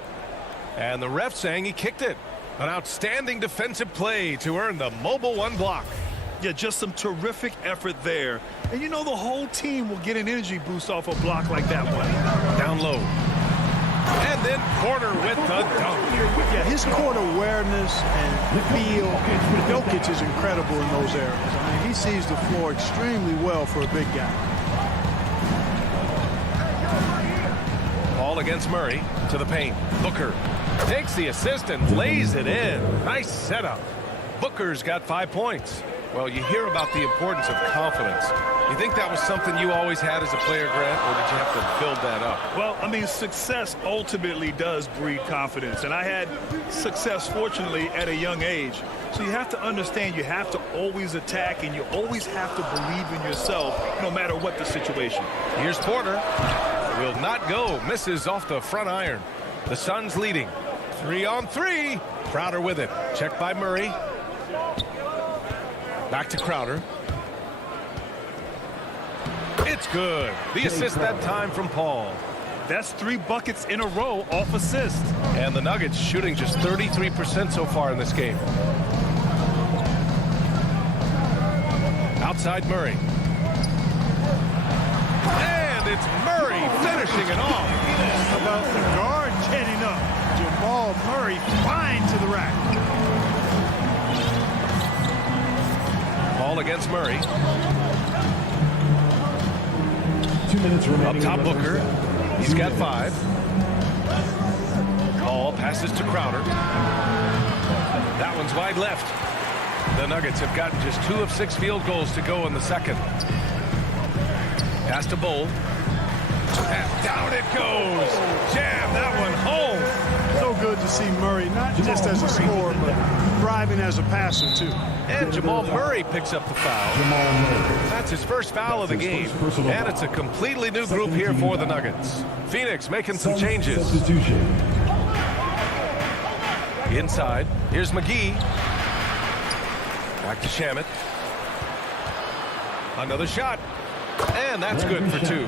And the ref saying he kicked it. An outstanding defensive play to earn the Mobile 1 block. Yeah, just some terrific effort there. And you know the whole team will get an energy boost off a block like that one. Down low. And then Porter with the dunk. Yeah, his court awareness and feel. Jokic is incredible in those areas. I mean, he sees the floor extremely well for a big guy. Ball against Murray to the paint. Booker takes the assist and lays it in. Nice setup. Booker's got 5 points. Well, you hear about the importance of confidence. You think that was something you always had as a player, Grant, or did you have to build that up? Well, I mean, success ultimately does breed confidence. And I had success, fortunately, at a young age. So you have to understand you have to always attack and you always have to believe in yourself no matter what the situation. Here's Porter. Will not go. Misses off the front iron. The Suns leading. 3 on 3. Crowder with it. Checked by Murray. Back to Crowder. It's good. The assist that time from Paul. That's 3 buckets in a row off assist. And the Nuggets shooting just 33% so far in this game. Outside Murray. And it's Murray finishing it off. How about the guard getting up? Jamal Murray flying to the rack. Ball against Murray. 2 minutes remaining. Up top Booker. He's got 5. Ball passes to Crowder. That one's wide left. The Nuggets have gotten just 2 of 6 field goals to go in the second. Pass to Bowl. And down it goes. Jam that one home. So good to see Murray, not just as a scorer, but thriving as a passer, too. And Jamal Murray picks up the foul. That's his first foul of the game. And it's a completely new group here for the Nuggets. Phoenix making some changes. Inside, here's McGee. Back to Shamet. Another shot. And that's good for 2.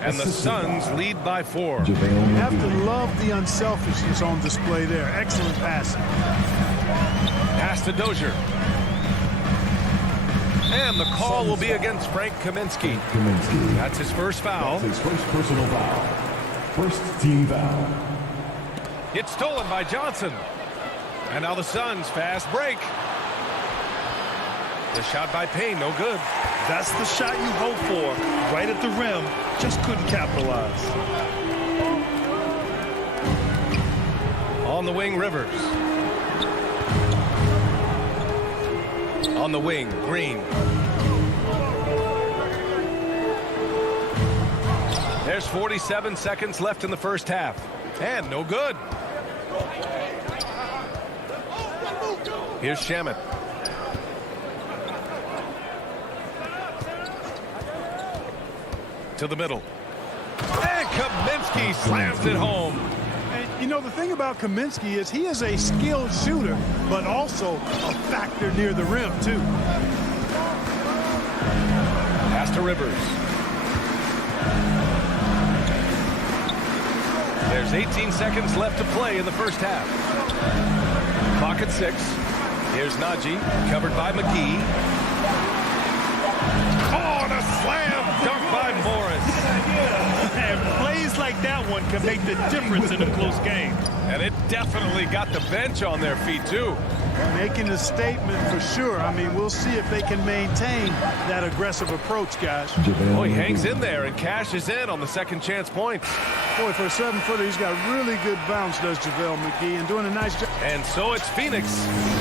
And the Suns lead by 4. You have to love the unselfishness on display there. Excellent passing. Pass to Dozier. And the call will be against Frank Kaminsky. That's his first foul. That's his first personal foul. First team foul. It's stolen by Johnson. And now the Suns fast break. The shot by Payne, no good. That's the shot you hope for. Right at the rim. Just couldn't capitalize. On the wing, Rivers. On the wing, Green. There's 47 seconds left in the first half. And no good. Here's Shamet. To the middle. And Kaminsky slams it home. And, you know, the thing about Kaminsky is he is a skilled shooter, but also a factor near the rim, too. to Rivers. There's 18 seconds left to play in the first half. Clock at 6. Here's Najee, covered by McGee. Oh, and a slam dunk by Morris. And plays like that one can make the difference in a close game. And it definitely got the bench on their feet, too. Making a statement for sure. I mean, we'll see if they can maintain that aggressive approach, guys. Oh, he hangs in there and cashes in on the second chance points. Boy, for a 7-footer, he's got really good bounce, does JaVale McGee, and doing a nice job. And so it's Phoenix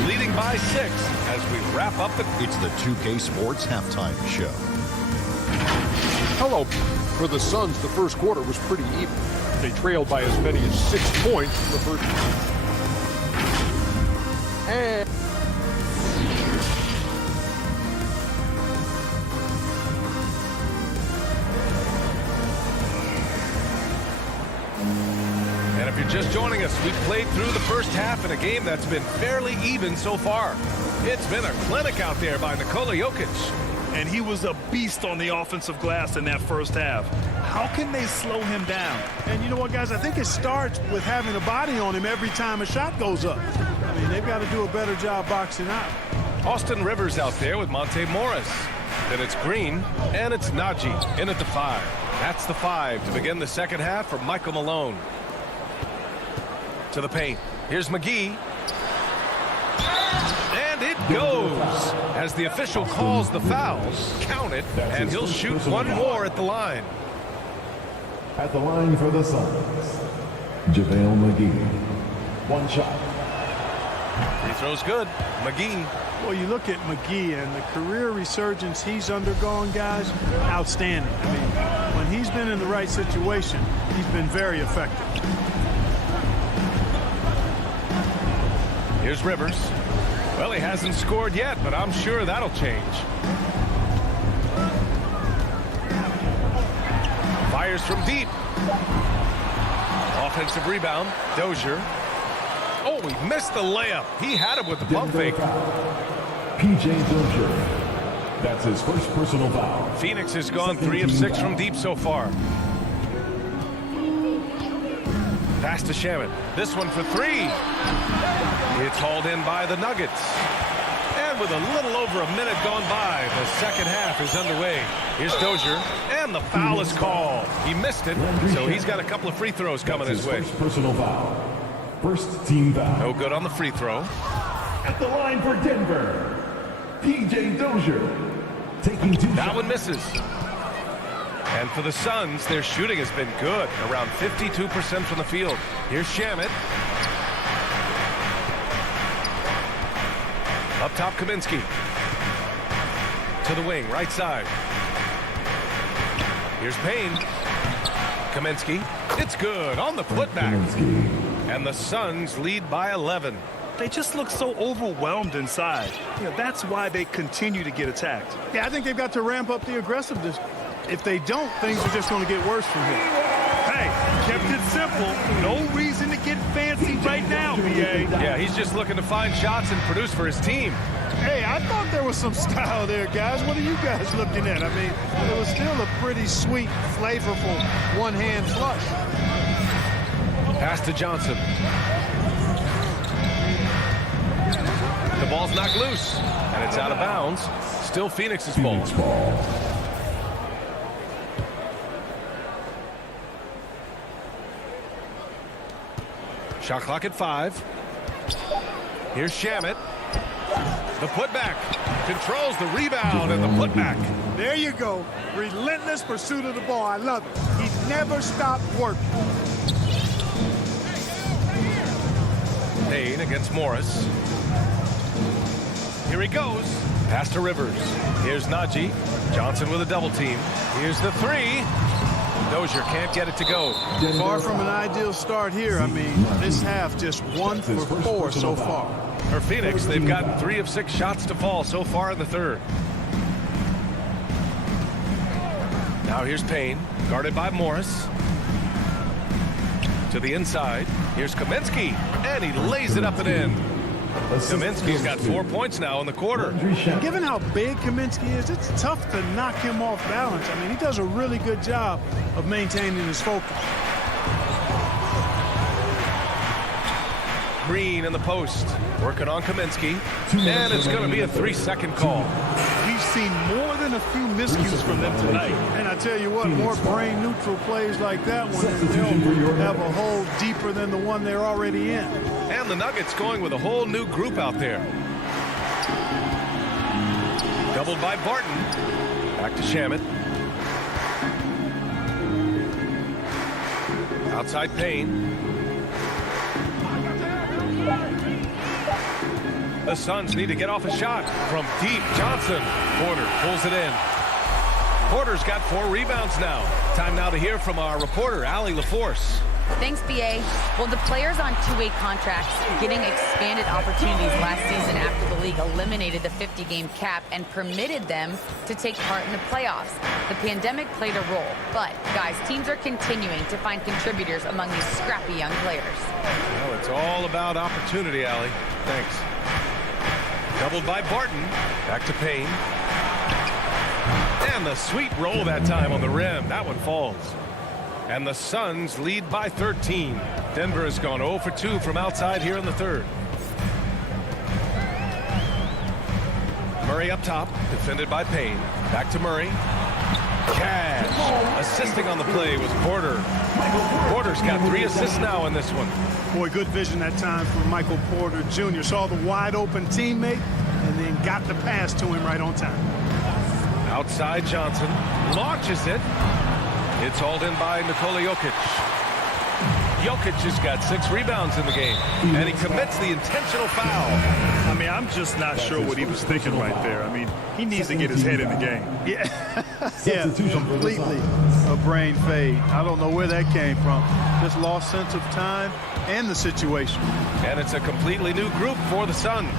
leading by 6 as we wrap up the... It's the 2K Sports Halftime Show. Hello. For the Suns, the first quarter was pretty even. They trailed by as many as 6 points in the first. And if you're just joining us, we've played through the first half in a game that's been fairly even so far. It's been a clinic out there by Nikola Jokic. And he was a beast on the offensive glass in that first half. How can they slow him down? And you know what, guys? I think it starts with having a body on him every time a shot goes up. I mean, they've got to do a better job boxing out. Austin Rivers out there with Monte Morris. Then it's Green, and it's Najee in at the 5. That's the 5 to begin the second half for Michael Malone. To the paint. Here's McGee. And it goes as the official calls the fouls. Count it, and he'll shoot one more at the line. At the line for the Suns, JaVale McGee. One shot. Free throw's good. McGee. Well, you look at McGee and the career resurgence he's undergone, guys, outstanding. I mean, when he's been in the right situation, he's been very effective. Here's Rivers. Well, he hasn't scored yet, but I'm sure that'll change. Fires from deep. Offensive rebound. Dozier. Oh, he missed the layup. He had him with the pump fake. P.J. Dozier. That's his first personal foul. Phoenix has gone 3 of 6 from deep so far. Pass to Shaman. This one for 3. It's hauled in by the Nuggets. And with a little over a minute gone by, the second half is underway. Here's Dozier, and the foul is called. He missed it, so he's got a couple of free throws coming his way. First personal foul. First team foul. No good on the free throw. At the line for Denver, P.J. Dozier. Taking 2 That one misses. And for the Suns, their shooting has been good, around 52% from the field. Here's Shamet. Up top, Kaminsky. To the wing, right side. Here's Payne. Kaminsky. It's good on the putback. And the Suns lead by 11. They just look so overwhelmed inside. You know, that's why they continue to get attacked. Yeah, I think they've got to ramp up the aggressiveness. If they don't, things are just going to get worse from here. Hey, kept it simple. No reason to get fancy right now, B.A. Yeah, he's just looking to find shots and produce for his team. Hey, I thought there was some style there, guys. What are you guys looking at? I mean, it was still a pretty sweet, flavorful one-hand flush. Pass to Johnson. The ball's knocked loose, and it's out of bounds. Still Phoenix's ball. Shot clock at 5. Here's Shamet. The putback. Controls the rebound and the putback. There you go. Relentless pursuit of the ball. I love it. He never stopped working. Payne against Morris. Here he goes. Pass to Rivers. Here's Najee. Johnson with a double team. Here's the 3. Dozier can't get it to go. Far from an ideal start here. I mean, this half just 1 for 4 so far. For Phoenix, they've gotten 3 of 6 shots to fall so far in the third. Now here's Payne, guarded by Morris. To the inside. Here's Kaminsky, and he lays it up and in. Kaminsky's got 4 points now in the quarter. And given how big Kaminsky is, it's tough to knock him off balance. I mean, he does a really good job of maintaining his focus. Green in the post, working on Kaminsky, and it's going to be a 3-second call. We've seen more than a few miscues from them tonight. And I tell you what, more brain-neutral plays like that one, and they'll have a hole deeper than the one they're already in. And the Nuggets going with a whole new group out there. Doubled by Barton. Back to Shamet. Outside Payne. The Suns need to get off a shot from deep. Johnson. Porter pulls it in. Porter's got 4 rebounds now. Time now to hear from our reporter, Allie LaForce. Thanks, BA. Well, the players on two-way contracts getting expanded opportunities last season after the league eliminated the 50-game cap and permitted them to take part in the playoffs. The pandemic played a role, but, guys, teams are continuing to find contributors among these scrappy young players. Well, it's all about opportunity, Allie. Thanks. Doubled by Barton. Back to Payne. And the sweet roll that time on the rim. That one falls. And the Suns lead by 13. Denver has gone 0 for 2 from outside here in the third. Murray up top, defended by Payne. Back to Murray. Cash. Assisting on the play was Porter. Porter's got 3 assists now in this one. Boy, good vision that time from Michael Porter Jr. Saw the wide open teammate and then got the pass to him right on time. Outside Johnson. Launches it. It's hauled in by Nikola Jokic. Jokic has got 6 rebounds in the game, and he commits the intentional foul. I mean, I'm just not sure what he was thinking right there. I mean, he needs to get his head in the game. Yeah, yeah, completely a brain fade. I don't know where that came from. Just lost sense of time and the situation. And it's a completely new group for the Suns.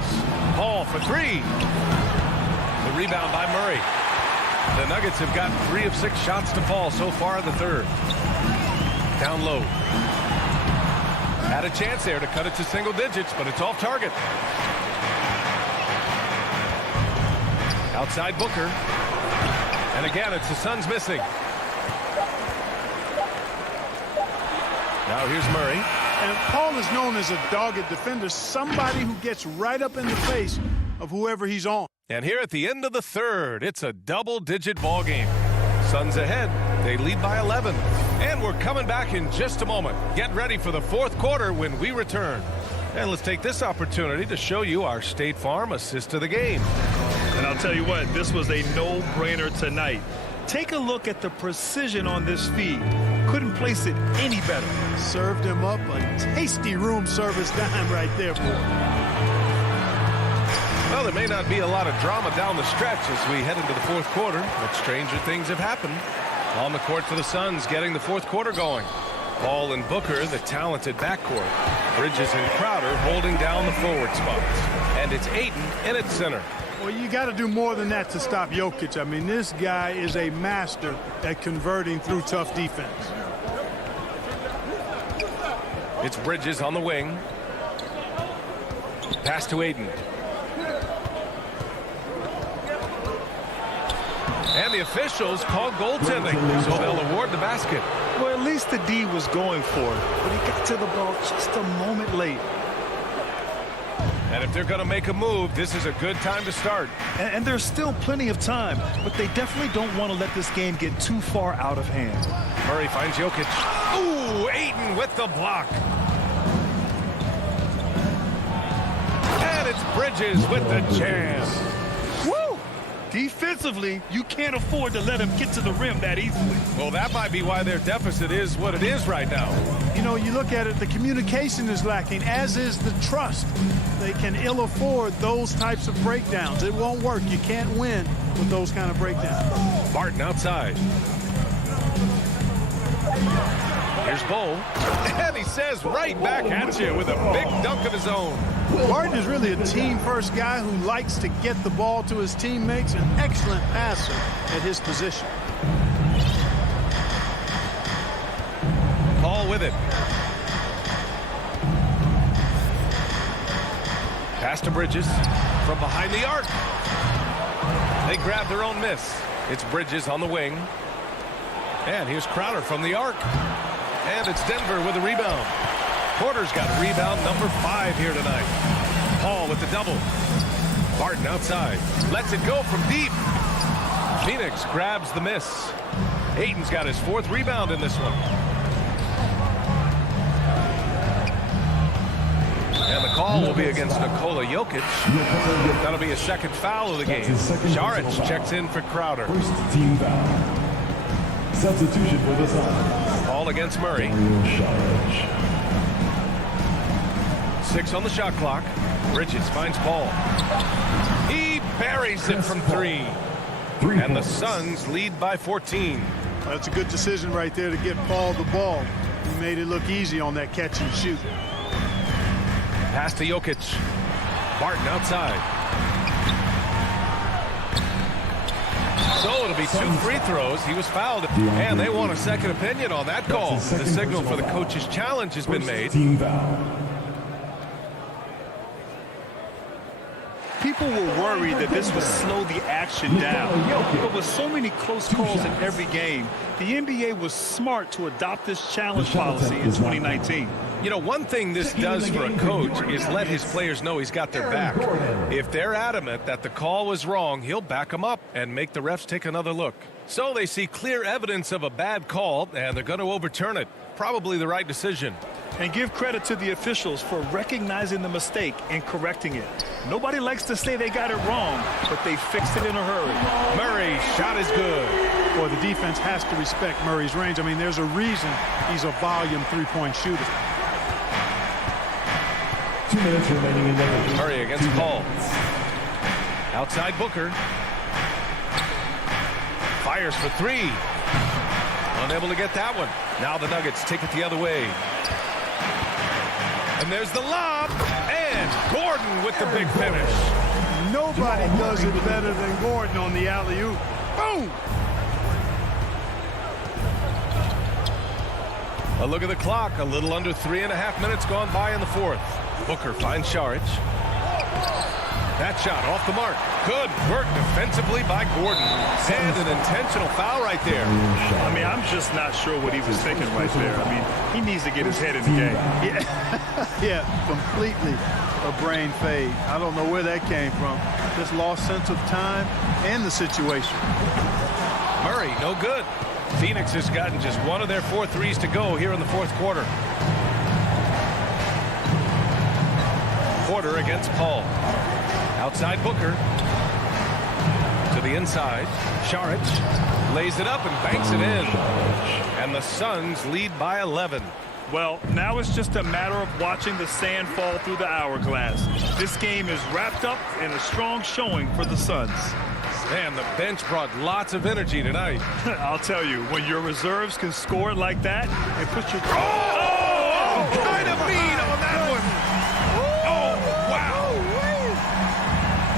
Paul for 3. The rebound by Murray. The Nuggets have got 3 of 6 shots to fall so far in the third. Down low. Had a chance there to cut it to single digits, but it's off target. Outside Booker. And again, it's the Suns missing. Now here's Murray. And Paul is known as a dogged defender, somebody who gets right up in the face of whoever he's on. And here at the end of the third, it's a double-digit ball game. Suns ahead. They lead by 11. And we're coming back in just a moment. Get ready for the fourth quarter when we return. And let's take this opportunity to show you our State Farm assist of the game. And I'll tell you what, this was a no-brainer tonight. Take a look at the precision on this feed. Couldn't place it any better. Served him up a tasty room service dime right there, boy. Well, there may not be a lot of drama down the stretch as we head into the fourth quarter, but stranger things have happened. On the court for the Suns, getting the fourth quarter going. Paul and Booker, the talented backcourt. Bridges and Crowder holding down the forward spots. And it's Ayton in at center. Well, you got to do more than that to stop Jokic. I mean, this guy is a master at converting through tough defense. It's Bridges on the wing. Pass to Ayton. And the officials call goaltending, so they'll award the basket. Well, at least the D was going for it, but he got to the ball just a moment late. And if they're going to make a move, this is a good time to start. And there's still plenty of time, but they definitely don't want to let this game get too far out of hand. Murray finds Jokic. Ooh, Ayton with the block. And it's Bridges with the jam. Defensively, you can't afford to let him get to the rim that easily. Well, that might be why their deficit is what it is right now. You know, you look at it, the communication is lacking, as is the trust. They can ill afford those types of breakdowns. It won't work. You can't win with those kind of breakdowns. Barton outside. Here's Bull. And he says right back at you with a big dunk of his own. Barton is really a team-first guy who likes to get the ball to his teammates, an excellent passer at his position. Paul with it. Pass to Bridges from behind the arc. They grab their own miss. It's Bridges on the wing. And here's Crowder from the arc. And it's Denver with a rebound. Porter's got rebound number 5 here tonight. Paul with the double. Barton outside. Lets it go from deep. Phoenix grabs the miss. Ayton's got his 4th rebound in this one. And the call will be against Nikola Jokic. That'll be a 2nd foul of the game. Šarić checks in for Crowder. First team foul. Substitution for the Suns. Ball against Murray. 6 on the shot clock. Bridges finds Paul. He buries it from 3. And the Suns lead by 14. That's a good decision right there to get Paul the ball. He made it look easy on that catch and shoot. Pass to Jokic. Barton outside. So it'll be 2 free throws. He was fouled. And they want a second opinion on that call. The signal for the coach's challenge has been made. Team foul. People were worried that this would slow the action down. But with so many close calls in every game, the NBA was smart to adopt this challenge policy in 2019. You know, one thing this does for a coach is let his players know he's got their back. If they're adamant that the call was wrong, he'll back them up and make the refs take another look. So they see clear evidence of a bad call, and they're going to overturn it. Probably the right decision. And give credit to the officials for recognizing the mistake and correcting it. Nobody likes to say they got it wrong, but they fixed it in a hurry. Murray's shot is good. Boy, the defense has to respect Murray's range. I mean, there's a reason he's a volume 3-point shooter. 2 minutes remaining in the game. Murray against Paul. Outside Booker. Fires for 3. Unable to get that one. Now the Nuggets take it the other way. And there's the lob. And Gordon with the big finish. Nobody does it better than Gordon on the alley-oop. Boom! A look at the clock. A little under 3.5 minutes gone by in the 4th. Booker finds Šarić. That shot off the mark. Good work defensively by Gordon. And an intentional foul right there. I mean, I'm just not sure what he was thinking right there. I mean, he needs to get his head in the game. Yeah, completely a brain fade. I don't know where that came from. Just lost sense of time and the situation. Murray, no good. Phoenix has gotten just 1 of their 4 threes to go here in the 4th quarter. Porter against Paul. Outside Booker. To the inside. Šarić lays it up and banks it in. And the Suns lead by 11. Well, now it's just a matter of watching the sand fall through the hourglass. This game is wrapped up in a strong showing for the Suns. Man, the bench brought lots of energy tonight. I'll tell you, when your reserves can score like that, it puts your... Oh! Kind of mean on that one.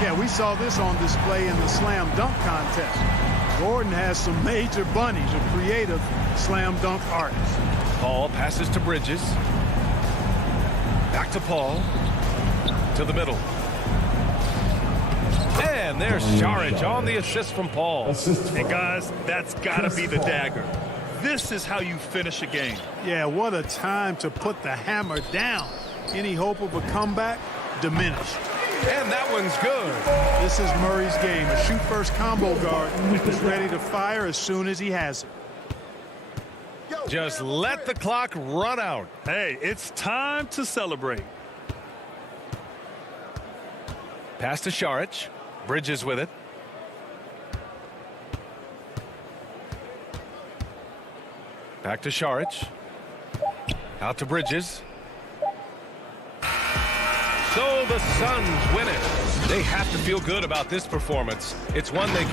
Yeah, we saw this on display in the slam dunk contest. Gordon has some major bunnies, a creative slam dunk artist. Paul passes to Bridges. Back to Paul. To the middle. And there's Šarić on the assist from Paul. And guys, that's got to be the dagger. This is how you finish a game. Yeah, what a time to put the hammer down. Any hope of a comeback? Diminished. And that one's good. This is Murray's game. A shoot-first combo guard who's ready to fire as soon as he has it. Just let the clock run out. Hey, it's time to celebrate. Pass to Šarić. Bridges with it. Back to Šarić. Out to Bridges. So the Suns win it. They have to feel good about this performance. It's one they...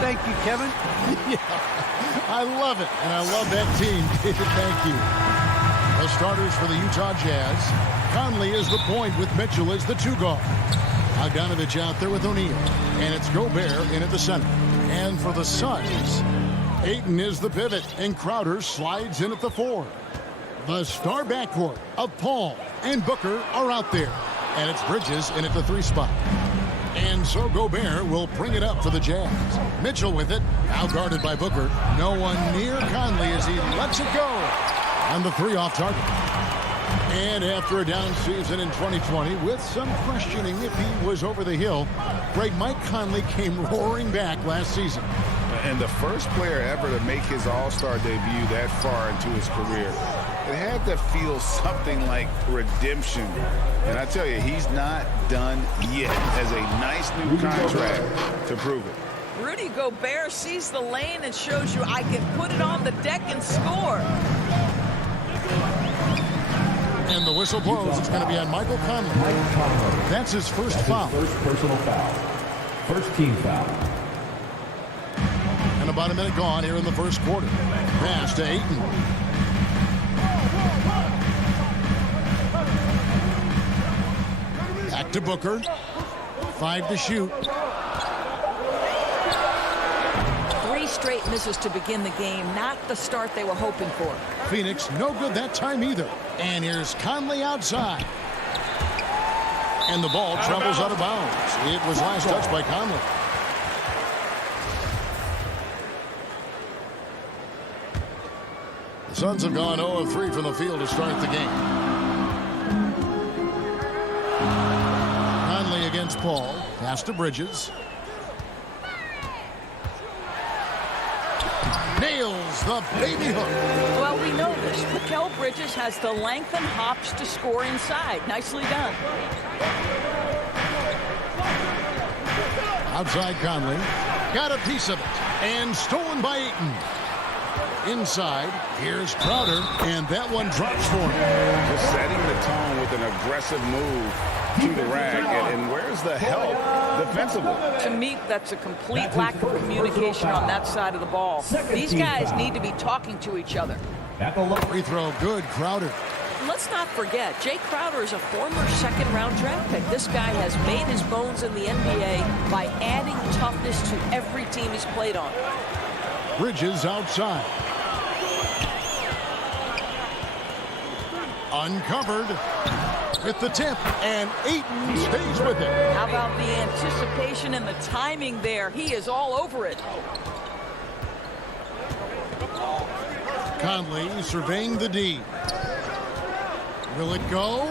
Thank you, Kevin. Yeah, I love it, and I love that team. Thank you. The starters for the Utah Jazz. Conley is the point with Mitchell as the two guard. Bogdanovich out there with O'Neal, and it's Gobert in at the center. And for the Suns, Ayton is the pivot, and Crowder slides in at the 4. The star backcourt of Paul and Booker are out there, and it's Bridges in at the 3 spot. And so Gobert will bring it up for the Jazz. Mitchell with it, now guarded by Booker. No one near Conley as he lets it go. And the 3 off target. And after a down season in 2020, with some questioning if he was over the hill, Mike Conley came roaring back last season. And the first player ever to make his All-Star debut that far into his career. It had to feel something like redemption. And I tell you, he's not done yet. Has a nice new contract to prove it. Rudy Gobert sees the lane and shows you I can put it on the deck and score. And the whistle blows. It's going to be on Michael Conley. That's his first foul. First personal foul. First team foul. And about a minute gone here in the first quarter. Pass to Ayton. Back to Booker. 5 to shoot. 3 straight misses to begin the game. Not the start they were hoping for. Phoenix no good that time either. And here's Conley outside. And the ball travels out of bounds. It was last touched by Conley. The Suns have gone 0 of 3 from the field to start the game. Conley against Paul. Pass to Bridges. nails the baby hook. Well, we know this. Mikal Bridges has the length and hops to score inside. Nicely done. Outside Conley. Got a piece of it. And stolen by Ayton. Inside, here's Crowder, and that one drops for him. Just setting the tone with an aggressive move to the rack. And where's the help defensively? To me, that's a complete lack of communication on that side of the ball. These guys need to be talking to each other. Free throw, good, Crowder. Let's not forget, Jay Crowder is a former second-round draft pick. This guy has made his bones in the NBA by adding toughness to every team he's played on. Bridges outside. Uncovered with the tip, and Ayton stays with it. How about the anticipation and the timing there? He is all over it. Conley surveying the D. Will it go?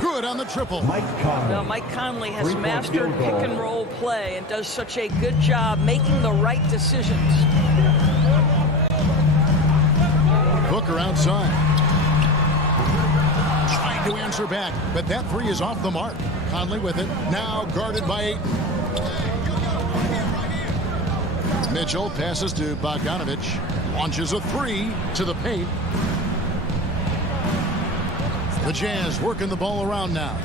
Good on the triple. Well, Mike Conley has mastered pick-and-roll play and does such a good job making the right decisions. Booker outside. Trying to answer back, but that three is off the mark. Conley with it, now guarded by Ayton. Mitchell passes to Bogdanovich. Launches a three to the paint. The Jazz working the ball around now.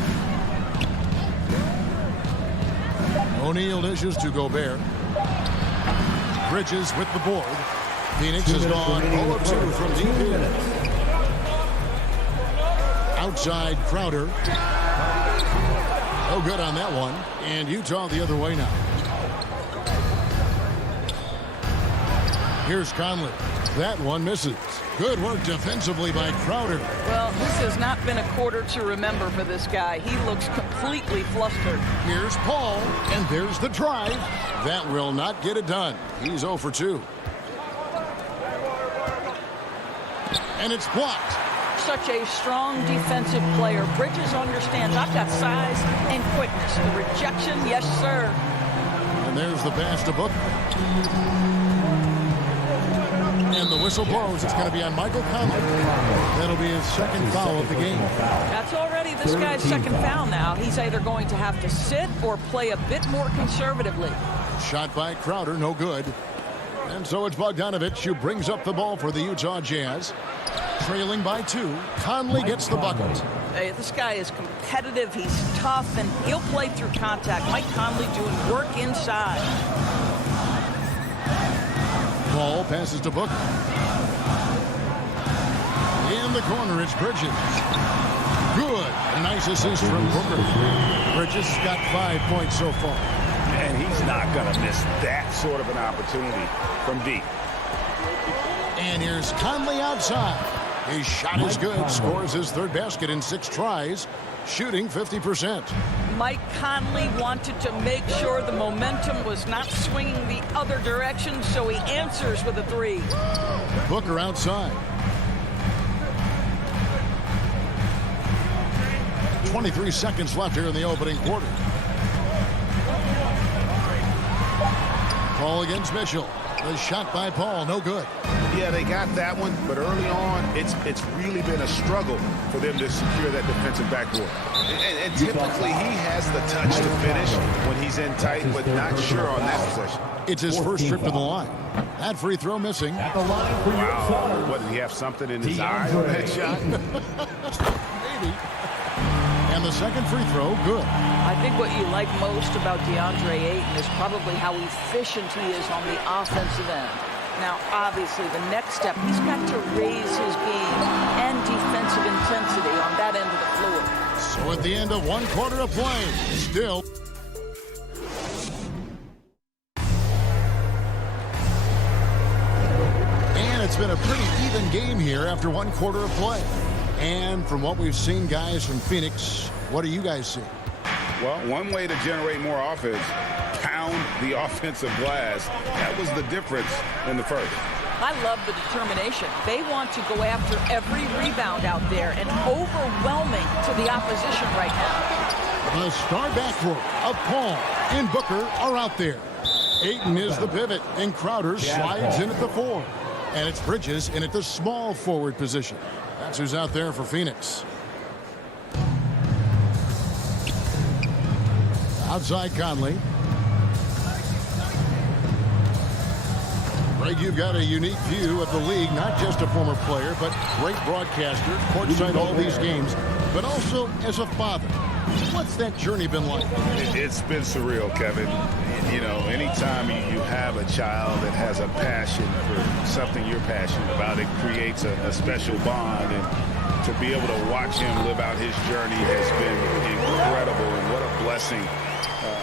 O'Neal dishes to Gobert. Bridges with the board. Phoenix has gone 0-2 from deep here. Outside Crowder. No good on that one. And Utah the other way now. Here's Conley. That one misses. Good work defensively by Crowder. Well, this has not been a quarter to remember for this guy. He looks completely flustered. Here's Paul, and there's the drive. That will not get it done. He's 0 for 2. And it's blocked. Such a strong defensive player. Bridges understands I've got size and quickness. The rejection, yes, sir. And there's the pass to Booker. And the whistle blows. It's going to be on Michael Conley. That'll be his second foul of the game. That's already this guy's second foul now. He's either going to have to sit or play a bit more conservatively. Shot by Crowder, no good. And so it's Bogdanovich who brings up the ball for the Utah Jazz. Trailing by 2. Conley gets the bucket. Hey, this guy is competitive. He's tough, and he'll play through contact. Mike Conley doing work inside. Paul passes to Booker. In the corner, it's Bridges. Good. A nice assist from Booker. Bridges got 5 points so far. And he's not going to miss that sort of an opportunity from deep. And here's Conley outside. His shot is good. Scores his third basket in 6 tries. Shooting 50%. Mike Conley wanted to make sure the momentum was not swinging the other direction, so he answers with a 3. Booker outside. 23 seconds left here in the opening quarter. Paul against Mitchell. The shot by Paul, no good. Yeah, they got that one, but early on, it's really been a struggle for them to secure that defensive backboard. And typically, he has the touch to finish when he's in tight, but not sure on that possession. It's his first trip to the line. That free throw missing. Wow. What, did he have something in his eye on that shot? Maybe. And the second free throw, good. I think what you like most about DeAndre Ayton is probably how efficient he is on the offensive end. Now, obviously, the next step, he's got to raise his game and defensive intensity on that end of the floor. So at the end of 1 quarter of play, still. And it's been a pretty even game here after 1 quarter of play. And from what we've seen, guys, from Phoenix, what do you guys see? Well, one way to generate more offense, pound the offensive glass. That was the difference in the first. I love the determination. They want to go after every rebound out there and overwhelming to the opposition right now. The star backcourt of Paul and Booker are out there. Ayton is the pivot, and Crowder slides in at the 4. And it's Bridges in at the small forward position. That's who's out there for Phoenix. Outside Conley. Greg, you've got a unique view of the league, not just a former player, but great broadcaster, courtside all these games, but also as a father. What's that journey been like? It's been surreal, Kevin. You know, anytime you have a child that has a passion for something you're passionate about, it creates a special bond. And to be able to watch him live out his journey has been incredible. And what a blessing.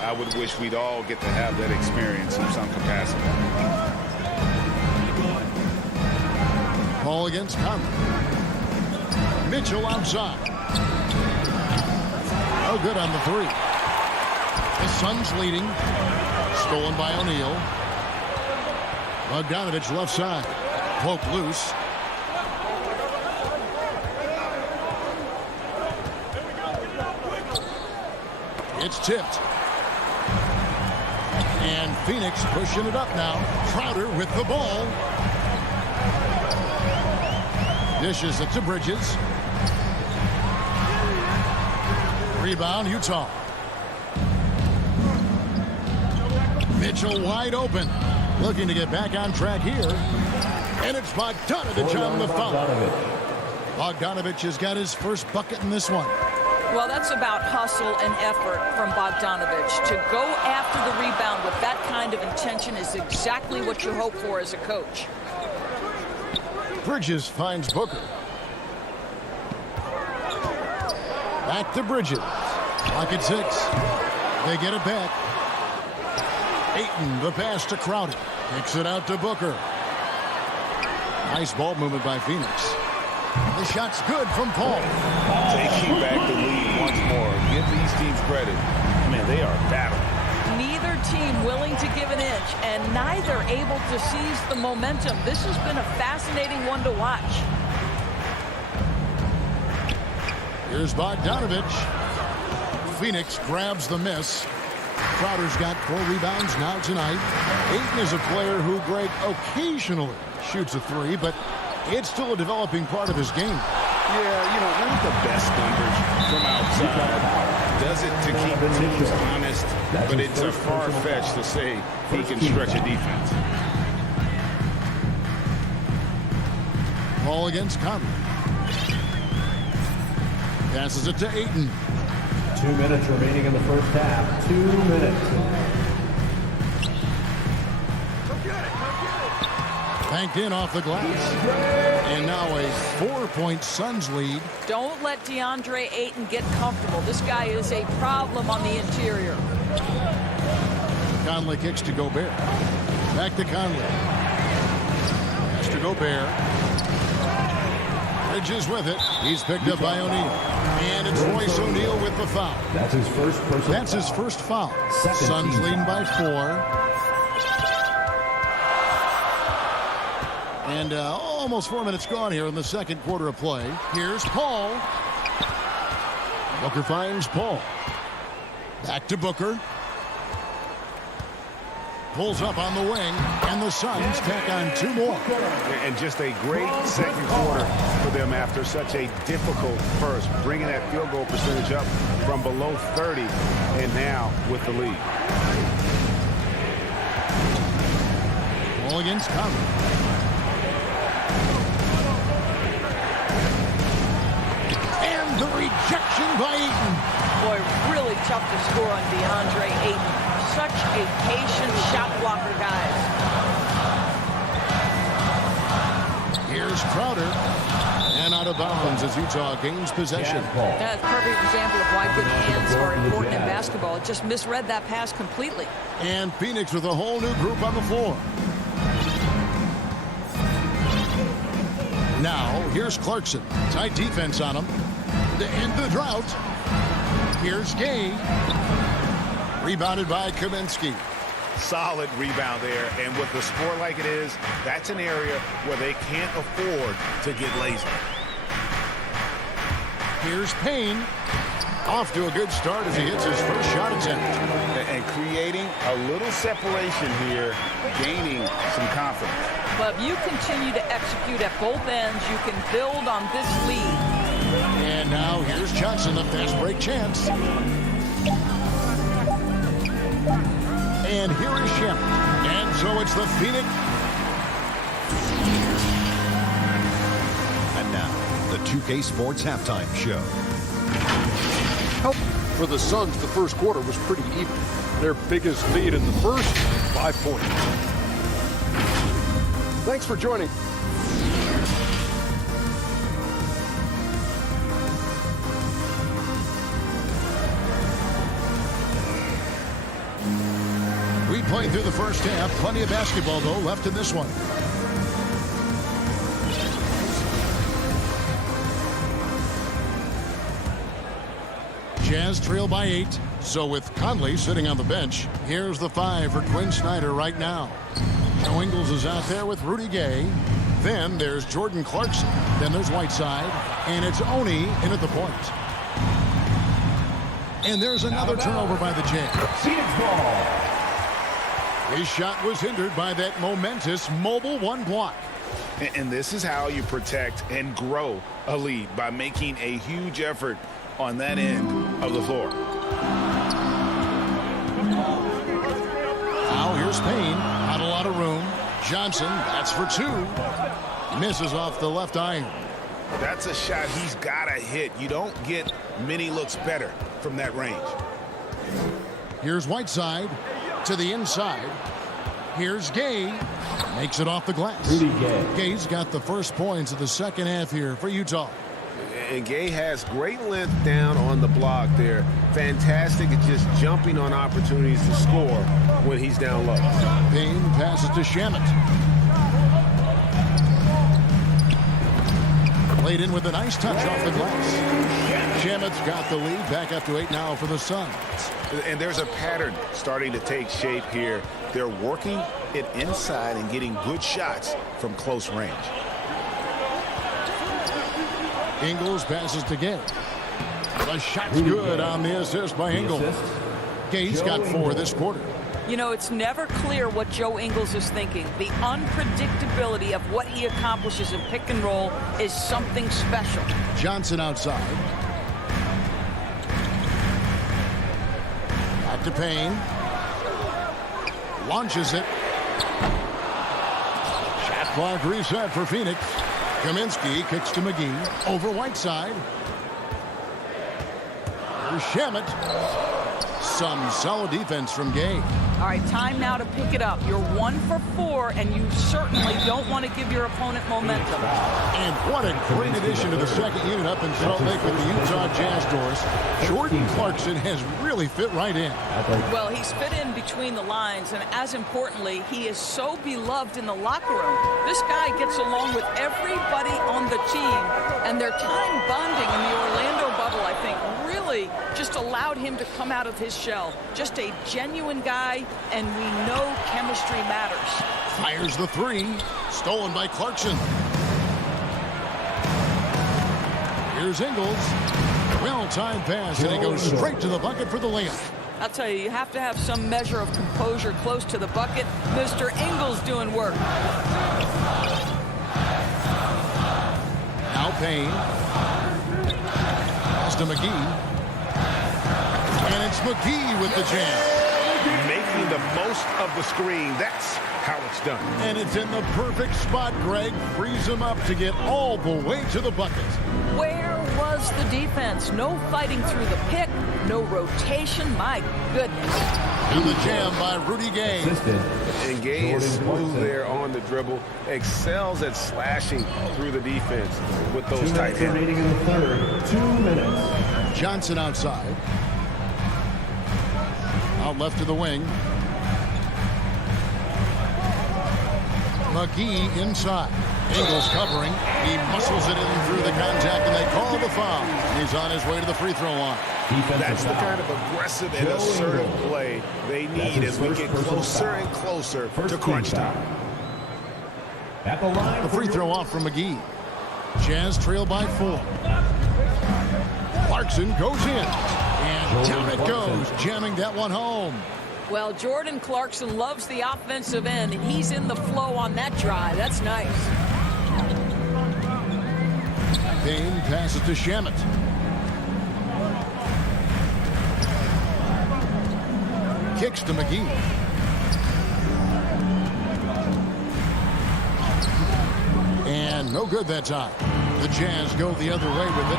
I would wish we'd all get to have that experience in some capacity. Ball against Conley. Mitchell outside. No good on the 3. The Suns leading. Stolen by O'Neal. Bogdanovich left side. Poke loose. It's tipped. And Phoenix pushing it up now. Crowder with the ball. Dishes it to Bridges. Rebound, Utah. Mitchell wide open. Looking to get back on track here. And it's Bogdanovich on the foul. Bogdanovich has got his first bucket in this one. Well, that's about hustle and effort from Bogdanovich. To go after the rebound with that kind of intention is exactly what you hope for as a coach. Bridges finds Booker. Back to Bridges. Clock at 6. They get it back. Ayton, the pass to Crowder. Kicks it out to Booker. Nice ball movement by Phoenix. The shot's good from Paul. Taking back the lead once more. Give these teams credit. Man, they are battling. Neither team willing to give an inch, and neither able to seize the momentum. This has been a fascinating one to watch. Here's Bogdanovich. Phoenix grabs the miss. Crowder's got 4 rebounds now tonight. Ayton is a player who, Greg, occasionally shoots a 3, but it's still a developing part of his game. Yeah, you know, one of the best numbers from outside. Does it to keep teams honest, but it's a far-fetched to say he can stretch a defense. Ball against Conley. Passes it to Ayton. 2 minutes remaining in the first half. 2 minutes. Banked in off the glass. And now a 4-point Suns lead. Don't let DeAndre Ayton get comfortable. This guy is a problem on the interior. Conley kicks to Gobert. Back to Conley. Pass to Gobert. Bridges with it. He's picked up by O'Neal. And it's Royce O'Neal with the foul. That's his first personal That's his first foul. Suns leading by 4. And almost 4 minutes gone here in the second quarter of play. Here's Paul. Booker finds Paul. Back to Booker. Pulls up on the wing, and the Suns tack on 2 more. And just a great second quarter for them after such a difficult first, bringing that field goal percentage up from below 30, and now with the lead. Ball against Conley. And the rejection by Ayton. Boy, really tough to score on DeAndre Ayton. Such a patient shot blocker, guys. Here's Crowder. And out of bounds as Utah gains possession. That's a perfect example of why good hands are important in basketball. It just misread that pass completely. And Phoenix with a whole new group on the floor. Now, here's Clarkson. Tight defense on him. To end the drought. Here's Gay. Rebounded by Kaminsky. Solid rebound there, and with the score like it is, that's an area where they can't afford to get lazy. Here's Payne. Off to a good start as he hits his first shot attempt. And and creating a little separation here, gaining some confidence. But if you continue to execute at both ends, you can build on this lead. And now here's Johnson, the fast break chance. And here is Shemp. And so it's the Phoenix. And now, the 2K Sports Halftime Show. For the Suns, the first quarter was pretty even. Their biggest lead in the first, 5 points. Thanks for joining. We played through the first half. Plenty of basketball, though, left in this one. Jazz trail by 8. So with Conley sitting on the bench, here's the 5 for Quinn Snyder right now. Joe Ingles is out there with Rudy Gay. Then there's Jordan Clarkson. Then there's Whiteside. And it's Oni in at the point. And there's another turnover by the Jazz. Phoenix ball. His shot was hindered by that momentous mobile one block. And this is how you protect and grow a lead, by making a huge effort on that end of the floor. Now here's Payne. Not a lot of room. Johnson, that's for 2. Misses off the left iron. That's a shot he's got to hit. You don't get many looks better from that range. Here's Whiteside to the inside. Here's Gay. Makes it off the glass. Gay's got the first points of the second half here for Utah. And Gay has great length down on the block there. Fantastic at just jumping on opportunities to score when he's down low. Payne passes to Shamet. Played in with a nice touch off the glass. Shamet's got the lead. Back up to 8 now for the Suns. And there's a pattern starting to take shape here. They're working it inside and getting good shots from close range. Ingles passes to Gay. The shot's good on the assist by Ingles. Gay's got 4 this quarter. You know, it's never clear what Joe Ingles is thinking. The unpredictability of what he accomplishes in pick and roll is something special. Johnson outside. Back to Payne. Launches it. Shot clock reset for Phoenix. Kaminsky kicks to McGee. Over Whiteside. Here's Shamet. Some solid defense from Gay. All right, time now to pick it up. You're 1 for 4, and you certainly don't want to give your opponent momentum. And what a great addition to the second unit up in Salt Lake with the Utah Jazz doors. Jordan Clarkson has really fit right in. Well, he's fit in between the lines, and as importantly, he is so beloved in the locker room. This guy gets along with everybody on the team, and their time bonding in the Orlando bubble, I think, really just allowed him to come out of his shell. Just a genuine guy, and we know chemistry matters. Fires the 3. Stolen by Clarkson. Here's Ingles. Well-timed pass, and he goes straight to the bucket for the layup. I'll tell you, you have to have some measure of composure close to the bucket. Mr. Ingles doing work. Now Payne. Pass to McGee. And it's McGee with the jam. Making the most of the screen. That's how it's done. And it's in the perfect spot. Greg frees him up to get all the way to the bucket. Where was the defense? No fighting through the pick. No rotation. My goodness. And the jam by Rudy Gay. And Gay is smooth there on the dribble. Excels at slashing through the defense with those tight hands. Remaining in the third. 2 minutes. Johnson outside. Out left to the wing. McGee inside. Ingles covering. He muscles it in through the contact, and they call the foul. He's on his way to the free throw line. That's the kind of aggressive and assertive play they need as we get closer and closer to crunch time. At the line, the free throw off from McGee. Jazz trail by 4. Clarkson goes in. And down it goes, jamming that one home. Well, Jordan Clarkson loves the offensive end, and he's in the flow on that drive. That's nice. Payne passes to Shamet. Kicks to McGee. And no good that time. The Jazz go the other way with it.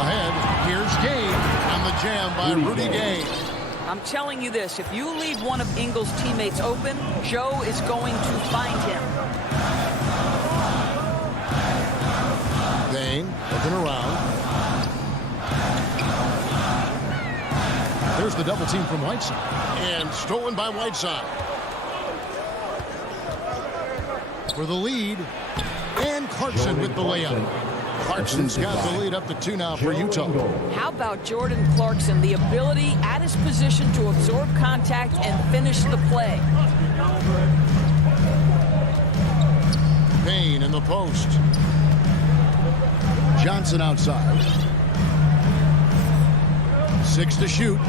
Ahead, here's Gay on the jam by Rudy Gay. I'm telling you this, if you leave one of Ingles' teammates open, Joe is going to find him. Payne looking around. There's the double team from Whiteside. And stolen by Whiteside. For the lead. And Clarkson with the layup. Clarkson's got the lead up to 2 now for Utah. How about Jordan Clarkson? The ability at his position to absorb contact and finish the play. Payne in the post. Johnson outside. 6 to shoot.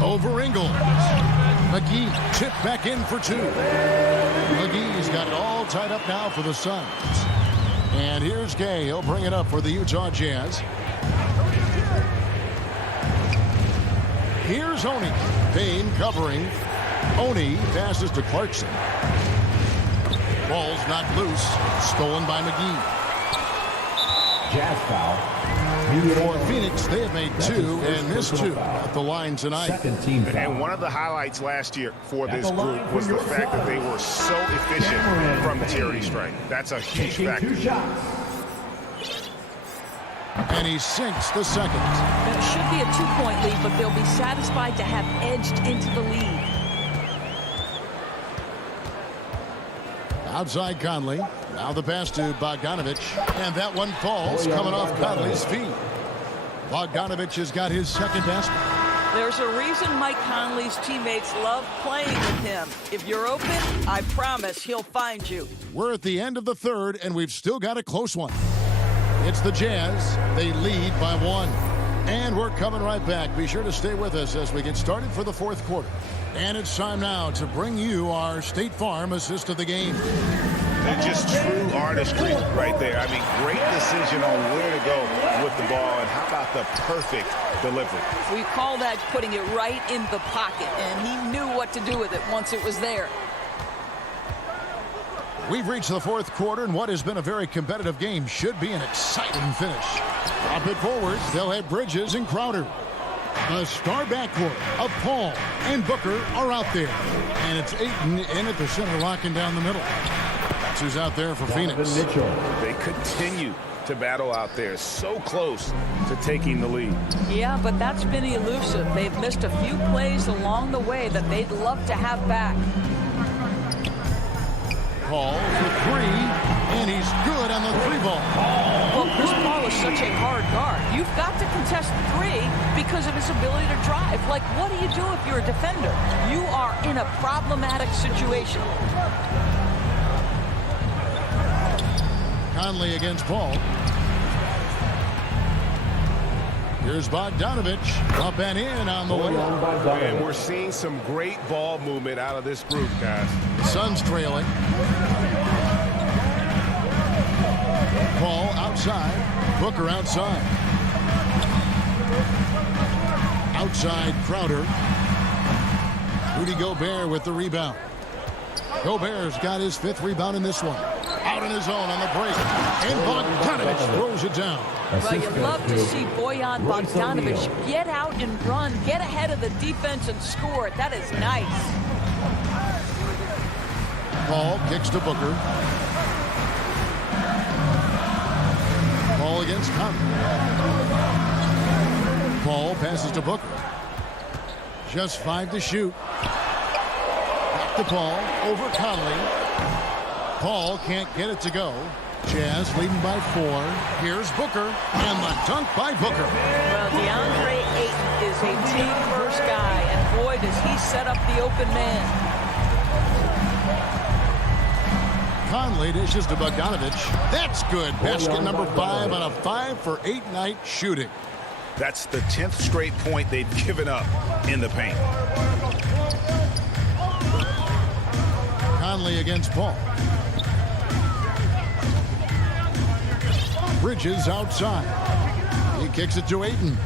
Over Ingles. McGee tipped back in for 2. McGee's got it all tied up now for the Suns. And here's Gay. He'll bring it up for the Utah Jazz. Here's Oni. Payne covering. Oni passes to Clarkson. Ball's not loose. Stolen by McGee. Jazz foul. For Phoenix, they have made 2 and missed 2 at the line tonight. Second team foul. And one of the highlights last year for this group was the fact that they were so efficient from the charity stripe. That's a huge factor. And he sinks the second. It should be a 2-point lead, but they'll be satisfied to have edged into the lead. Outside Conley. Now the pass to Bogdanovich. And that one falls coming off Conley's feet. Bogdanovich has got his second basket. There's a reason Mike Conley's teammates love playing with him. If you're open, I promise he'll find you. We're at the end of the third, and we've still got a close one. It's the Jazz. They lead by 1. And we're coming right back. Be sure to stay with us as we get started for the fourth quarter. And it's time now to bring you our State Farm assist of the game. And just true artistry right there. I mean, great decision on where to go with the ball, and how about the perfect delivery? We call that putting it right in the pocket, and he knew what to do with it once it was there. We've reached the fourth quarter, and what has been a very competitive game should be an exciting finish. Drop it forward. They'll have Bridges and Crowder. The star backcourt of Paul and Booker are out there. And it's Ayton in at the center, locking down the middle. That's who's out there for Phoenix. They continue to battle out there, so close to taking the lead. Yeah, but that's been elusive. They've missed a few plays along the way that they'd love to have back. Paul for 3, and he's good on the 3-ball. Well, Chris Paul is such a hard guard. You've got to contest 3 because of his ability to drive. Like, what do you do if you're a defender? You are in a problematic situation. Conley against Paul. Here's Bogdanovich up and in on the way. And we're seeing some great ball movement out of this group, guys. Suns trailing. Paul outside. Booker outside. Outside Crowder. Rudy Gobert with the rebound. Gobert's got his 5th rebound in this one. Out on his own on the break. And Bogdanovich throws it down. Well, you love to see Bojan Bogdanovich get out and run, get ahead of the defense and score. That is nice. Paul kicks to Booker. Paul against Conley. Paul passes to Booker. Just 5 to shoot. Back to Paul. Over Conley. Paul can't get it to go. Jazz leading by 4. Here's Booker. And the dunk by Booker. Well, DeAndre Ayton is a team-first guy. And boy, does he set up the open man. Conley dishes to Bogdanovich. That's good. Basket number 5 on a 5 for 8 night shooting. That's the 10th straight point they've given up in the paint. Conley against Paul. Bridges outside. He kicks it to Ayton.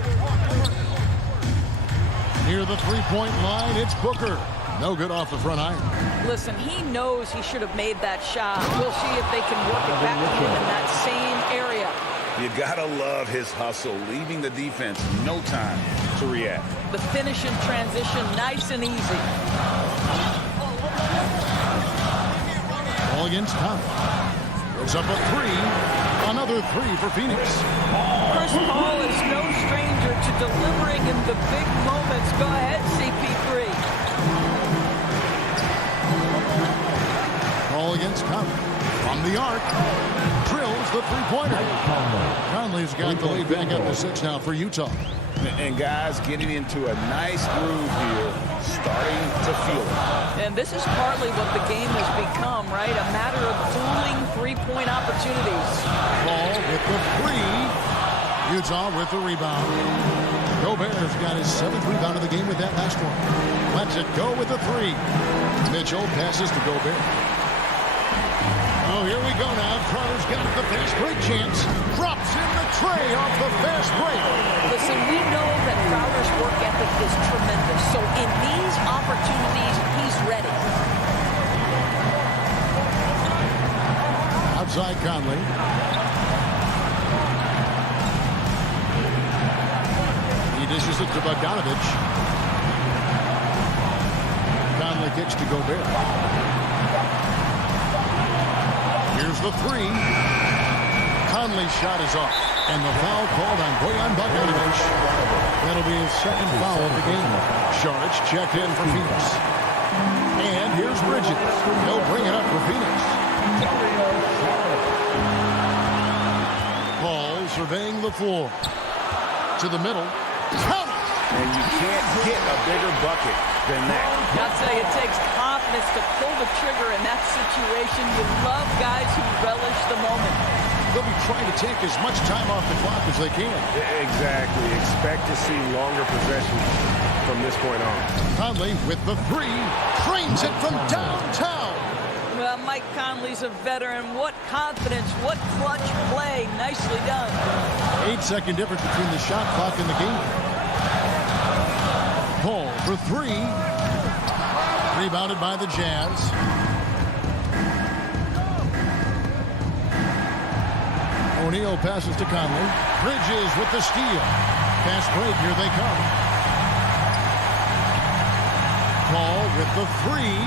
Near the three-point line, it's Booker. No good off the front iron. Listen, he knows he should have made that shot. We'll see if they can work it back to him in that same area. You gotta love his hustle, leaving the defense no time to react. The finish in transition, nice and easy. Ball against Conley. It's up a three. Another three for Phoenix. Chris Paul is no stranger to delivering in the big moments. Go ahead, CP3. Ball against Conley. From the arc. Drills the three-pointer. Conley's got the lead back up to 6 now for Utah. And guys getting into a nice groove here, starting to feel it. And this is partly what the game has become, right? A matter of fooling three-point opportunities. Ball with the three. Utah with the rebound. Gobert's got his 7th rebound of the game with that last one. Lets it go with the three. Mitchell passes to Gobert. Oh, here we go now. Crowder's got the fast break chance. Drops in the tray off the fast break. Listen, we know that Crowder's work ethic is tremendous. So in these opportunities, he's ready. Outside Conley. He dishes it to Bogdanovich. Conley kicks to Gobert. Here's the three. Conley's shot is off. And the foul called on Bojan Bogdanovich. That'll be his 2nd foul of the game. Saric checked in for Phoenix. And here's Bridges. They'll bring it up for Phoenix. Paul surveying the floor. To the middle. Count! And you can't get a bigger bucket than that. I'll tell you, it takes confidence to pull the trigger in that situation. You love guys who relish the moment. They'll be trying to take as much time off the clock as they can. Exactly. Expect to see longer possessions from this point on. Conley with the three. Frames it from downtown. Well, Mike Conley's a veteran. What confidence, what clutch play. Nicely done. 8-second difference between the shot clock and the game. Paul for three. Rebounded by the Jazz. O'Neal passes to Conley. Bridges with the steal. Fast break, here they come. Paul with the three.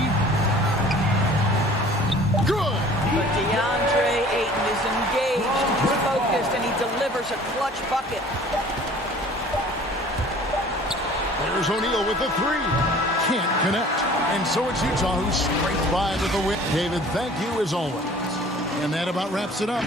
Good! But DeAndre Ayton is engaged, he's focused, and he delivers a clutch bucket. There's O'Neal with the three. Can't connect. And so it's Utah who scrapes by with the win. David, thank you as always. And that about wraps it up.